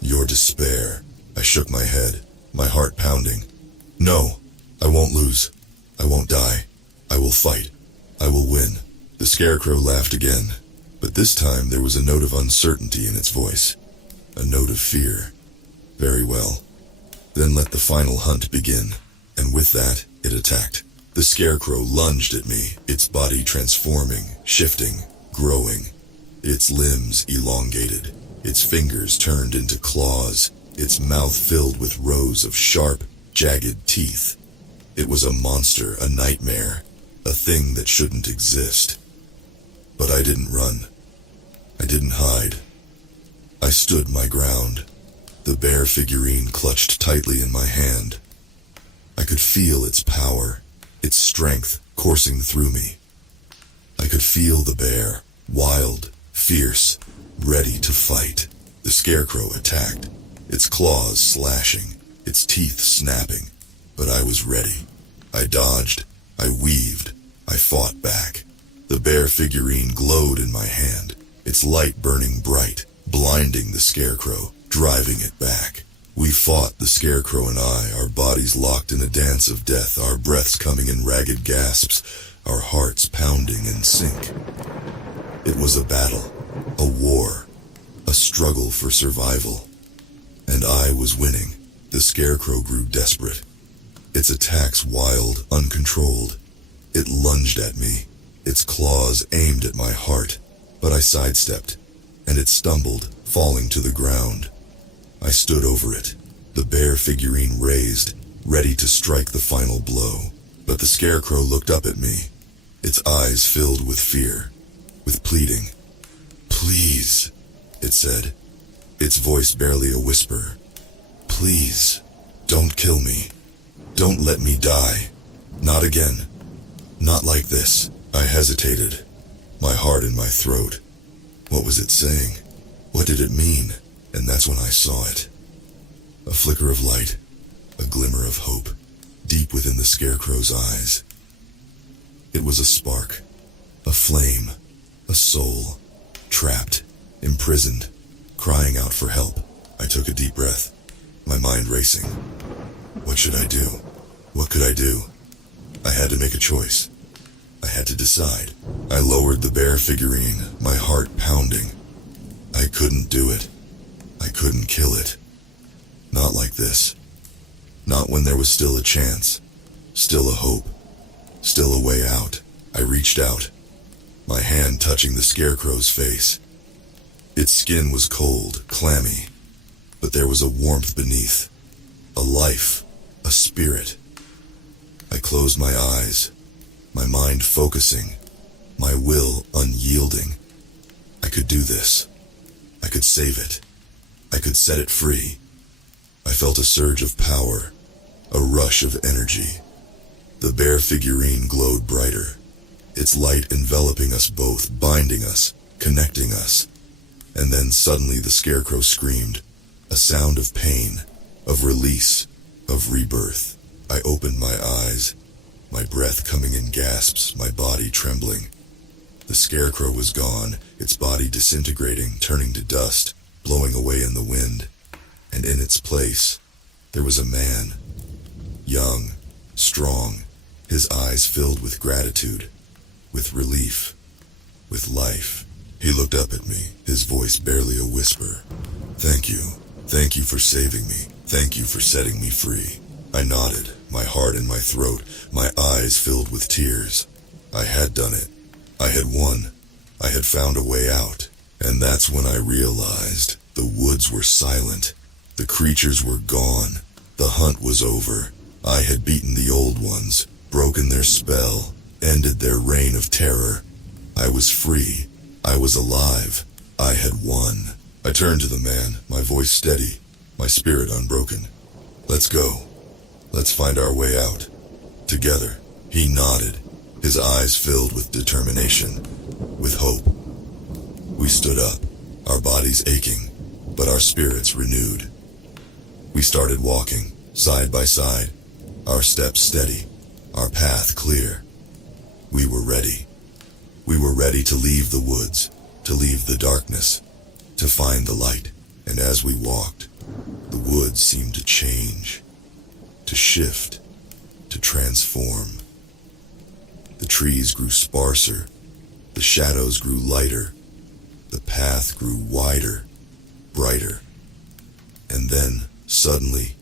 your despair." I shook my head, my heart pounding. "No, I won't lose. I won't die. I will fight. I will win." The Scarecrow laughed again, but this time there was a note of uncertainty in its voice, a note of fear. "Very well. Then let the final hunt begin." And with that, it attacked. The Scarecrow lunged at me, its body transforming, shifting, growing. Its limbs elongated, its fingers turned into claws, its mouth filled with rows of sharp, jagged teeth. It was a monster, a nightmare, a thing that shouldn't exist. But I didn't run. I didn't hide. I stood my ground, the bear figurine clutched tightly in my hand. I could feel its power, its strength coursing through me. I could feel the bear, wild, fierce, ready to fight. The Scarecrow attacked, its claws slashing, its teeth snapping, but I was ready. I dodged, I weaved, I fought back. The bear figurine glowed in my hand, its light burning bright, blinding the Scarecrow, driving it back. We fought, the Scarecrow and I, our bodies locked in a dance of death, our breaths coming in ragged gasps, our hearts pounding in sync. It was a battle, a war, a struggle for survival. And I was winning. The Scarecrow grew desperate, its attacks wild, uncontrolled. It lunged at me, its claws aimed at my heart, but I sidestepped, and it stumbled, falling to the ground. I stood over it, the bear figurine raised, ready to strike the final blow. But the Scarecrow looked up at me, its eyes filled with fear, with pleading. "Please," it said, its voice barely a whisper. "Please, don't kill me. Don't let me die. Not again. Not like this." I hesitated, my heart in my throat. What was it saying? What did it mean? And that's when I saw it. A flicker of light, a glimmer of hope, deep within the Scarecrow's eyes. It was a spark, a flame, a soul, trapped, imprisoned, crying out for help. I took a deep breath, my mind racing. What should I do? What could I do? I had to make a choice. I had to decide. I lowered the bear figurine, my heart pounding. I couldn't do it. I couldn't kill it. Not like this. Not when there was still a chance, still a hope, still a way out. I reached out, my hand touching the Scarecrow's face. Its skin was cold, clammy, but there was a warmth beneath, a life, a spirit. I closed my eyes, my mind focusing, my will unyielding. I could do this. I could save it. I could set it free. I felt a surge of power, a rush of energy. The bear figurine glowed brighter, its light enveloping us both, binding us, connecting us. And then suddenly the scarecrow screamed, a sound of pain, of release, of rebirth. I opened my eyes, my breath coming in gasps, my body trembling. The scarecrow was gone, its body disintegrating, turning to dust, blowing away in the wind. And in its place, there was a man, young, strong, his eyes filled with gratitude, with relief, with life. He looked up at me, his voice barely a whisper. Thank you. Thank you for saving me. Thank you for setting me free. I nodded, my heart in my throat, my eyes filled with tears. I had done it. I had won. I had found a way out. And that's when I realized the woods were silent. The creatures were gone. The hunt was over. I had beaten the old ones, broken their spell, ended their reign of terror. I was free. I was alive. I had won. I turned to the man, my voice steady, my spirit unbroken. Let's go. Let's find our way out. Together. He nodded, his eyes filled with determination, with hope. We stood up, our bodies aching, but our spirits renewed. We started walking, side by side, our steps steady, our path clear. We were ready. We were ready to leave the woods, to leave the darkness, to find the light. And as we walked, the woods seemed to change, to shift, to transform. The trees grew sparser, the shadows grew lighter, the path grew wider, brighter. And then, suddenly,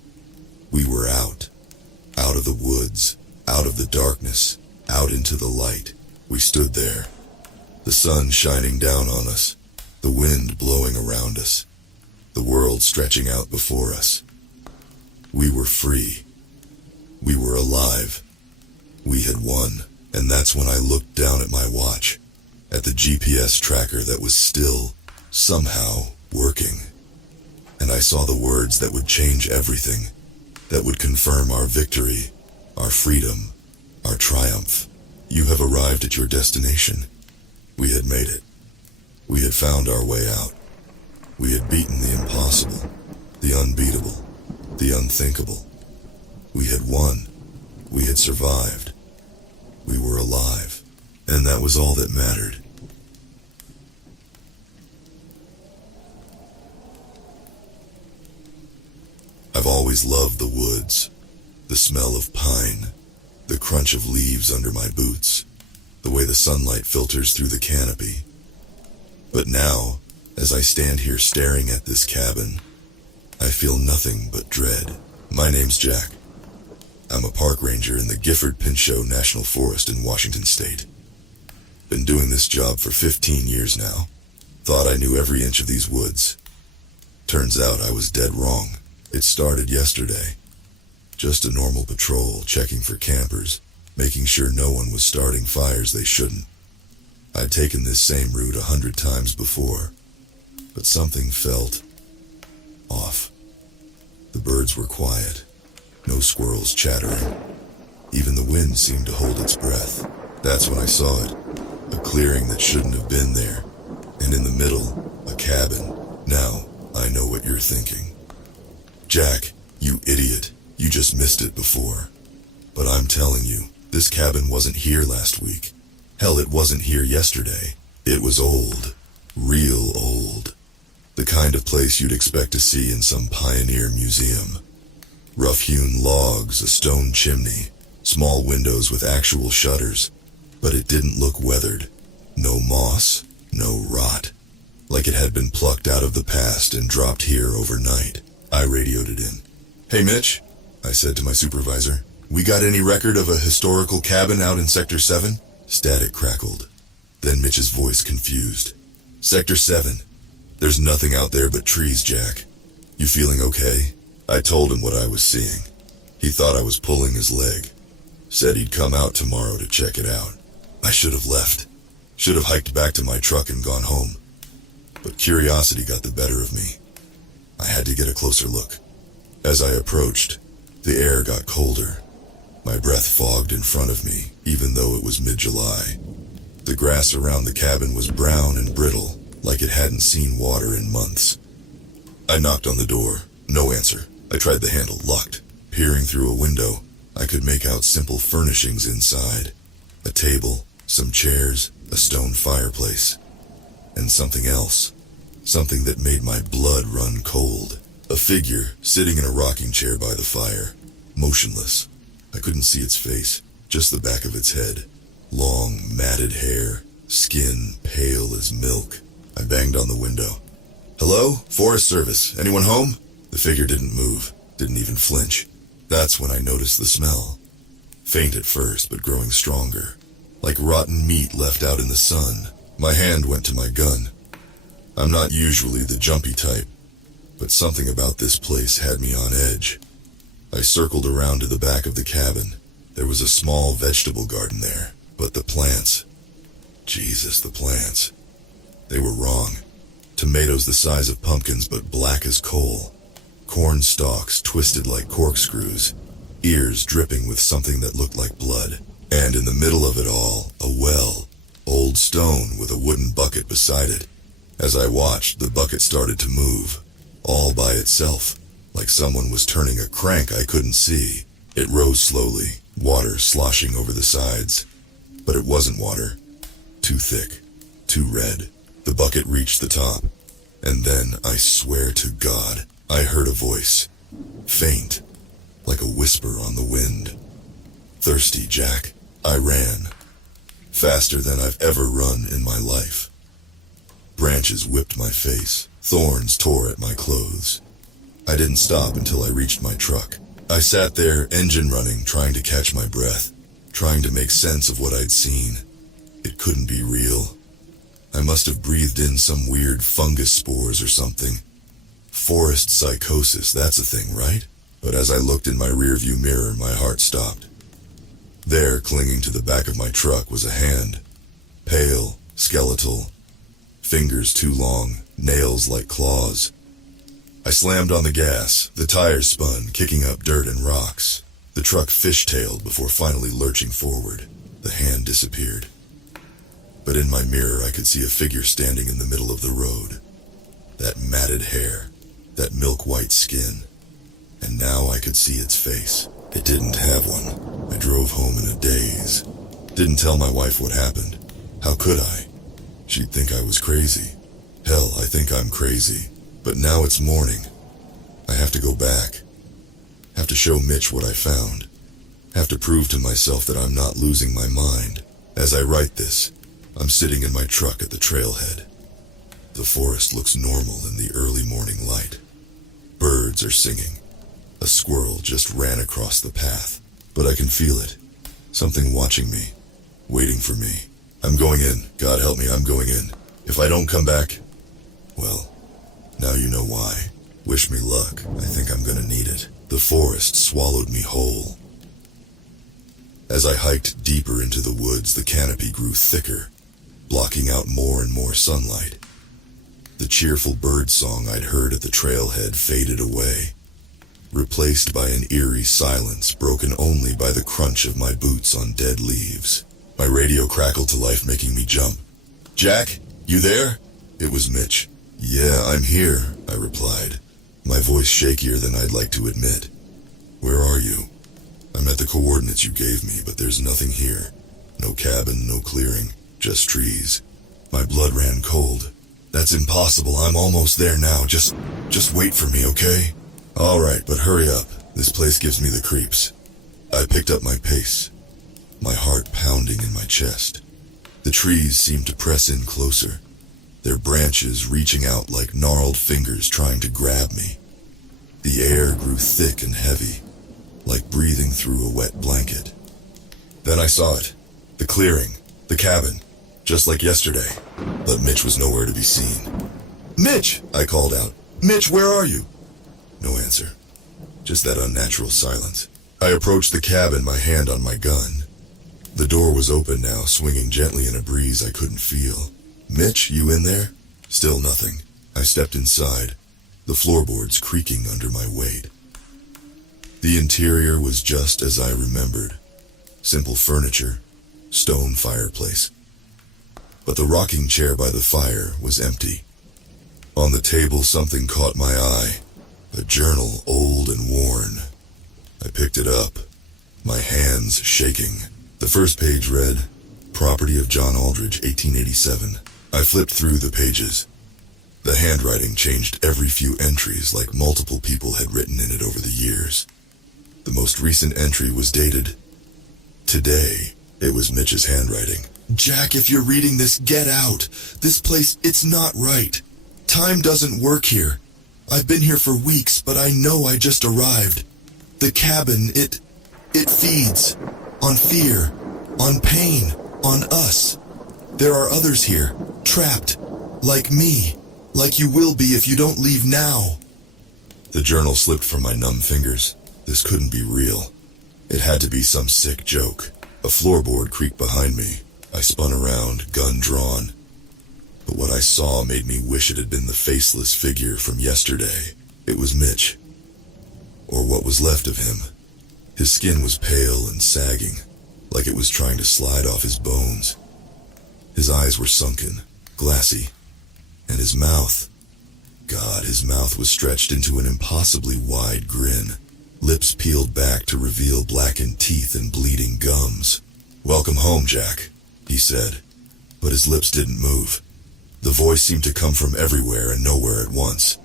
we were out of the woods, out of the darkness, out into the light. We stood there, the sun shining down on us, the wind blowing around us, the world stretching out before us. We were free. We were alive. We had won. And that's when I looked down at my watch, at the GPS tracker that was still, somehow, working. And I saw the words that would change everything, that would confirm our victory, our freedom, our triumph. You have arrived at your destination. We had made it. We had found our way out. We had beaten the impossible, the unbeatable, the unthinkable. We had won. We had survived. We were alive. And that was all that mattered. I've always loved the woods, the smell of pine, the crunch of leaves under my boots, the way the sunlight filters through the canopy. But now, as I stand here staring at this cabin, I feel nothing but dread. My name's Jack. I'm a park ranger in the Gifford-Pinchot National Forest in Washington State. Been doing this job for 15 years now. Thought I knew every inch of these woods. Turns out I was dead wrong. It started yesterday. Just a normal patrol, checking for campers, making sure no one was starting fires they shouldn't. I'd taken this same route 100 times before, but something felt off. The birds were quiet, no squirrels chattering. Even the wind seemed to hold its breath. That's when I saw it, a clearing that shouldn't have been there, and in the middle, a cabin. Now, I know what you're thinking. Jack, you idiot, you just missed it before. But I'm telling you, this cabin wasn't here last week. Hell, it wasn't here yesterday. It was old. Real old. The kind of place you'd expect to see in some pioneer museum. Rough-hewn logs, a stone chimney, small windows with actual shutters. But it didn't look weathered. No moss, no rot. Like it had been plucked out of the past and dropped here overnight. I radioed it in. Hey Mitch, I said to my supervisor, we got any record of a historical cabin out in Sector 7? Static crackled. Then Mitch's voice confused. Sector 7. There's nothing out there but trees, Jack. You feeling okay? I told him what I was seeing. He thought I was pulling his leg. Said he'd come out tomorrow to check it out. I should have left. Should have hiked back to my truck and gone home. But curiosity got the better of me. I had to get a closer look. As I approached, the air got colder. My breath fogged in front of me, even though it was mid-July. The grass around the cabin was brown and brittle, like it hadn't seen water in months. I knocked on the door. No answer. I tried the handle, locked. Peering through a window, I could make out simple furnishings inside. A table, some chairs, a stone fireplace. And something else. Something that made my blood run cold. A figure sitting in a rocking chair by the fire, motionless. I couldn't see its face, just the back of its head. Long, matted hair, skin pale as milk. I banged on the window. "Hello? Forest Service. Anyone home?" The figure didn't move, didn't even flinch. That's when I noticed the smell. Faint at first, but growing stronger. Like rotten meat left out in the sun. My hand went to my gun. I'm not usually the jumpy type, but something about this place had me on edge. I circled around to the back of the cabin. There was a small vegetable garden there, but the plants... Jesus, the plants. They were wrong. Tomatoes the size of pumpkins but black as coal. Corn stalks twisted like corkscrews. Ears dripping with something that looked like blood. And in the middle of it all, a well. Old stone with a wooden bucket beside it. As I watched, the bucket started to move. All by itself. Like someone was turning a crank I couldn't see. It rose slowly, water sloshing over the sides. But it wasn't water. Too thick. Too red. The bucket reached the top. And then, I swear to God, I heard a voice. Faint. Like a whisper on the wind. "Thirsty, Jack." I ran. Faster than I've ever run in my life. Branches whipped my face. Thorns tore at my clothes. I didn't stop until I reached my truck. I sat there, engine running, trying to catch my breath. Trying to make sense of what I'd seen. It couldn't be real. I must have breathed in some weird fungus spores or something. Forest psychosis, that's a thing, right? But as I looked in my rearview mirror, my heart stopped. There, clinging to the back of my truck, was a hand. Pale, skeletal. Fingers too long, nails like claws. I slammed on the gas. The tires spun, kicking up dirt and rocks. The truck fishtailed before finally lurching forward. The hand disappeared. But in my mirror I could see a figure standing in the middle of the road. That matted hair, that milk-white skin. And now I could see its face. It didn't have one. I drove home in a daze. Didn't tell my wife what happened. How could I? She'd think I was crazy. Hell, I think I'm crazy. But now it's morning. I have to go back. Have to show Mitch what I found. Have to prove to myself that I'm not losing my mind. As I write this, I'm sitting in my truck at the trailhead. The forest looks normal in the early morning light. Birds are singing. A squirrel just ran across the path. But I can feel it. Something watching me. Waiting for me. I'm going in. God help me, I'm going in. If I don't come back, well, now you know why. Wish me luck. I think I'm gonna need it. The forest swallowed me whole. As I hiked deeper into the woods, the canopy grew thicker, blocking out more and more sunlight. The cheerful bird song I'd heard at the trailhead faded away, replaced by an eerie silence broken only by the crunch of my boots on dead leaves. My radio crackled to life, making me jump. "Jack, you there?" It was Mitch. "Yeah, I'm here," I replied, my voice shakier than I'd like to admit. "Where are you?" "I'm at the coordinates you gave me, but there's nothing here. No cabin, no clearing, just trees." My blood ran cold. "That's impossible. I'm almost there now. Just wait for me, okay?" "All right, but hurry up. This place gives me the creeps." I picked up my pace, my heart pounding in my chest. The trees seemed to press in closer, their branches reaching out like gnarled fingers trying to grab me. The air grew thick and heavy, like breathing through a wet blanket. Then I saw it. The clearing, the cabin, just like yesterday. But Mitch was nowhere to be seen. "Mitch!" I called out. "Mitch, where are you?" No answer. Just that unnatural silence. I approached the cabin, my hand on my gun. The door was open now, swinging gently in a breeze I couldn't feel. "Mitch, you in there?" Still nothing. I stepped inside. the floorboards creaking under my weight. The interior was just as I remembered. Simple furniture, stone fireplace. But the rocking chair by the fire was empty. On the table, something caught my eye. A journal, old and worn. I picked it up, my hands shaking. The first page read, Property of John Aldridge, 1887. I flipped through the pages. The handwriting changed every few entries, like multiple people had written in it over the years. The most recent entry was dated today. It was Mitch's handwriting. Jack, if you're reading this, get out. This place, it's not right. Time doesn't work here. I've been here for weeks, but I know I just arrived. The cabin, it feeds on fear, on pain, on us. There are others here, trapped, like me, like you will be if you don't leave now. The journal slipped from my numb fingers. This couldn't be real. It had to be some sick joke. A floorboard creaked behind me. I spun around, gun drawn. But what I saw made me wish it had been the faceless figure from yesterday. It was Mitch. Or what was left of him. His skin was pale and sagging, like it was trying to slide off his bones. His eyes were sunken, glassy, and his mouth... God, his mouth was stretched into an impossibly wide grin. Lips peeled back to reveal blackened teeth and bleeding gums. Welcome home, Jack, he said, but his lips didn't move. The voice seemed to come from everywhere and nowhere at once.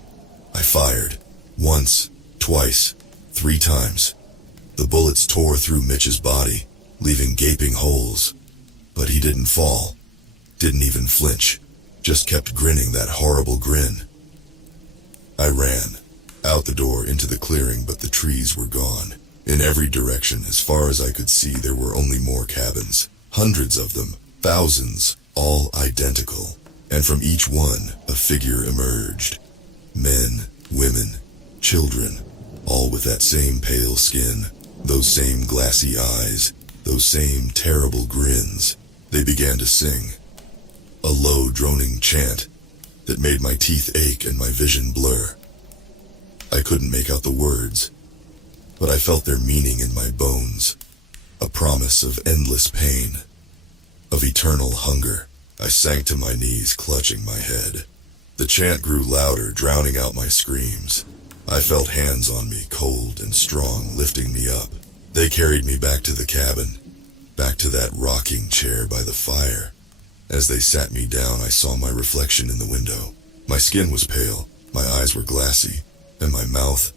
I fired. Once, twice, 3 times. The bullets tore through Mitch's body, leaving gaping holes. But he didn't fall. Didn't even flinch. Just kept grinning that horrible grin. I ran. Out the door into the clearing, but the trees were gone. In every direction, as far as I could see, there were only more cabins. Hundreds of them. Thousands. All identical. And from each one, a figure emerged. Men, women, children, all with that same pale skin, those same glassy eyes, those same terrible grins. They began to sing. A low, droning chant that made my teeth ache and my vision blur. I couldn't make out the words, but I felt their meaning in my bones. A promise of endless pain, of eternal hunger. I sank to my knees, clutching my head. The chant grew louder, drowning out my screams. I felt hands on me, cold and strong, lifting me up. They carried me back to the cabin, back to that rocking chair by the fire. As they sat me down, I saw my reflection in the window. My skin was pale, my eyes were glassy, and my mouth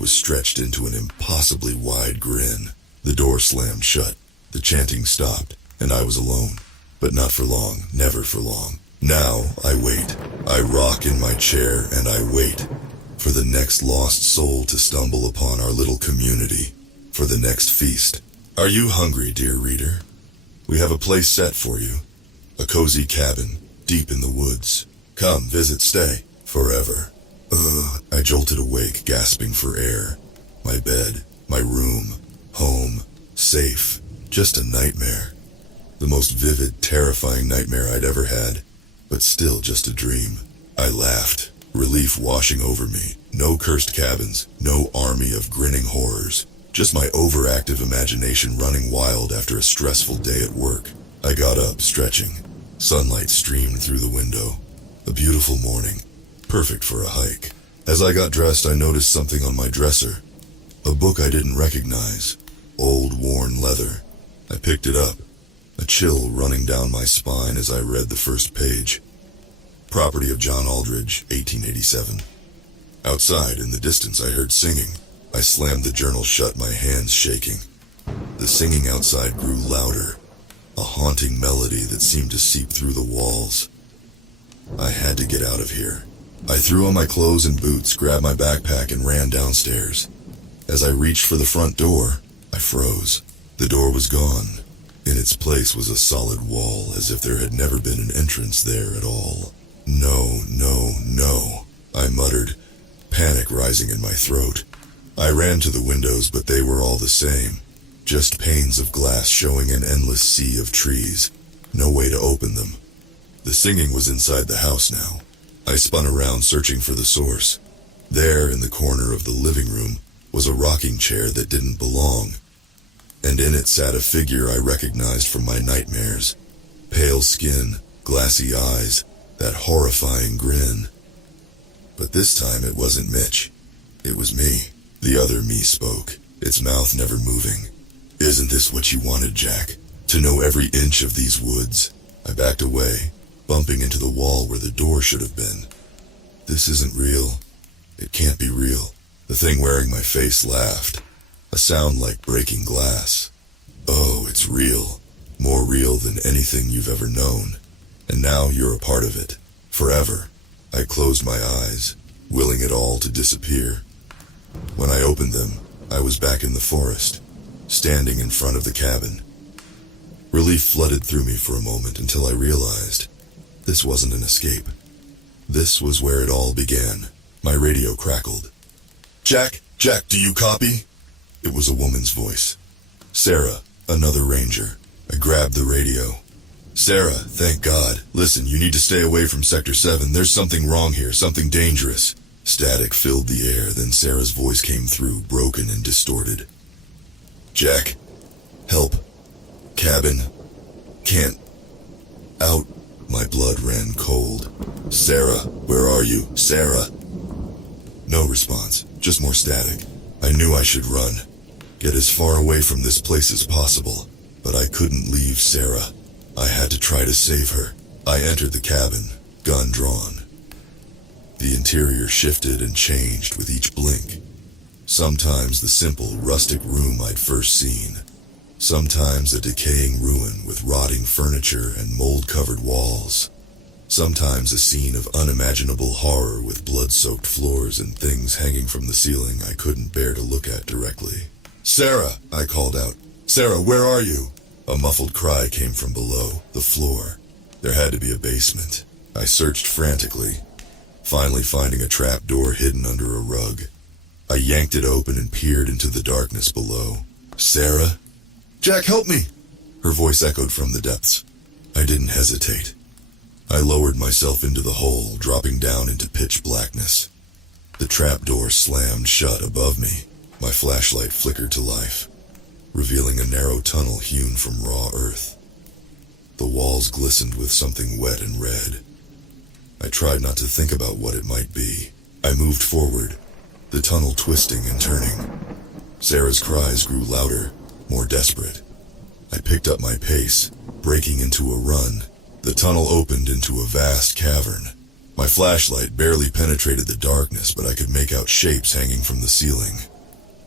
was stretched into an impossibly wide grin. The door slammed shut, the chanting stopped, and I was alone. But not for long, never for long. Now I wait. I rock in my chair and I wait for the next lost soul to stumble upon our little community, for the next feast. Are you hungry, dear reader? We have a place set for you. A cozy cabin, deep in the woods. Come, visit, stay, forever. I jolted awake, gasping for air. My bed, my room, home, safe, just a nightmare. The most vivid, terrifying nightmare I'd ever had, but still just a dream. I laughed, relief washing over me. No cursed cabins, no army of grinning horrors. Just my overactive imagination running wild after a stressful day at work. I got up, stretching. Sunlight streamed through the window. A beautiful morning, perfect for a hike. As I got dressed, I noticed something on my dresser. A book I didn't recognize. Old, worn leather. I picked it up. A chill running down my spine as I read the first page. Property of John Aldridge, 1887. Outside, in the distance, I heard singing. I slammed the journal shut, my hands shaking. The singing outside grew louder, a haunting melody that seemed to seep through the walls. I had to get out of here. I threw on my clothes and boots, grabbed my backpack, and ran downstairs. As I reached for the front door, I froze. The door was gone. In its place was a solid wall, as if there had never been an entrance there at all. No, no, no, I muttered, panic rising in my throat. I ran to the windows, but they were all the same. Just panes of glass showing an endless sea of trees. No way to open them. The singing was inside the house now. I spun around, searching for the source. There, in the corner of the living room, was a rocking chair that didn't belong, and in it sat a figure I recognized from my nightmares. Pale skin, glassy eyes, that horrifying grin. But this time it wasn't Mitch. It was me. The other me spoke, its mouth never moving. "Isn't this what you wanted, Jack? To know every inch of these woods?" I backed away, bumping into the wall where the door should have been. "This isn't real. It can't be real." The thing wearing my face laughed, a sound like breaking glass. "Oh, it's real. More real than anything you've ever known. And now you're a part of it. Forever." I closed my eyes, willing it all to disappear. When I opened them, I was back in the forest, standing in front of the cabin. Relief flooded through me for a moment until I realized this wasn't an escape. This was where it all began. My radio crackled. Jack, do you copy?" It was a woman's voice. Sarah, another ranger. I grabbed the radio. "Sarah, thank God. Listen, you need to stay away from Sector 7. There's something wrong here, something dangerous." Static filled the air, then Sarah's voice came through, broken and distorted. "Jack, help. Cabin. Can't. Out." My blood ran cold. "Sarah, where are you? Sarah?" No response, just more static. I knew I should run. Get as far away from this place as possible. But I couldn't leave Sarah. I had to try to save her. I entered the cabin, gun drawn. The interior shifted and changed with each blink. Sometimes the simple, rustic room I'd first seen. Sometimes a decaying ruin with rotting furniture and mold-covered walls. Sometimes a scene of unimaginable horror with blood-soaked floors and things hanging from the ceiling I couldn't bear to look at directly. "Sarah!" I called out. "Sarah, where are you?" A muffled cry came from below, the floor. There had to be a basement. I searched frantically, finally finding a trap door hidden under a rug. I yanked it open and peered into the darkness below. "Sarah?" "Jack, help me!" Her voice echoed from the depths. I didn't hesitate. I lowered myself into the hole, dropping down into pitch blackness. The trap door slammed shut above me. My flashlight flickered to life, revealing a narrow tunnel hewn from raw earth. The walls glistened with something wet and red. I tried not to think about what it might be. I moved forward, the tunnel twisting and turning. Sarah's cries grew louder, more desperate. I picked up my pace, breaking into a run. The tunnel opened into a vast cavern. My flashlight barely penetrated the darkness, but I could make out shapes hanging from the ceiling.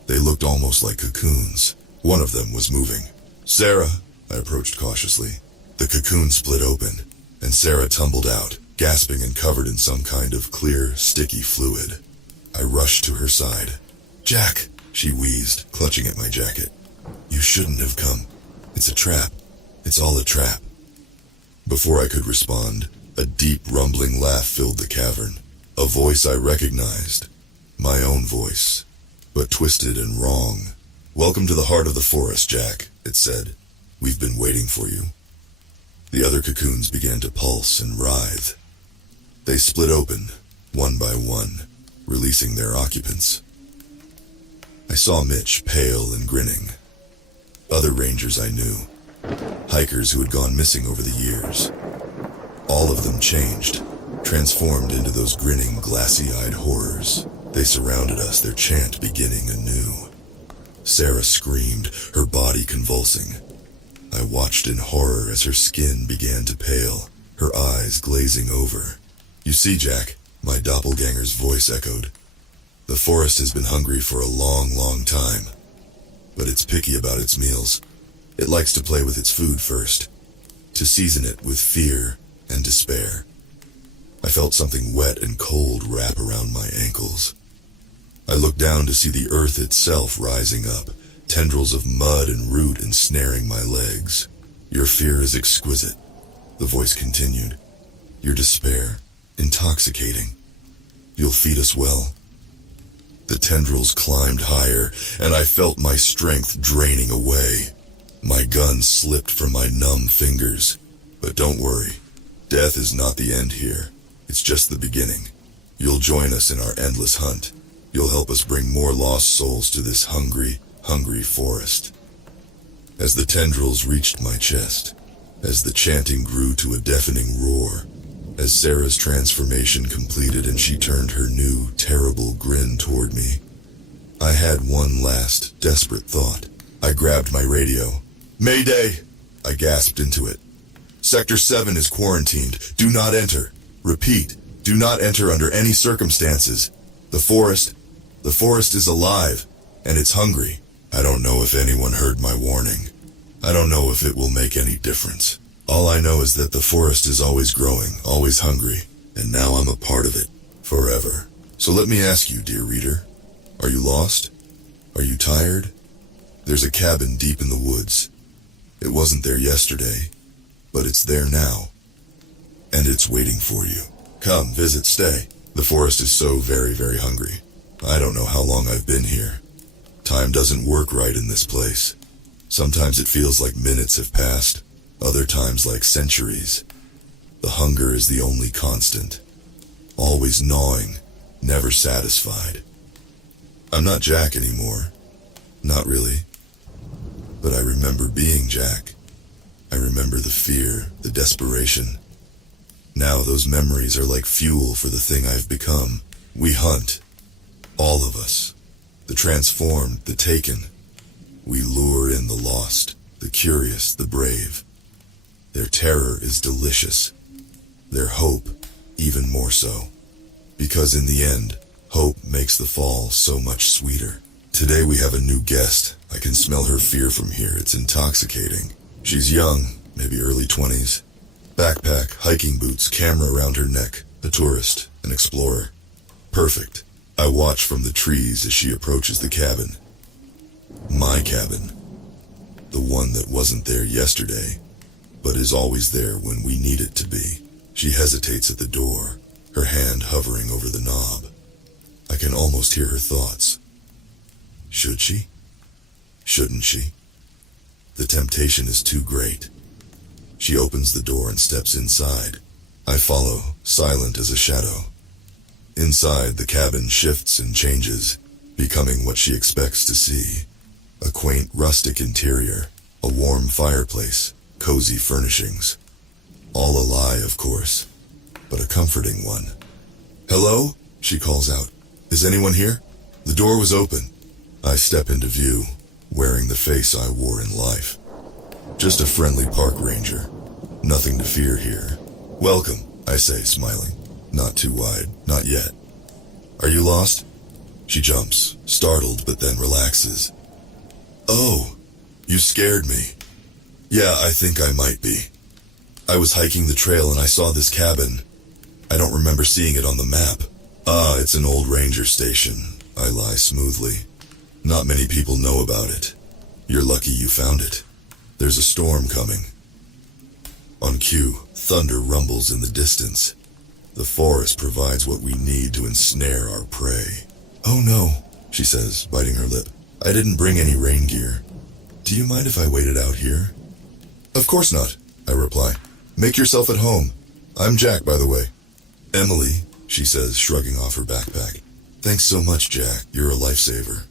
They looked almost like cocoons. One of them was moving. "Sarah," I approached cautiously. The cocoon split open, and Sarah tumbled out, gasping and covered in some kind of clear, sticky fluid. I rushed to her side. "Jack," she wheezed, clutching at my jacket. "You shouldn't have come. It's a trap. It's all a trap." Before I could respond, a deep, rumbling laugh filled the cavern. A voice I recognized. My own voice, but twisted and wrong. "Welcome to the heart of the forest, Jack," it said. "We've been waiting for you." The other cocoons began to pulse and writhe. They split open, one by one, releasing their occupants. I saw Mitch, pale and grinning. Other rangers I knew, hikers who had gone missing over the years. All of them changed, transformed into those grinning, glassy-eyed horrors. They surrounded us, their chant beginning anew. Sarah screamed, her body convulsing. I watched in horror as her skin began to pale, her eyes glazing over. "You see, Jack," my doppelganger's voice echoed. "The forest has been hungry for a long, long time. But it's picky about its meals. It likes to play with its food first, to season it with fear and despair." I felt something wet and cold wrap around my ankles. I looked down to see the earth itself rising up, tendrils of mud and root ensnaring my legs. "Your fear is exquisite," the voice continued. "Your despair, intoxicating. You'll feed us well." The tendrils climbed higher, and I felt my strength draining away. My gun slipped from my numb fingers. But don't worry, death is not the end here. It's just the beginning. You'll join us in our endless hunt. You'll help us bring more lost souls to this hungry, hungry forest. As the tendrils reached my chest, as the chanting grew to a deafening roar, as Sarah's transformation completed and she turned her new, terrible grin toward me, I had one last, desperate thought. I grabbed my radio. "Mayday!" I gasped into it. "Sector 7 is quarantined. Do not enter. Repeat, do not enter under any circumstances. The forest is alive, and it's hungry." I don't know if anyone heard my warning. I don't know if it will make any difference. All I know is that the forest is always growing, always hungry, and now I'm a part of it, forever. So let me ask you, dear reader, are you lost? Are you tired? There's a cabin deep in the woods. It wasn't there yesterday, but it's there now. And it's waiting for you. Come, visit, stay. The forest is so very, very hungry. I don't know how long I've been here. Time doesn't work right in this place. Sometimes it feels like minutes have passed, other times like centuries. The hunger is the only constant. Always gnawing, never satisfied. I'm not Jack anymore. Not really. But I remember being Jack. I remember the fear, the desperation. Now those memories are like fuel for the thing I've become. We hunt. All of us. The transformed, the taken. We lure in the lost, the curious, the brave. Their terror is delicious. Their hope, even more so. Because in the end, hope makes the fall so much sweeter. Today we have a new guest. I can smell her fear from here. It's intoxicating. She's young, maybe early 20s. Backpack, hiking boots, camera around her neck. A tourist, an explorer. Perfect. I watch from the trees as she approaches the cabin. My cabin. The one that wasn't there yesterday, but is always there when we need it to be. She hesitates at the door, her hand hovering over the knob. I can almost hear her thoughts. Should she? Shouldn't she? The temptation is too great. She opens the door and steps inside. I follow, silent as a shadow. Inside, the cabin shifts and changes, becoming what she expects to see. A quaint rustic interior, a warm fireplace, cozy furnishings. All a lie, of course, but a comforting one. "Hello?" she calls out. "Is anyone here?" The door was open. I step into view, wearing the face I wore in life. Just a friendly park ranger. Nothing to fear here. "Welcome," I say, smiling. Not too wide, not yet. "Are you lost?" She jumps, startled, but then relaxes. "Oh, you scared me." "Yeah, I think I might be. I was hiking the trail and I saw this cabin. I don't remember seeing it on the map." "Ah, it's an old ranger station," I lie smoothly. "Not many people know about it. You're lucky you found it. There's a storm coming." On cue, thunder rumbles in the distance. The forest provides what we need to ensnare our prey. "Oh no," she says, biting her lip. "I didn't bring any rain gear. Do you mind if I waited out here?" "Of course not," I reply. "Make yourself at home. I'm Jack, by the way." "Emily," she says, shrugging off her backpack. "Thanks so much, Jack. You're a lifesaver."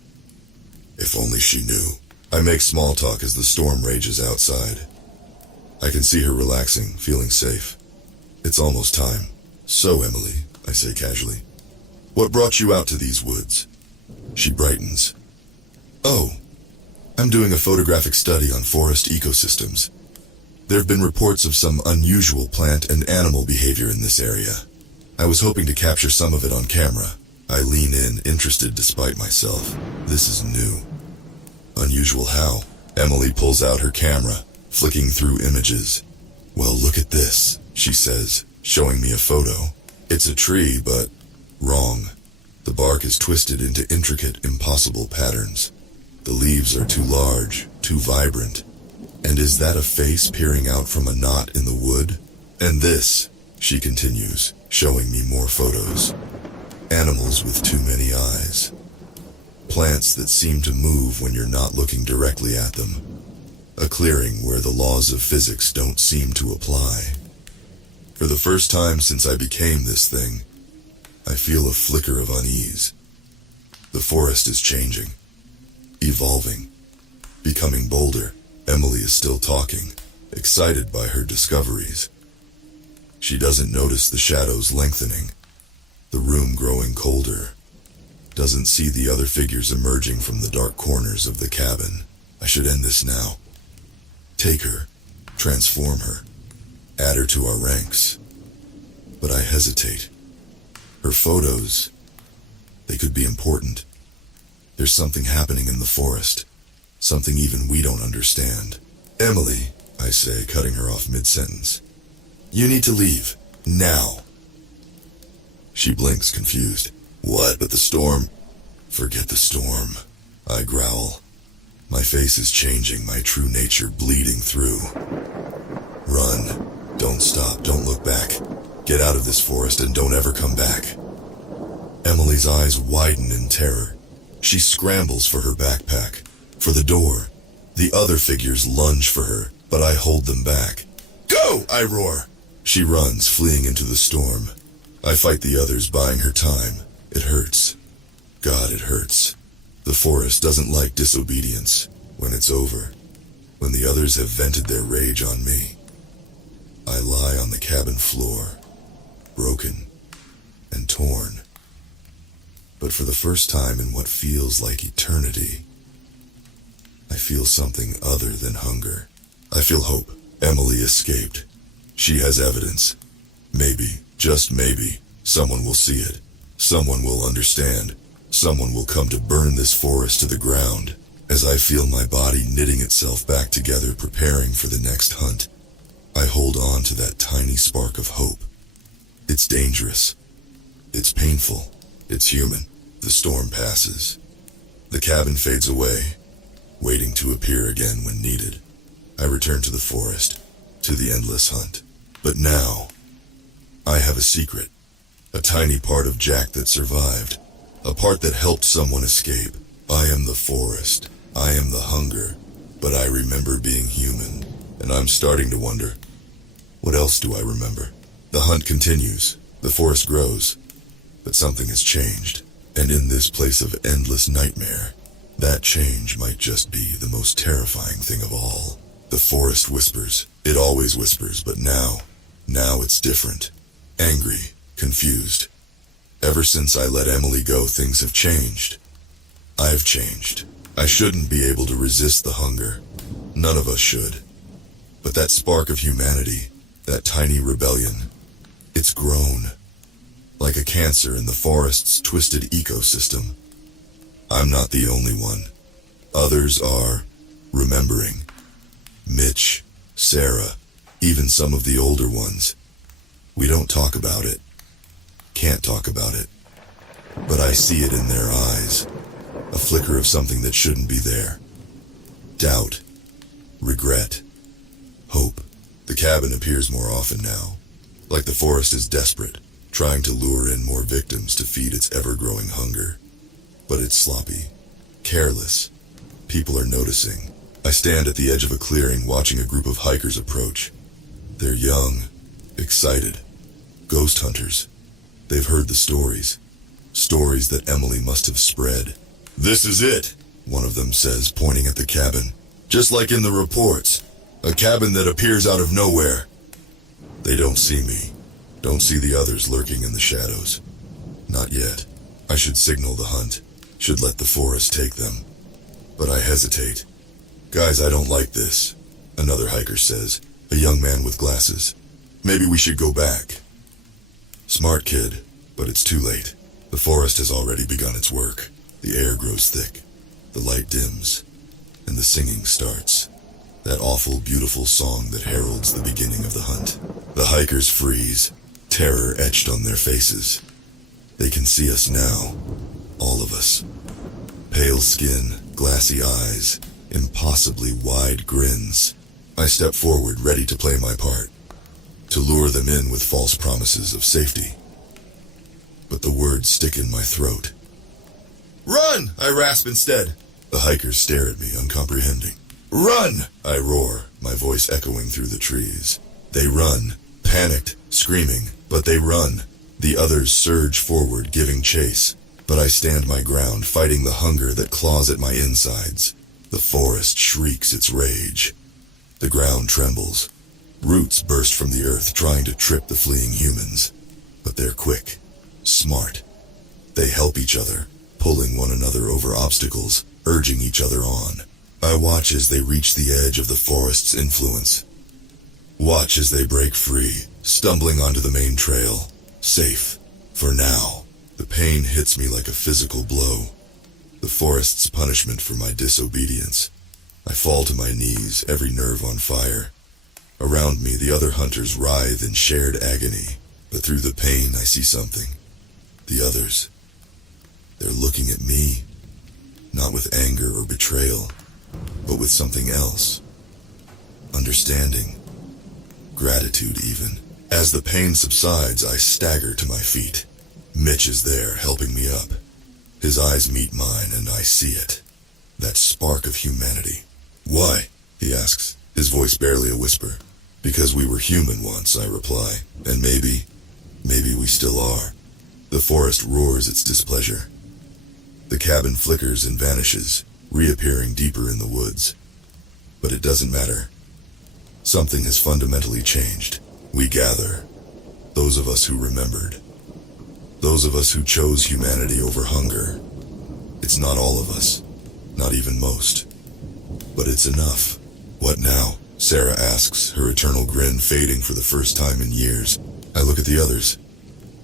If only she knew. I make small talk as the storm rages outside. I can see her relaxing, feeling safe. It's almost time. "So, Emily," I say casually, "what brought you out to these woods?" She brightens. "Oh, I'm doing a photographic study on forest ecosystems. There have been reports of some unusual plant and animal behavior in this area. I was hoping to capture some of it on camera." I lean in, interested despite myself. This is new. "Unusual how?" Emily pulls out her camera, flicking through images. "Well, look at this," she says, showing me a photo. It's a tree, but wrong. The bark is twisted into intricate, impossible patterns. The leaves are too large, too vibrant. And is that a face peering out from a knot in the wood? "And this," she continues, showing me more photos. "Animals with too many eyes. Plants that seem to move when you're not looking directly at them. A clearing where the laws of physics don't seem to apply. For the first time since I became this thing, I feel a flicker of unease. The forest is changing, evolving, becoming bolder. Emily is still talking, excited by her discoveries. She doesn't notice the shadows lengthening, the room growing colder, doesn't see the other figures emerging from the dark corners of the cabin. I should end this now. Take her, transform her, add her to our ranks. But I hesitate. Her photos, they could be important. There's something happening in the forest, something even we don't understand. Emily, I say, cutting her off mid-sentence. You need to leave, now. She blinks, confused. What, but the storm? Forget the storm, I growl. My face is changing, my true nature bleeding through. Run. Don't stop, don't look back. Get out of this forest and don't ever come back. Emily's eyes widen in terror. She scrambles for her backpack, for the door. The other figures lunge for her, but I hold them back. Go! I roar. She runs, fleeing into the storm. I fight the others, buying her time. It hurts. God, it hurts. The forest doesn't like disobedience. When it's over, when the others have vented their rage on me, I lie on the cabin floor, broken and torn. But for the first time in what feels like eternity, I feel something other than hunger. I feel hope. Emily escaped. She has evidence. Maybe, just maybe, someone will see it. Someone will understand. Someone will come to burn this forest to the ground. As I feel my body knitting itself back together, preparing for the next hunt, I hold on to that tiny spark of hope. It's dangerous. It's painful. It's human. The storm passes. The cabin fades away, waiting to appear again when needed. I return to the forest, to the endless hunt. But now, I have a secret. A tiny part of Jack that survived. A part that helped someone escape. I am the forest. I am the hunger. But I remember being human. And I'm starting to wonder, what else do I remember? The hunt continues. The forest grows. But something has changed. And in this place of endless nightmare, that change might just be the most terrifying thing of all. The forest whispers. It always whispers, but now it's different. Angry, confused. Ever since I let Emily go, things have changed. I've changed. I shouldn't be able to resist the hunger. None of us should. But that spark of humanity, that tiny rebellion, it's grown. Like a cancer in the forest's twisted ecosystem. I'm not the only one. Others are remembering. Mitch, Sarah, even some of the older ones. We don't talk about it. Can't talk about it. But I see it in their eyes. A flicker of something that shouldn't be there. Doubt. Regret. Hope. The cabin appears more often now. Like the forest is desperate, trying to lure in more victims to feed its ever-growing hunger. But it's sloppy. Careless. People are noticing. I stand at the edge of a clearing watching a group of hikers approach. They're young, excited. Ghost hunters. They've heard the stories. Stories that Emily must have spread. This is it, one of them says, pointing at the cabin. Just like in the reports. A cabin that appears out of nowhere. They don't see me. Don't see the others lurking in the shadows. Not yet. I should signal the hunt. Should let the forest take them. But I hesitate. Guys, I don't like this, another hiker says, a young man with glasses. Maybe we should go back. Smart kid, but it's too late. The forest has already begun its work. The air grows thick. The light dims. And the singing starts. That awful, beautiful song that heralds the beginning of the hunt. The hikers freeze, terror etched on their faces. They can see us now. All of us. Pale skin, glassy eyes, impossibly wide grins. I step forward, ready to play my part. To lure them in with false promises of safety. But the words stick in my throat. Run! I rasp instead. The hikers stare at me, uncomprehending. Run! I roar, my voice echoing through the trees. They run, panicked, screaming, but they run. The others surge forward, giving chase, but I stand my ground, fighting the hunger that claws at my insides. The forest shrieks its rage. The ground trembles. Roots burst from the earth, trying to trip the fleeing humans. But they're quick, smart. They help each other, pulling one another over obstacles, urging each other on. I watch as they reach the edge of the forest's influence. Watch as they break free, stumbling onto the main trail. Safe. For now. The pain hits me like a physical blow. The forest's punishment for my disobedience. I fall to my knees, every nerve on fire. Around me, the other hunters writhe in shared agony. But through the pain, I see something. The others. They're looking at me. Not with anger or betrayal, but with something else. Understanding. Gratitude, even. As the pain subsides, I stagger to my feet. Mitch is there, helping me up. His eyes meet mine, and I see it. That spark of humanity. Why? He asks, his voice barely a whisper. Because we were human once, I reply. And maybe we still are. The forest roars its displeasure. The cabin flickers and vanishes, reappearing deeper in the woods. But it doesn't matter. Something has fundamentally changed. We gather. Those of us who remembered. Those of us who chose humanity over hunger. It's not all of us. Not even most. But it's enough. What now? Sarah asks, her eternal grin fading for the first time in years. I look at the others.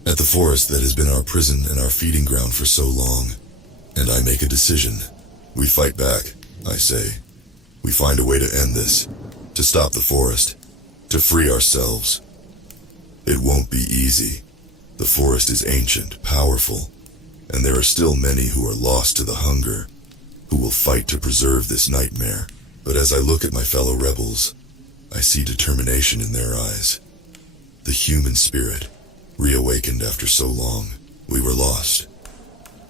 At the forest that has been our prison and our feeding ground for so long. And I make a decision. We fight back, I say. We find a way to end this. To stop the forest. To free ourselves. It won't be easy. The forest is ancient, powerful, and there are still many who are lost to the hunger, who will fight to preserve this nightmare. But as I look at my fellow rebels, I see determination in their eyes. The human spirit, reawakened after so long. We were lost.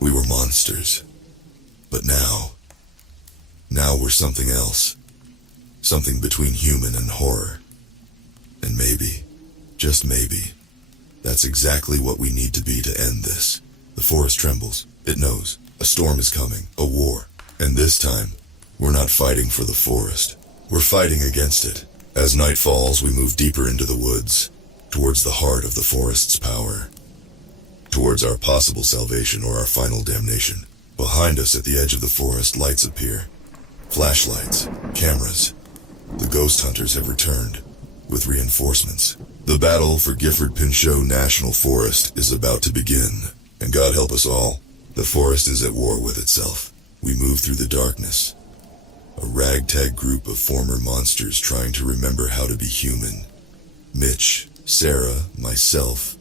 We were monsters. But now we're something else. Something between human and horror. And maybe, just maybe, that's exactly what we need to be to end this. The forest trembles. It knows. A storm is coming. A war. And this time, we're not fighting for the forest. We're fighting against it. As night falls, we move deeper into the woods, towards the heart of the forest's power. Towards our possible salvation or our final damnation. Behind us at the edge of the forest, lights appear. Flashlights. Cameras. The ghost hunters have returned, with reinforcements. The battle for Gifford Pinchot National Forest is about to begin, and God help us all, the forest is at war with itself. We move through the darkness, a ragtag group of former monsters trying to remember how to be human. Mitch, Sarah, myself,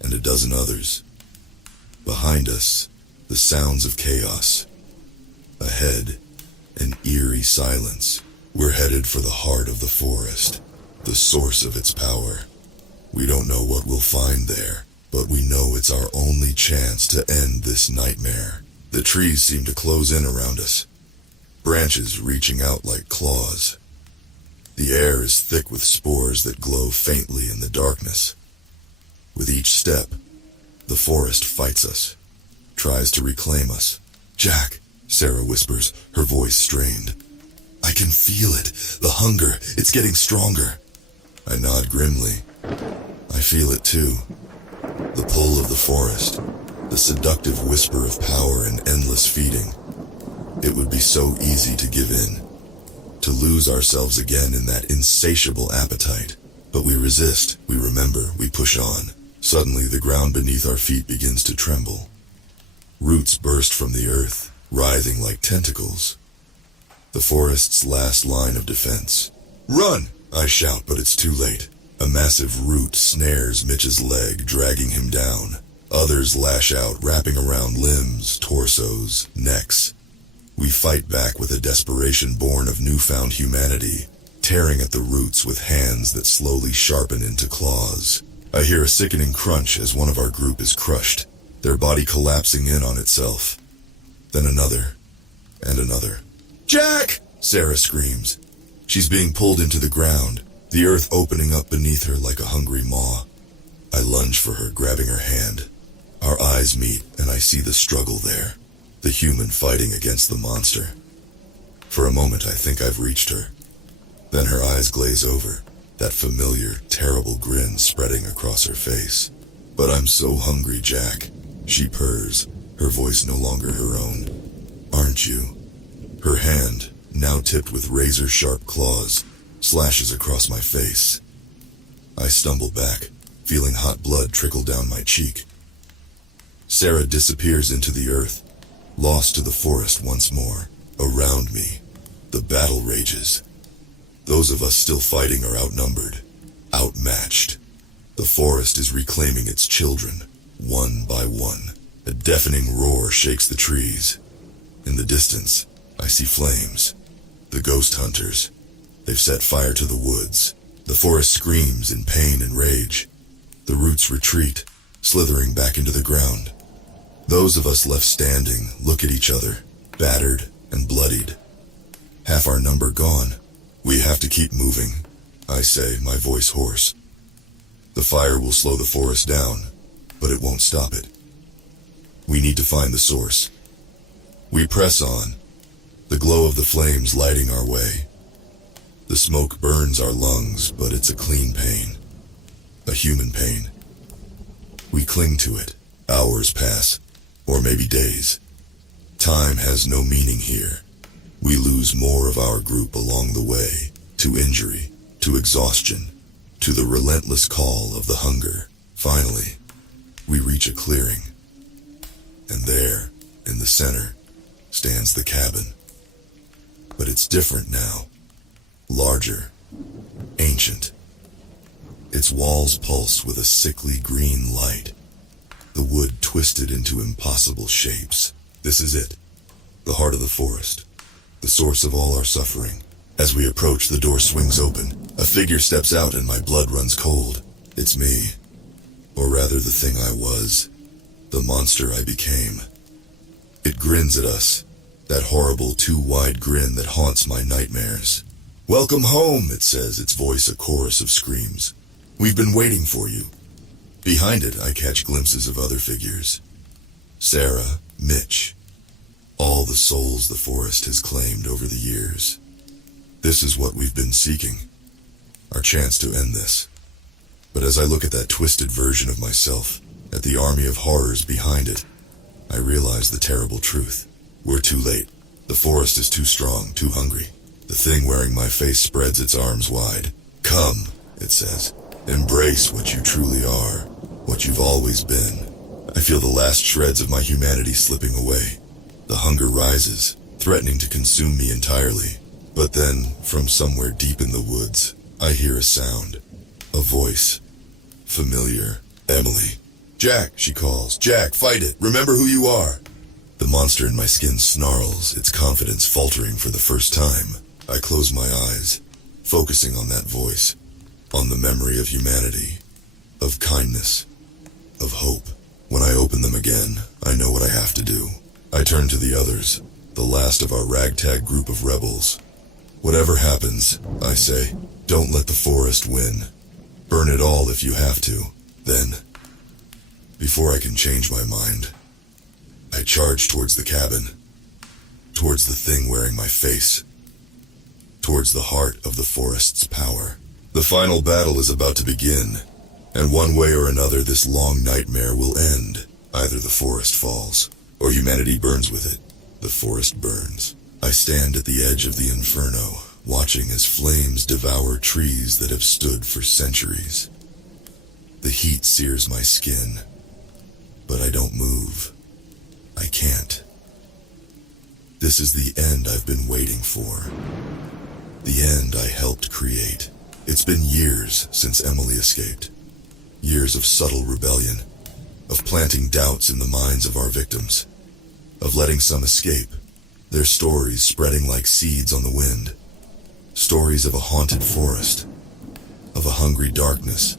and a dozen others. Behind us, the sounds of chaos. Ahead, an eerie silence. We're headed for the heart of the forest, the source of its power. We don't know what we'll find there, but we know it's our only chance to end this nightmare. The trees seem to close in around us, branches reaching out like claws. The air is thick with spores that glow faintly in the darkness. With each step, the forest fights us, tries to reclaim us. Jack, Sarah whispers, her voice strained. I can feel it. The hunger, it's getting stronger. I nod grimly. I feel it too. The pull of the forest, the seductive whisper of power and endless feeding. It would be so easy to give in, to lose ourselves again in that insatiable appetite. But we resist, we remember, we push on. Suddenly the ground beneath our feet begins to tremble. Roots burst from the earth, writhing like tentacles. The forest's last line of defense. Run! I shout, but it's too late. A massive root snares Mitch's leg, dragging him down. Others lash out, wrapping around limbs, torsos, necks. We fight back with a desperation born of newfound humanity, tearing at the roots with hands that slowly sharpen into claws. I hear a sickening crunch as one of our group is crushed, their body collapsing in on itself. Then another, and another. Jack! Sarah screams. She's being pulled into the ground, the earth opening up beneath her like a hungry maw. I lunge for her, grabbing her hand. Our eyes meet, and I see the struggle there. The human fighting against the monster. For a moment, I think I've reached her. Then her eyes glaze over, that familiar, terrible grin spreading across her face. But I'm so hungry, Jack. She purrs, her voice no longer her own. Aren't you? Her hand, now tipped with razor-sharp claws, slashes across my face. I stumble back, feeling hot blood trickle down my cheek. Sarah disappears into the earth, lost to the forest once more. Around me, the battle rages. Those of us still fighting are outnumbered, outmatched. The forest is reclaiming its children, one by one. A deafening roar shakes the trees. In the distance, I see flames. The ghost hunters. They've set fire to the woods. The forest screams in pain and rage. The roots retreat, slithering back into the ground. Those of us left standing look at each other, battered and bloodied. Half our number gone. We have to keep moving, I say, my voice hoarse. The fire will slow the forest down, but it won't stop it. We need to find the source. We press on, the glow of the flames lighting our way. The smoke burns our lungs, but it's a clean pain. A human pain. We cling to it. Hours pass, or maybe days. Time has no meaning here. We lose more of our group along the way, to injury, to exhaustion, to the relentless call of the hunger. Finally, we reach a clearing. And there, in the center, stands the cabin. But it's different now. Larger, ancient. Its walls pulse with a sickly green light. The wood twisted into impossible shapes. This is it, the heart of the forest. The source of all our suffering. As we approach, the door swings open. A figure steps out and my blood runs cold. It's me. Or rather, the thing I was. The monster I became. It grins at us. That horrible, too-wide grin that haunts my nightmares. Welcome home, it says, its voice a chorus of screams. We've been waiting for you. Behind it, I catch glimpses of other figures. Sarah, Mitch. All the souls the forest has claimed over the years. This is what we've been seeking. Our chance to end this. But as I look at that twisted version of myself, at the army of horrors behind it, I realize the terrible truth. We're too late. The forest is too strong, too hungry. The thing wearing my face spreads its arms wide. Come, it says. Embrace what you truly are, what you've always been. I feel the last shreds of my humanity slipping away. The hunger rises, threatening to consume me entirely. But then, from somewhere deep in the woods, I hear a sound. A voice. Familiar. Emily. Jack, she calls. Jack, fight it. Remember who you are. The monster in my skin snarls, its confidence faltering for the first time. I close my eyes, focusing on that voice. On the memory of humanity. Of kindness. Of hope. When I open them again, I know what I have to do. I turn to the others, the last of our ragtag group of rebels. Whatever happens, I say, don't let the forest win. Burn it all if you have to. Then, before I can change my mind, I charge towards the cabin, towards the thing wearing my face, towards the heart of the forest's power. The final battle is about to begin, and one way or another this long nightmare will end. Either the forest falls, or humanity burns with it. The forest burns. I stand at the edge of the inferno, watching as flames devour trees that have stood for centuries. The heat sears my skin, but I don't move. I can't. This is the end I've been waiting for. The end I helped create. It's been years since Emily escaped. Years of subtle rebellion, of planting doubts in the minds of our victims, of letting some escape, their stories spreading like seeds on the wind. Stories of a haunted forest, of a hungry darkness,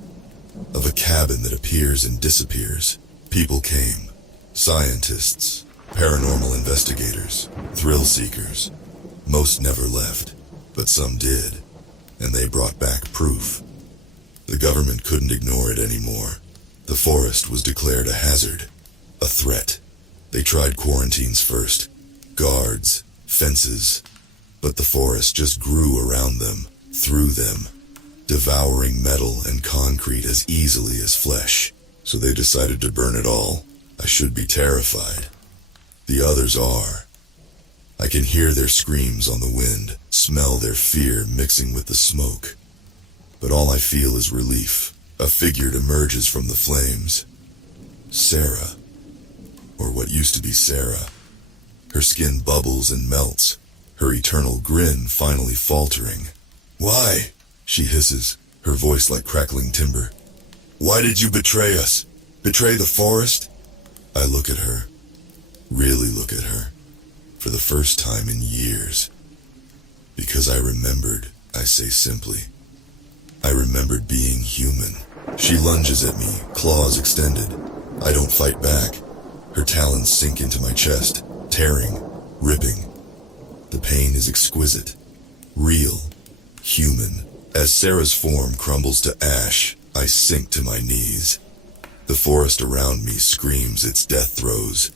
of a cabin that appears and disappears. People came, scientists, paranormal investigators, thrill seekers. Most never left, but some did, and they brought back proof. The government couldn't ignore it anymore. The forest was declared a hazard, a threat. They tried quarantines first, guards, fences, but the forest just grew around them, through them, devouring metal and concrete as easily as flesh. So they decided to burn it all. I should be terrified. The others are. I can hear their screams on the wind, smell their fear mixing with the smoke. But all I feel is relief. A figure emerges from the flames. Sarah. Or what used to be Sarah. Her skin bubbles and melts, her eternal grin finally faltering. "Why?" she hisses, her voice like crackling timber. "Why did you betray us? Betray the forest?" I look at her. Really look at her. For the first time in years. Because I remembered, I say simply. I remembered being human. She lunges at me, claws extended. I don't fight back. Her talons sink into my chest, tearing, ripping. The pain is exquisite, real, human. As Sarah's form crumbles to ash, I sink to my knees. The forest around me screams its death throes.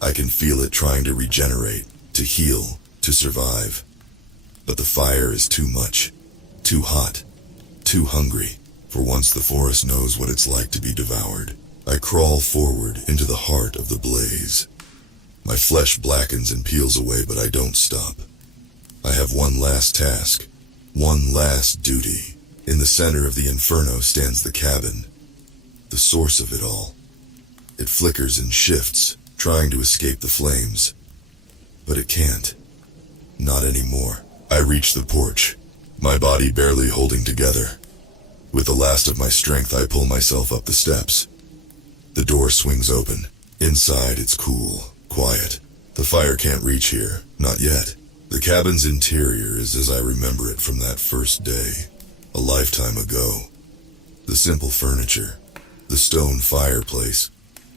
I can feel it trying to regenerate, to heal, to survive. But the fire is too much, too hot, too hungry. For once the forest knows what it's like to be devoured. I crawl forward into the heart of the blaze. My flesh blackens and peels away, but I don't stop. I have one last task, one last duty. In the center of the inferno stands the cabin, the source of it all. It flickers and shifts, trying to escape the flames. But it can't. Not anymore. I reach the porch, my body barely holding together. With the last of my strength, I pull myself up the steps. The door swings open. Inside, it's cool, quiet. The fire can't reach here, not yet. The cabin's interior is as I remember it from that first day, a lifetime ago. The simple furniture, the stone fireplace,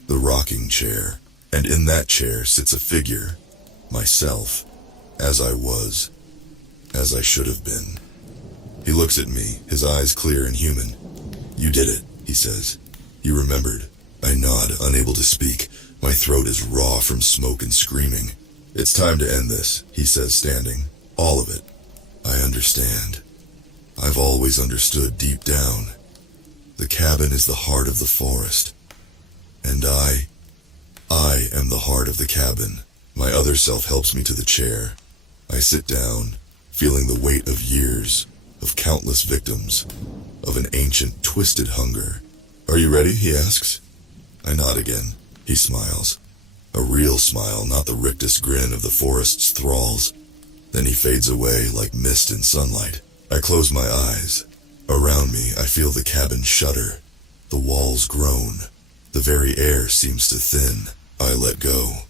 the rocking chair, and in that chair sits a figure, myself, as I was, as I should have been. He looks at me, his eyes clear and human. "You did it," he says. "You remembered." I nod, unable to speak. My throat is raw from smoke and screaming. "It's time to end this," he says, standing. "All of it." I understand. I've always understood deep down. The cabin is the heart of the forest. And I am the heart of the cabin. My other self helps me to the chair. I sit down, feeling the weight of years, of countless victims, of an ancient, twisted hunger. "Are you ready?" he asks. I nod again. He smiles. A real smile, not the rictus grin of the forest's thralls. Then he fades away like mist in sunlight. I close my eyes. Around me, I feel the cabin shudder. The walls groan. The very air seems to thin. I let go.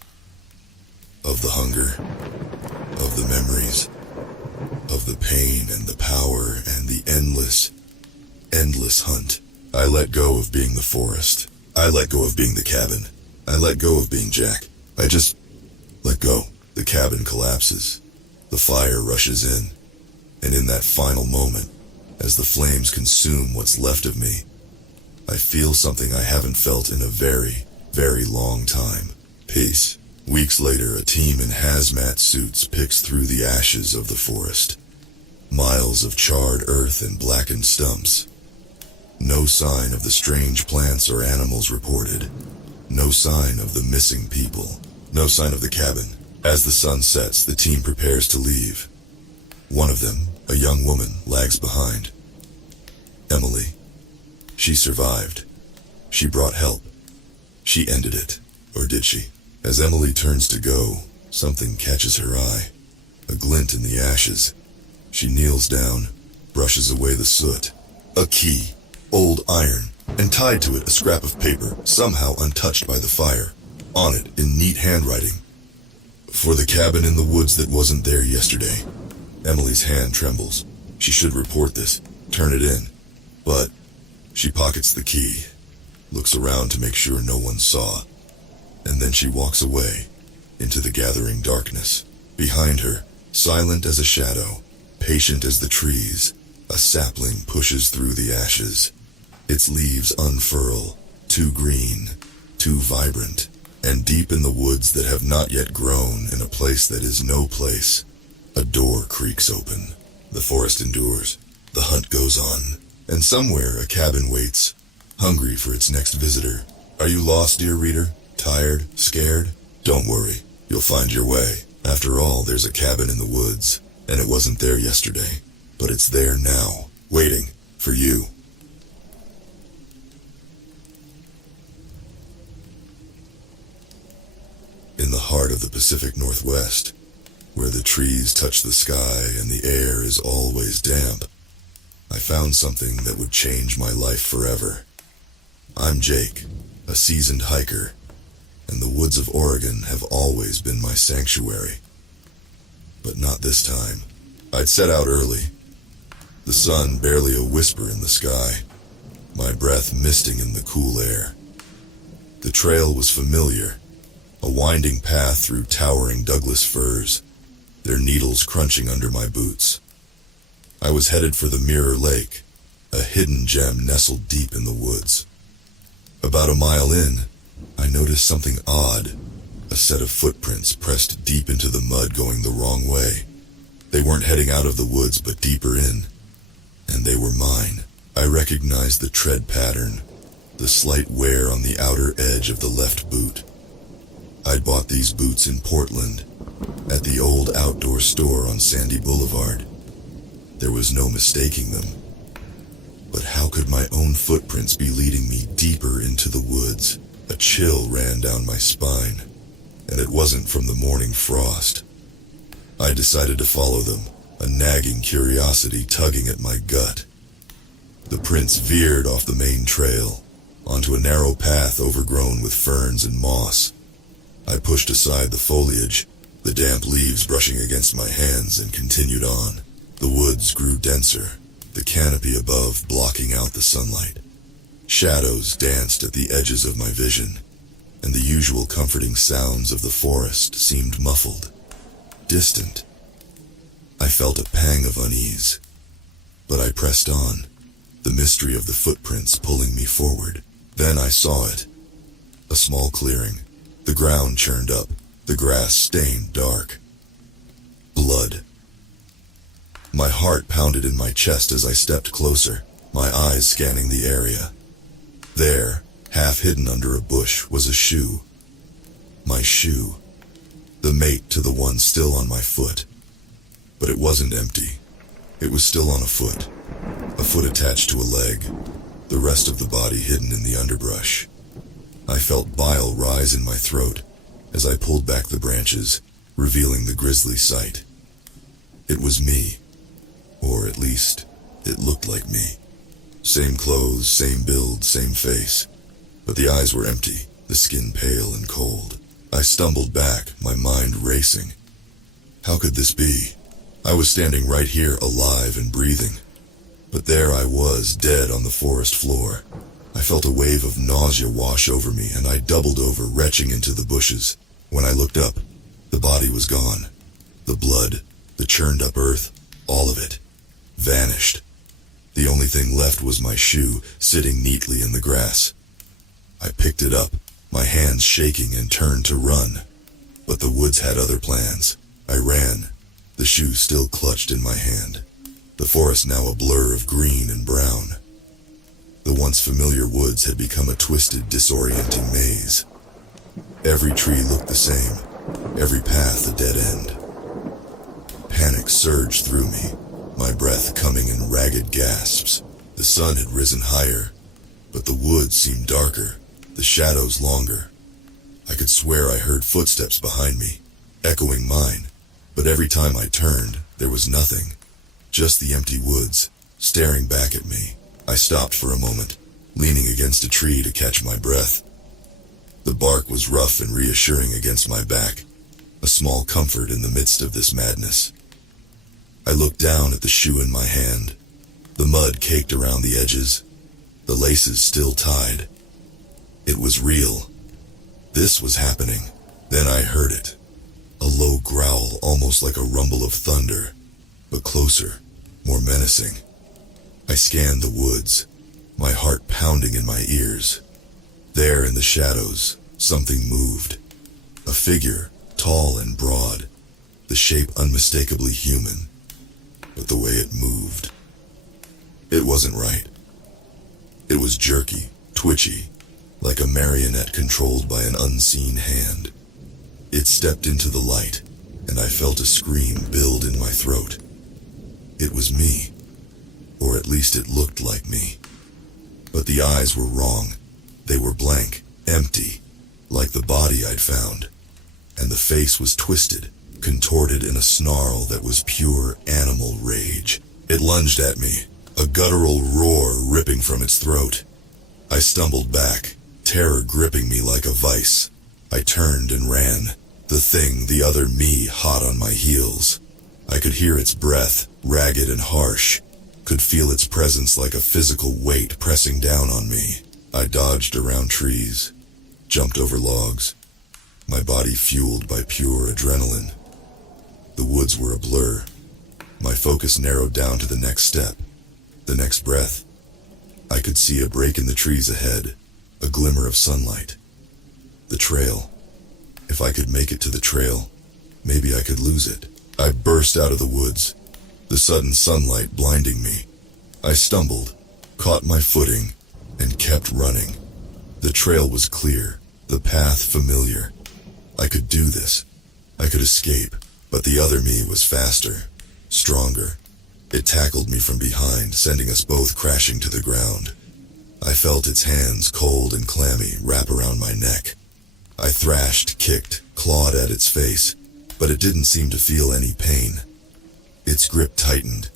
Of the hunger. Of the memories. Of the pain and the power and the endless hunt. I let go of being the forest. I let go of being the cabin. I let go of being Jack. I just let go. The cabin collapses. The fire rushes in. And in that final moment, as the flames consume what's left of me, I feel something I haven't felt in a very, very long time. Peace. Weeks later, a team in hazmat suits picks through the ashes of the forest. Miles of charred earth and blackened stumps. No sign of the strange plants or animals reported. No sign of the missing people. No sign of the cabin. As the sun sets, the team prepares to leave. One of them, a young woman, lags behind. Emily. She survived. She brought help. She ended it. Or did she? As Emily turns to go, something catches her eye. A glint in the ashes. She kneels down, brushes away the soot. A key. Old iron. And tied to it a scrap of paper, somehow untouched by the fire. On it, in neat handwriting. For the cabin in the woods that wasn't there yesterday. Emily's hand trembles. She should report this, turn it in. But she pockets the key, looks around to make sure no one saw. And then she walks away, into the gathering darkness. Behind her, silent as a shadow, patient as the trees, a sapling pushes through the ashes. Its leaves unfurl, too green, too vibrant, and deep in the woods that have not yet grown in a place that is no place. A door creaks open. The forest endures. The hunt goes on. And somewhere a cabin waits, hungry for its next visitor. Are you lost, dear reader? Tired? Scared? Don't worry. You'll find your way. After all, there's a cabin in the woods, and it wasn't there yesterday, but it's there now, waiting for you. In the heart of the Pacific Northwest, where the trees touch the sky and the air is always damp, I found something that would change my life forever. I'm Jake, a seasoned hiker, and the woods of Oregon have always been my sanctuary. But not this time. I'd set out early, the sun barely a whisper in the sky, my breath misting in the cool air. The trail was familiar, a winding path through towering Douglas firs, their needles crunching under my boots. I was headed for the Mirror Lake, a hidden gem nestled deep in the woods. About a mile in, I noticed something odd, a set of footprints pressed deep into the mud going the wrong way. They weren't heading out of the woods but deeper in, and they were mine. I recognized the tread pattern, the slight wear on the outer edge of the left boot. I'd bought these boots in Portland, at the old outdoor store on Sandy Boulevard. There was no mistaking them. But how could my own footprints be leading me deeper into the woods? A chill ran down my spine, and it wasn't from the morning frost. I decided to follow them, a nagging curiosity tugging at my gut. The prints veered off the main trail, onto a narrow path overgrown with ferns and moss. I pushed aside the foliage, the damp leaves brushing against my hands, and continued on. The woods grew denser, the canopy above blocking out the sunlight. Shadows danced at the edges of my vision, and the usual comforting sounds of the forest seemed muffled, distant. I felt a pang of unease, but I pressed on, the mystery of the footprints pulling me forward. Then I saw it. A small clearing. The ground churned up, the grass stained dark. Blood. My heart pounded in my chest as I stepped closer, my eyes scanning the area. There, half hidden under a bush, was a shoe. My shoe. The mate to the one still on my foot. But it wasn't empty. It was still on a foot attached to a leg, the rest of the body hidden in the underbrush. I felt bile rise in my throat as I pulled back the branches, revealing the grisly sight. It was me. Or at least, it looked like me. Same clothes, same build, same face. But the eyes were empty, the skin pale and cold. I stumbled back, my mind racing. How could this be? I was standing right here, alive and breathing. But there I was, dead on the forest floor. I felt a wave of nausea wash over me, and I doubled over, retching into the bushes. When I looked up, the body was gone. The blood, the churned up earth, all of it, vanished. The only thing left was my shoe, sitting neatly in the grass. I picked it up, my hands shaking, and turned to run. But the woods had other plans. I ran, the shoe still clutched in my hand. The forest now a blur of green and brown. The once familiar woods had become a twisted, disorienting maze. Every tree looked the same, every path a dead end. Panic surged through me, my breath coming in ragged gasps. The sun had risen higher, but the woods seemed darker, the shadows longer. I could swear I heard footsteps behind me, echoing mine, but every time I turned, there was nothing. Just the empty woods, staring back at me. I stopped for a moment, leaning against a tree to catch my breath. The bark was rough and reassuring against my back, a small comfort in the midst of this madness. I looked down at the shoe in my hand, the mud caked around the edges, the laces still tied. It was real. This was happening. Then I heard it. A low growl, almost like a rumble of thunder, but closer, more menacing. I scanned the woods, my heart pounding in my ears. There in the shadows, something moved. A figure, tall and broad, the shape unmistakably human, but the way it moved, it wasn't right. It was jerky, twitchy, like a marionette controlled by an unseen hand. It stepped into the light, and I felt a scream build in my throat. It was me, or at least it looked like me. But the eyes were wrong. They were blank, empty, like the body I'd found. And the face was twisted, contorted in a snarl that was pure animal rage. It lunged at me, a guttural roar ripping from its throat. I stumbled back, terror gripping me like a vice. I turned and ran, the thing, the other me, hot on my heels. I could hear its breath, ragged and harsh, could feel its presence like a physical weight pressing down on me. I dodged around trees, jumped over logs, my body fueled by pure adrenaline. The woods were a blur. My focus narrowed down to the next step, the next breath. I could see a break in the trees ahead, a glimmer of sunlight. The trail. If I could make it to the trail, maybe I could lose it. I burst out of the woods, the sudden sunlight blinding me. I stumbled, caught my footing, and kept running. The trail was clear, the path familiar. I could do this. I could escape, but the other me was faster, stronger. It tackled me from behind, sending us both crashing to the ground. I felt its hands, cold and clammy, wrap around my neck. I thrashed, kicked, clawed at its face, but it didn't seem to feel any pain. Its grip tightened,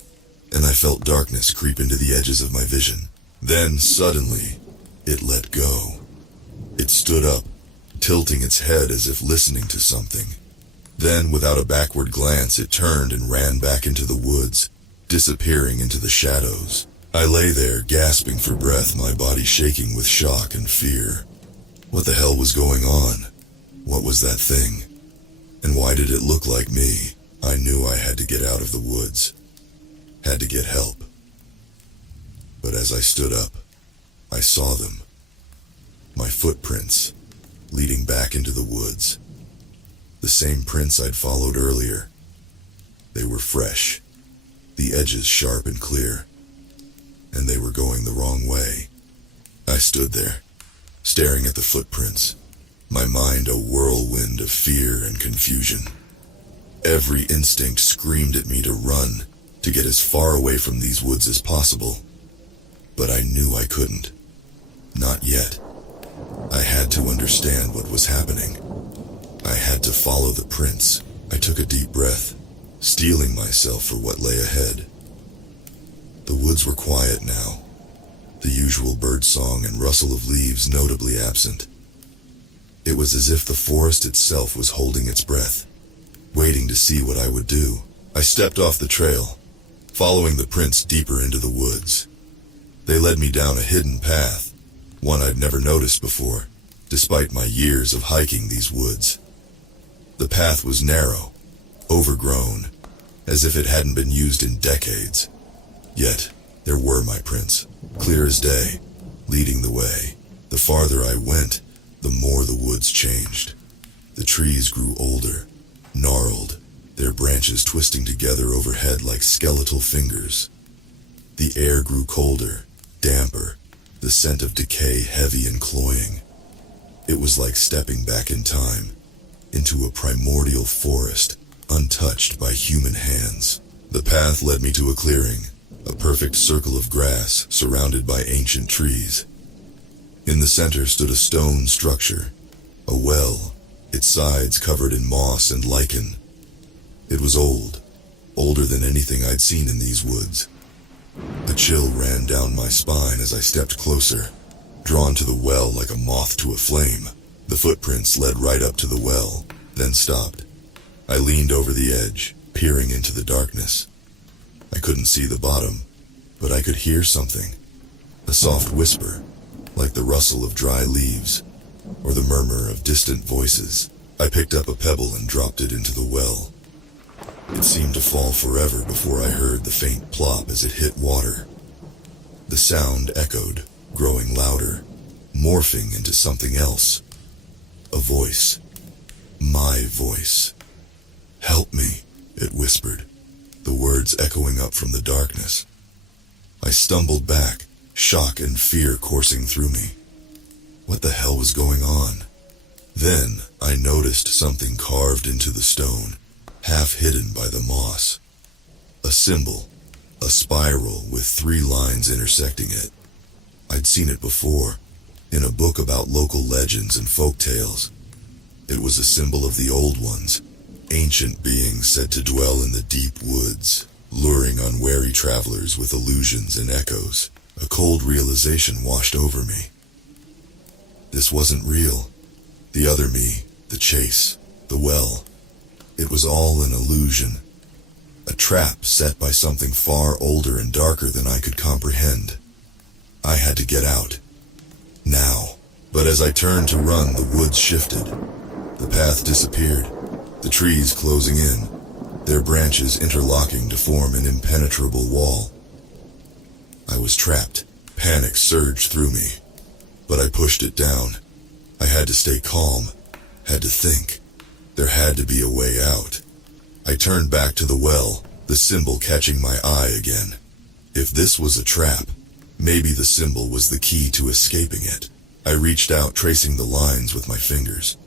and I felt darkness creep into the edges of my vision. Then, suddenly, it let go. It stood up, tilting its head as if listening to something. Then, without a backward glance, it turned and ran back into the woods, disappearing into the shadows. I lay there, gasping for breath, my body shaking with shock and fear. What the hell was going on? What was that thing? And why did it look like me? I knew I had to get out of the woods. Had to get help. But as I stood up, I saw them. My footprints, leading back into the woods. The same prints I'd followed earlier. They were fresh, the edges sharp and clear, and they were going the wrong way. I stood there, staring at the footprints, my mind a whirlwind of fear and confusion. Every instinct screamed at me to run, to get as far away from these woods as possible. But I knew I couldn't. Not yet. I had to understand what was happening. I had to follow the prints. I took a deep breath, steeling myself for what lay ahead. The woods were quiet now, the usual bird song and rustle of leaves notably absent. It was as if the forest itself was holding its breath, waiting to see what I would do. I stepped off the trail, following the prints deeper into the woods. They led me down a hidden path, one I'd never noticed before, despite my years of hiking these woods. The path was narrow, overgrown, as if it hadn't been used in decades. Yet, there were my prints, clear as day, leading the way. The farther I went, the more the woods changed. The trees grew older, gnarled, their branches twisting together overhead like skeletal fingers. The air grew colder, damper, the scent of decay heavy and cloying. It was like stepping back in time, into a primordial forest, untouched by human hands. The path led me to a clearing, a perfect circle of grass surrounded by ancient trees. In the center stood a stone structure, a well, its sides covered in moss and lichen. It was old, older than anything I'd seen in these woods. A chill ran down my spine as I stepped closer, drawn to the well like a moth to a flame. The footprints led right up to the well, then stopped. I leaned over the edge, peering into the darkness. I couldn't see the bottom, but I could hear something. A soft whisper, like the rustle of dry leaves, or the murmur of distant voices. I picked up a pebble and dropped it into the well. It seemed to fall forever before I heard the faint plop as it hit water. The sound echoed, growing louder, more morphing into something else. A voice. My voice. "Help me," it whispered, the words echoing up from the darkness. I stumbled back, shock and fear coursing through me. What the hell was going on? Then I noticed something carved into the stone, half hidden by the moss. A symbol, a spiral with 3 lines intersecting it. I'd seen it before, in a book about local legends and folk tales. It was a symbol of the old ones, ancient beings said to dwell in the deep woods, luring unwary travelers with illusions and echoes. A cold realization washed over me. This wasn't real. The other me, the chase, the well. It was all an illusion. A trap set by something far older and darker than I could comprehend. I had to get out. Now. But as I turned to run, the woods shifted. The path disappeared, the trees closing in, their branches interlocking to form an impenetrable wall. I was trapped. Panic surged through me, but I pushed it down. I had to stay calm, had to think. There had to be a way out. I turned back to the well, the symbol catching my eye again. If this was a trap, maybe the symbol was the key to escaping it. I reached out, tracing the lines with my fingers.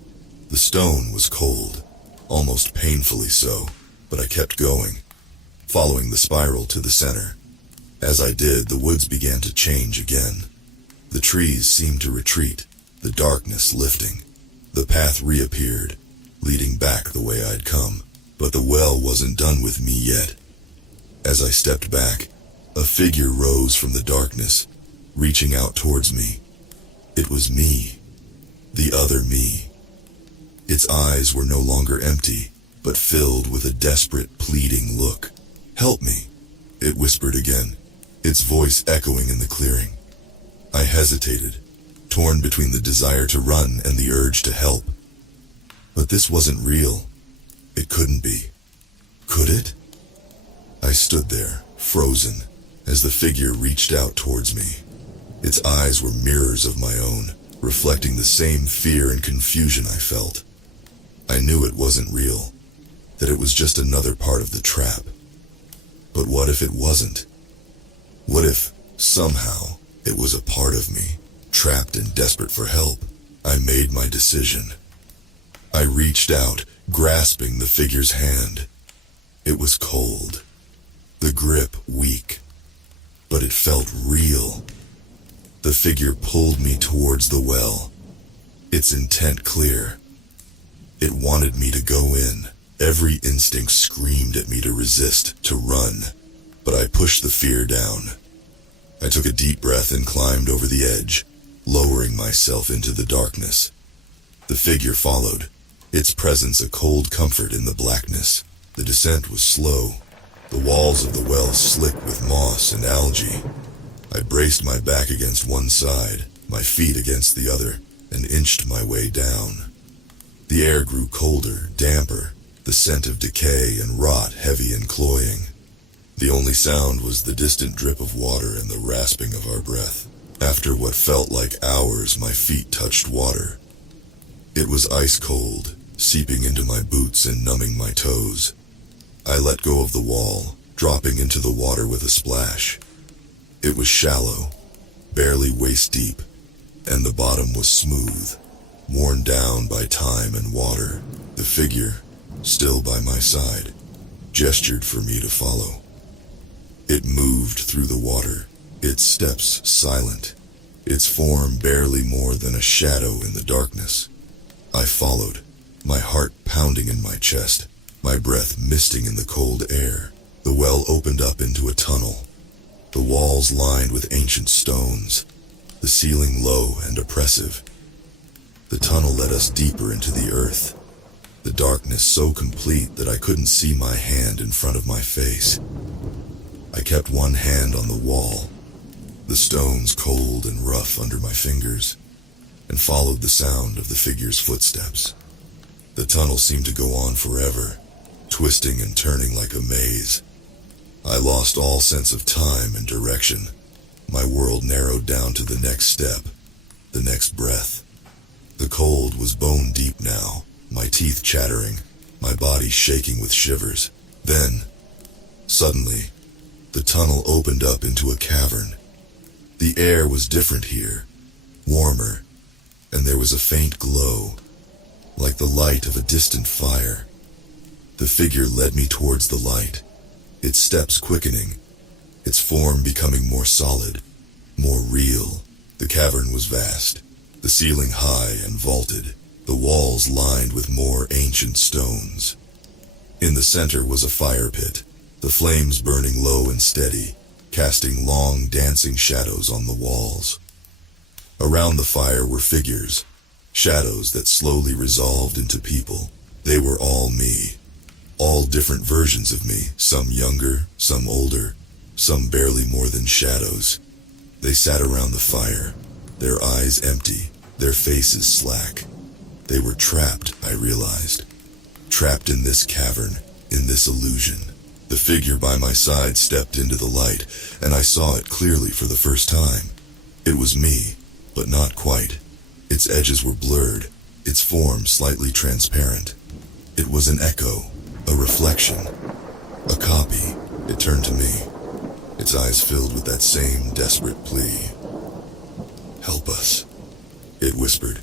The stone was cold, almost painfully so, but I kept going, following the spiral to the center. As I did, the woods began to change again. The trees seemed to retreat, the darkness lifting. The path reappeared, leading back the way I'd come, but the well wasn't done with me yet. As I stepped back, a figure rose from the darkness, reaching out towards me. It was me, the other me. Its eyes were no longer empty, but filled with a desperate, pleading look. "Help me," it whispered again, its voice echoing in the clearing. I hesitated, torn between the desire to run and the urge to help. But this wasn't real. It couldn't be. Could it? I stood there, frozen, as the figure reached out towards me. Its eyes were mirrors of my own, reflecting the same fear and confusion I felt. I knew it wasn't real, that it was just another part of the trap. But what if it wasn't? What if, somehow, it was a part of me, trapped and desperate for help? I made my decision. I reached out, grasping the figure's hand. It was cold, the grip weak, but it felt real. The figure pulled me towards the well, its intent clear. It wanted me to go in. Every instinct screamed at me to resist, to run, but I pushed the fear down. I took a deep breath and climbed over the edge, lowering myself into the darkness. The figure followed, its presence a cold comfort in the blackness. The descent was slow, the walls of the well slick with moss and algae. I braced my back against one side, my feet against the other, and inched my way down. The air grew colder, damper, the scent of decay and rot heavy and cloying. The only sound was the distant drip of water and the rasping of our breath. After what felt like hours, my feet touched water. It was ice cold, seeping into my boots and numbing my toes. I let go of the wall, dropping into the water with a splash. It was shallow, barely waist deep, and the bottom was smooth, worn down by time and water. The figure, still by my side, gestured for me to follow. It moved through the water, its steps silent, its form barely more than a shadow in the darkness. I followed, my heart pounding in my chest, my breath misting in the cold air. The well opened up into a tunnel, the walls lined with ancient stones, the ceiling low and oppressive. The tunnel led us deeper into the earth, the darkness so complete that I couldn't see my hand in front of my face. I kept one hand on the wall, the stones cold and rough under my fingers, and followed the sound of the figure's footsteps. The tunnel seemed to go on forever, twisting and turning like a maze. I lost all sense of time and direction. My world narrowed down to the next step, the next breath. The cold was bone deep now, my teeth chattering, my body shaking with shivers. Then, suddenly, the tunnel opened up into a cavern. The air was different here, warmer, and there was a faint glow, like the light of a distant fire. The figure led me towards the light, its steps quickening, its form becoming more solid, more real. The cavern was vast, the ceiling high and vaulted, the walls lined with more ancient stones. In the center was a fire pit, the flames burning low and steady, casting long dancing shadows on the walls. Around the fire were figures, shadows that slowly resolved into people. They were all me, all different versions of me, some younger, some older, some barely more than shadows. They sat around the fire, their eyes empty, their faces slack. They were trapped, I realized. Trapped in this cavern, in this illusion. The figure by my side stepped into the light, and I saw it clearly for the first time. It was me, but not quite. Its edges were blurred, its form slightly transparent. It was an echo, a reflection, a copy. It turned to me, its eyes filled with that same desperate plea. "Help us," it whispered,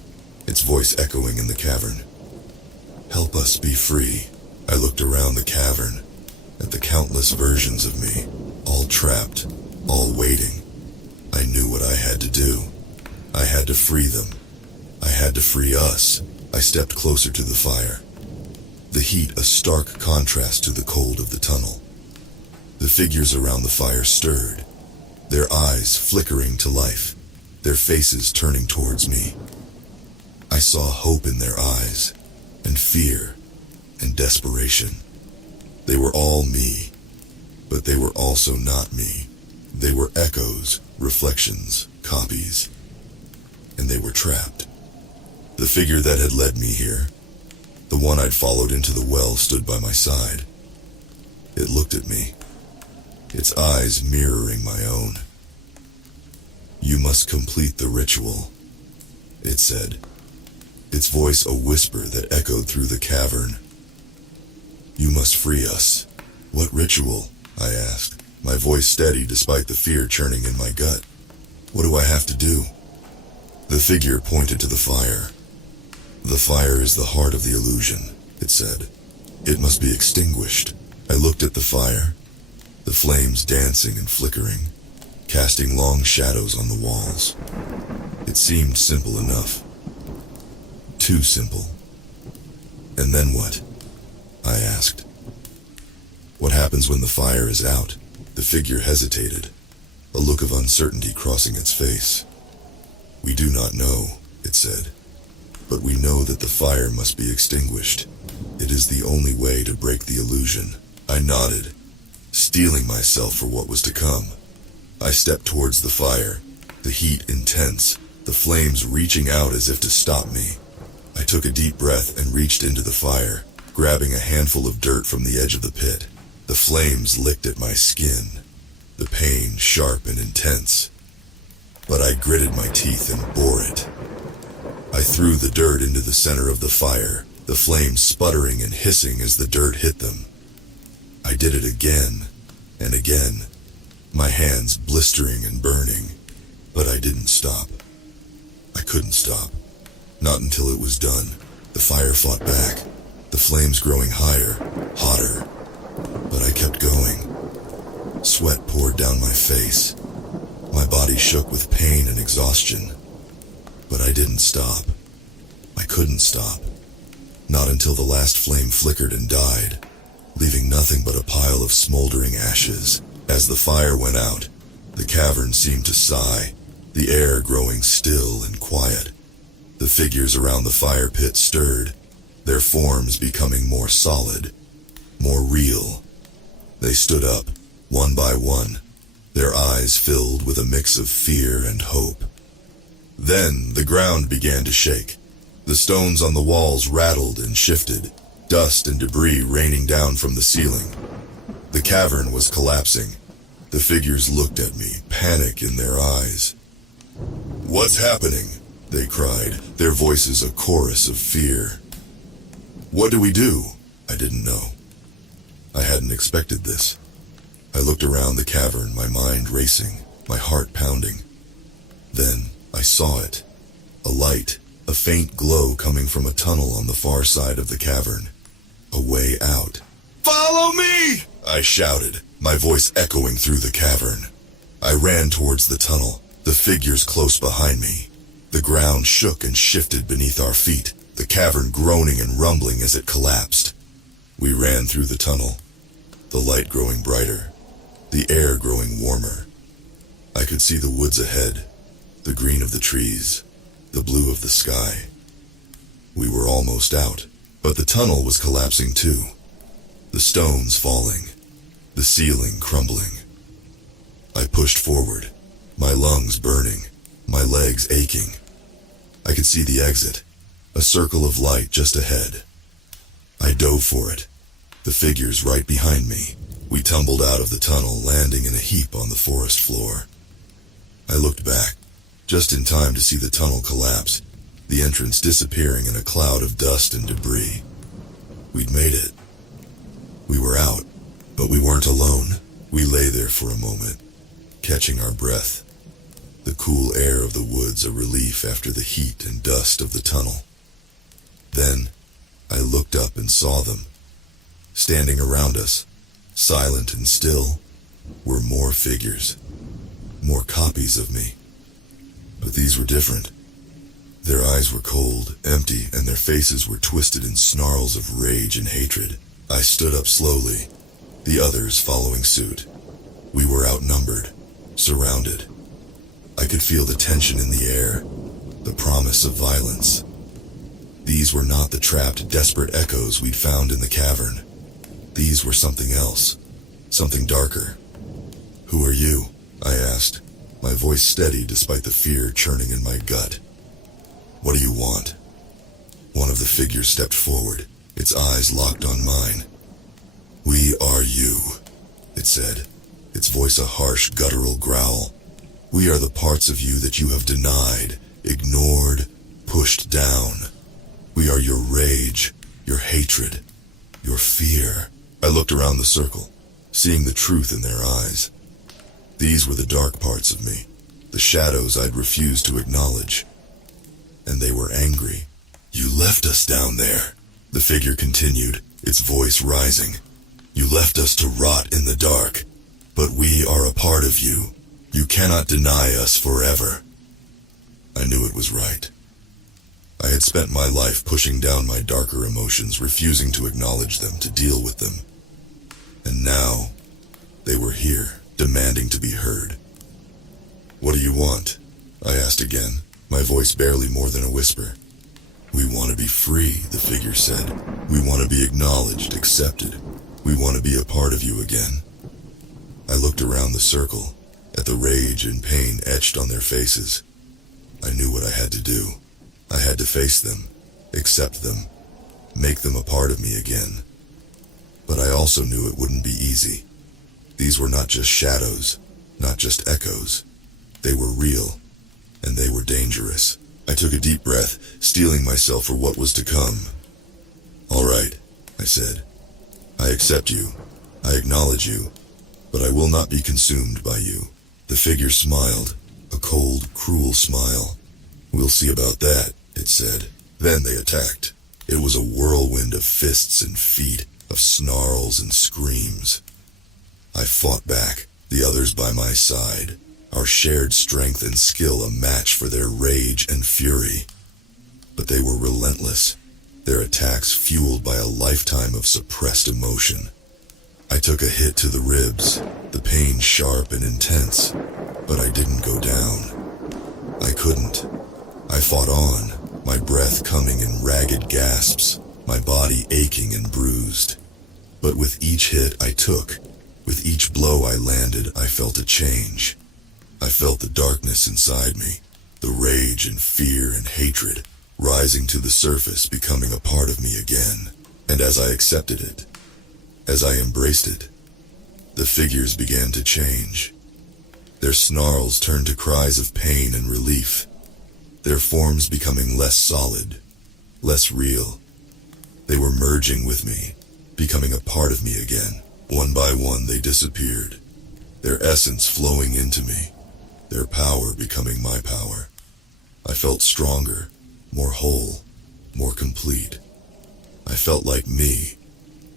its voice echoing in the cavern. "Help us be free." I looked around the cavern, at the countless versions of me, all trapped, all waiting. I knew what I had to do. I had to free them. I had to free us. I stepped closer to the fire. The heat a stark contrast to the cold of the tunnel. The figures around the fire stirred, their eyes flickering to life, their faces turning towards me. I saw hope in their eyes, and fear, and desperation. They were all me, but they were also not me. They were echoes, reflections, copies, and they were trapped. The figure that had led me here, the one I'd followed into the well, stood by my side. It looked at me, its eyes mirroring my own. "You must complete the ritual," it said, its voice a whisper that echoed through the cavern. "You must free us." "What ritual?" I asked, my voice steady despite the fear churning in my gut. "What do I have to do?" The figure pointed to the fire. "The fire is the heart of the illusion," it said. "It must be extinguished." I looked at the fire, the flames dancing and flickering, casting long shadows on the walls. It seemed simple enough. Too simple. "And then what?" I asked. "What happens when the fire is out?" The figure hesitated, a look of uncertainty crossing its face. "We do not know," it said, "but we know that the fire must be extinguished. It is the only way to break the illusion." I nodded, steeling myself for what was to come. I stepped towards the fire, the heat intense, the flames reaching out as if to stop me. I took a deep breath and reached into the fire, grabbing a handful of dirt from the edge of the pit. The flames licked at my skin, the pain sharp and intense. But I gritted my teeth and bore it. I threw the dirt into the center of the fire, the flames sputtering and hissing as the dirt hit them. I did it again and again, my hands blistering and burning, but I didn't stop. I couldn't stop. Not until it was done. The fire fought back, the flames growing higher, hotter. But I kept going. Sweat poured down my face. My body shook with pain and exhaustion. But I didn't stop. I couldn't stop. Not until the last flame flickered and died, leaving nothing but a pile of smoldering ashes. As the fire went out, the cavern seemed to sigh, the air growing still and quiet. The figures around the fire pit stirred, their forms becoming more solid, more real. They stood up, one by one, their eyes filled with a mix of fear and hope. Then the ground began to shake. The stones on the walls rattled and shifted, dust and debris raining down from the ceiling. The cavern was collapsing. The figures looked at me, panic in their eyes. "What's happening?" they cried, their voices a chorus of fear. What do we do? I didn't know. I hadn't expected this. I looked around the cavern, my mind racing, my heart pounding. Then I saw it. A light, a faint glow coming from a tunnel on the far side of the cavern. A way out. Follow me! I shouted, my voice echoing through the cavern. I ran towards the tunnel, the figures close behind me. The ground shook and shifted beneath our feet, the cavern groaning and rumbling as it collapsed. We ran through the tunnel, the light growing brighter, the air growing warmer. I could see the woods ahead, the green of the trees, the blue of the sky. We were almost out, but the tunnel was collapsing too. The stones falling, the ceiling crumbling. I pushed forward, my lungs burning, my legs aching. I could see the exit, a circle of light just ahead. I dove for it, the figures right behind me. We tumbled out of the tunnel, landing in a heap on the forest floor. I looked back, just in time to see the tunnel collapse, the entrance disappearing in a cloud of dust and debris. We'd made it. We were out, but we weren't alone. We lay there for a moment, catching our breath. The cool air of the woods a relief after the heat and dust of the tunnel. Then, I looked up and saw them. Standing around us, silent and still, were more figures. More copies of me. But these were different. Their eyes were cold, empty, and their faces were twisted in snarls of rage and hatred. I stood up slowly, the others following suit. We were outnumbered, surrounded. I could feel the tension in the air, the promise of violence. These were not the trapped, desperate echoes we'd found in the cavern. These were something else, something darker. Who are you? I asked, my voice steady despite the fear churning in my gut. What do you want? One of the figures stepped forward, its eyes locked on mine. We are you, it said, its voice a harsh, guttural growl. We are the parts of you that you have denied, ignored, pushed down. We are your rage, your hatred, your fear. I looked around the circle, seeing the truth in their eyes. These were the dark parts of me, the shadows I'd refused to acknowledge. And they were angry. You left us down there, the figure continued, its voice rising. You left us to rot in the dark, but we are a part of you. You cannot deny us forever. I knew it was right. I had spent my life pushing down my darker emotions, refusing to acknowledge them, to deal with them. And now, they were here, demanding to be heard. What do you want? I asked again, my voice barely more than a whisper. We want to be free, the figure said. We want to be acknowledged, accepted. We want to be a part of you again. I looked around the circle, at the rage and pain etched on their faces. I knew what I had to do. I had to face them, accept them, make them a part of me again. But I also knew it wouldn't be easy. These were not just shadows, not just echoes. They were real, and they were dangerous. I took a deep breath, steeling myself for what was to come. All right, I said. I accept you. I acknowledge you, but I will not be consumed by you. The figure smiled, a cold, cruel smile. We'll see about that, it said. Then they attacked. It was a whirlwind of fists and feet, of snarls and screams. I fought back, the others by my side, our shared strength and skill a match for their rage and fury. But they were relentless, their attacks fueled by a lifetime of suppressed emotion. I took a hit to the ribs, the pain sharp and intense, but I didn't go down. I couldn't. I fought on, my breath coming in ragged gasps, my body aching and bruised. But with each hit I took, with each blow I landed, I felt a change. I felt the darkness inside me, the rage and fear and hatred, rising to the surface, becoming a part of me again. And as I accepted it, as I embraced it, the figures began to change. Their snarls turned to cries of pain and relief. their forms becoming less solid, less real. They were merging with me, becoming a part of me again. One by one they disappeared, their essence flowing into me, their power becoming my power. I felt stronger, more whole, more complete. I felt like me,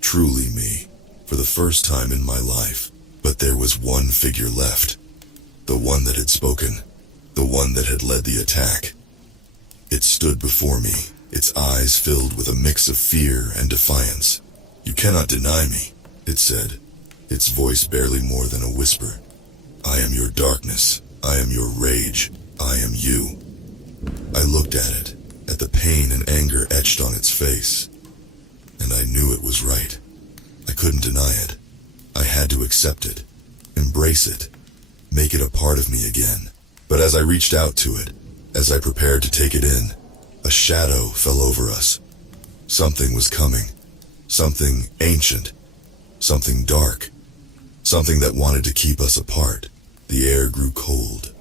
truly me, for the first time in my life. But there was one figure left, the one that had spoken, the one that had led the attack. It stood before me, its eyes filled with a mix of fear and defiance. "You cannot deny me," it said, its voice barely more than a whisper. "I am your darkness, I am your rage, I am you." I looked at it, at the pain and anger etched on its face, and I knew it was right. I couldn't deny it. I had to accept it, embrace it, make it a part of me again. But as I reached out to it, as I prepared to take it in, a shadow fell over us. Something was coming, something ancient, something dark, something that wanted to keep us apart. The air grew cold,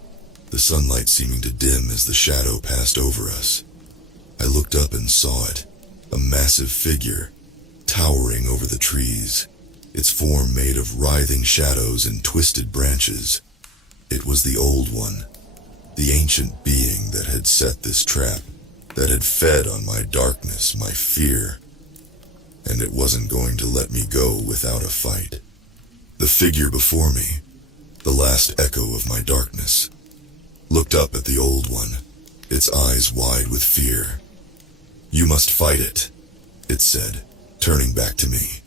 the sunlight seeming to dim as the shadow passed over us. I looked up and saw it, a massive figure, towering over the trees, its form made of writhing shadows and twisted branches. It was the Old One, the ancient being that had set this trap, that had fed on my darkness, my fear, and it wasn't going to let me go without a fight. The figure before me, the last echo of my darkness, looked up at the Old One, its eyes wide with fear. "You must fight it," it said, turning back to me.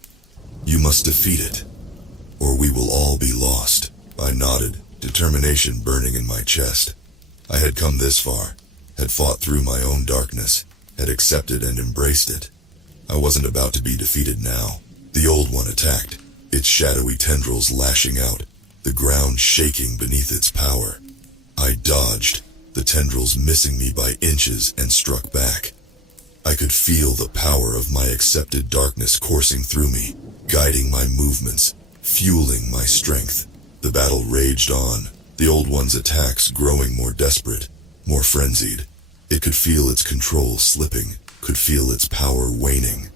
"You must defeat it, or we will all be lost." I nodded, determination burning in my chest. I had come this far, had fought through my own darkness, had accepted and embraced it. I wasn't about to be defeated now. The Old One attacked, its shadowy tendrils lashing out, the ground shaking beneath its power. I dodged, the tendrils missing me by inches, and struck back. I could feel the power of my accepted darkness coursing through me, guiding my movements, fueling my strength. The battle raged on, the Old One's attacks growing more desperate, more frenzied. It could feel its control slipping, could feel its power waning,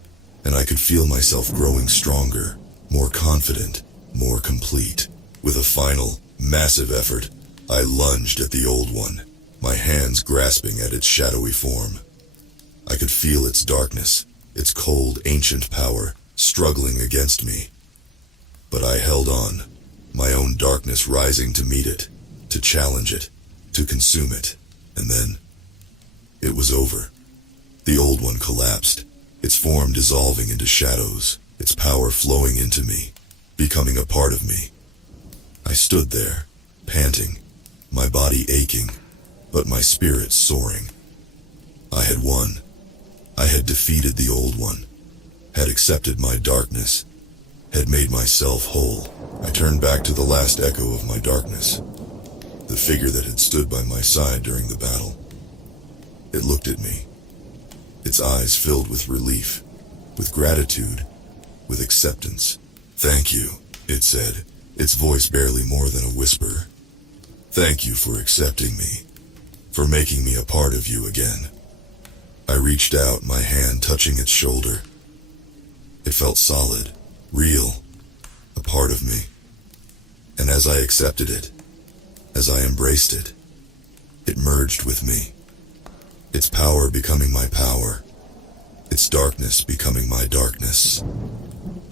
and I could feel myself growing stronger, more confident, more complete. With a final, massive effort, I lunged at the Old One, my hands grasping at its shadowy form. I could feel its darkness, its cold, ancient power, struggling against me. But I held on, my own darkness rising to meet it, to challenge it, to consume it, and then it was over. The Old One collapsed, its form dissolving into shadows, its power flowing into me, becoming a part of me. I stood there, panting, my body aching, but my spirit soaring. I had won. I had defeated the Old One, had accepted my darkness, had made myself whole. I turned back to the last echo of my darkness, the figure that had stood by my side during the battle. It looked at me, its eyes filled with relief, with gratitude, with acceptance. "Thank you," it said, its voice barely more than a whisper. "Thank you for accepting me, for making me a part of you again." I reached out, my hand touching its shoulder. It felt solid, real, a part of me. And as I accepted it, as I embraced it, it merged with me, its power becoming my power, its darkness becoming my darkness.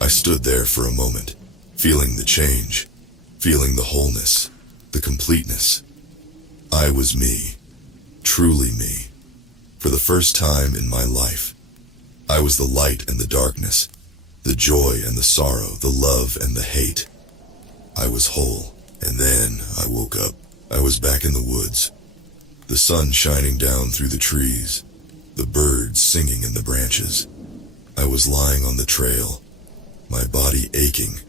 I stood there for a moment, feeling the change, feeling the wholeness, the completeness. I was me, truly me. For the first time in my life, I was the light and the darkness, the joy and the sorrow, the love and the hate. I was whole, and then I woke up. I was back in the woods, the sun shining down through the trees, the birds singing in the branches. I was lying on the trail, my body aching,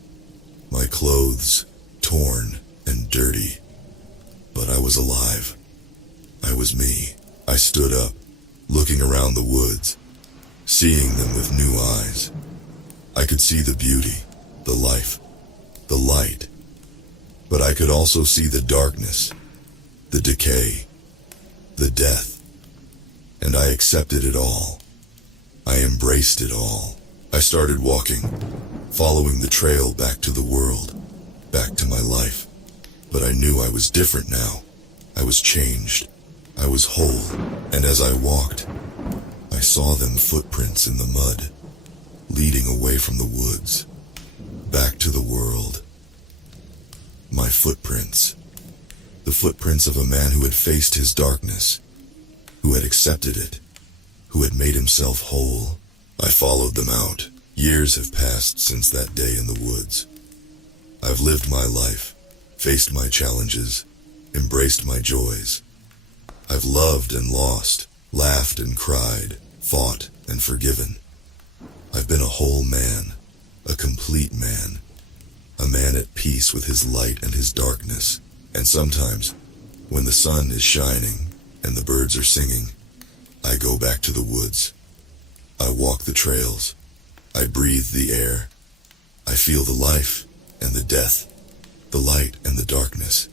my clothes torn and dirty, but I was alive. I was me. I stood up, looking around the woods, seeing them with new eyes. I could see the beauty, the life, the light, but I could also see the darkness, the decay, the death. And I accepted it all. I embraced it all. I started walking, following the trail back to the world, back to my life. But I knew I was different now. I was changed. I was whole. And as I walked, I saw them footprints in the mud, leading away from the woods, back to the world. My footprints. The footprints of a man who had faced his darkness, who had accepted it, who had made himself whole. I followed them out. Years have passed since that day in the woods. I've lived my life, faced my challenges, embraced my joys. I've loved and lost, laughed and cried, fought and forgiven. I've been a whole man, a complete man, a man at peace with his light and his darkness. And sometimes, when the sun is shining and the birds are singing, I go back to the woods. I walk the trails. I breathe the air. I feel the life and the death, the light and the darkness.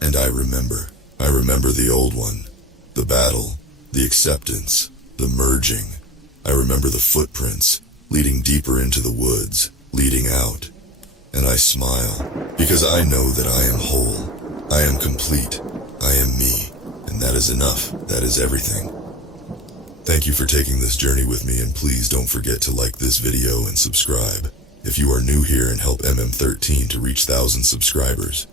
And I remember the old one, the battle, the acceptance, the merging. I remember the footprints leading deeper into the woods, leading out. And I smile, because I know that I am whole, I am complete, I am me, and that is enough, that is everything. Thank you for taking this journey with me, and please don't forget to like this video and subscribe if you are new here, and help MM13 to reach 1,000 subscribers.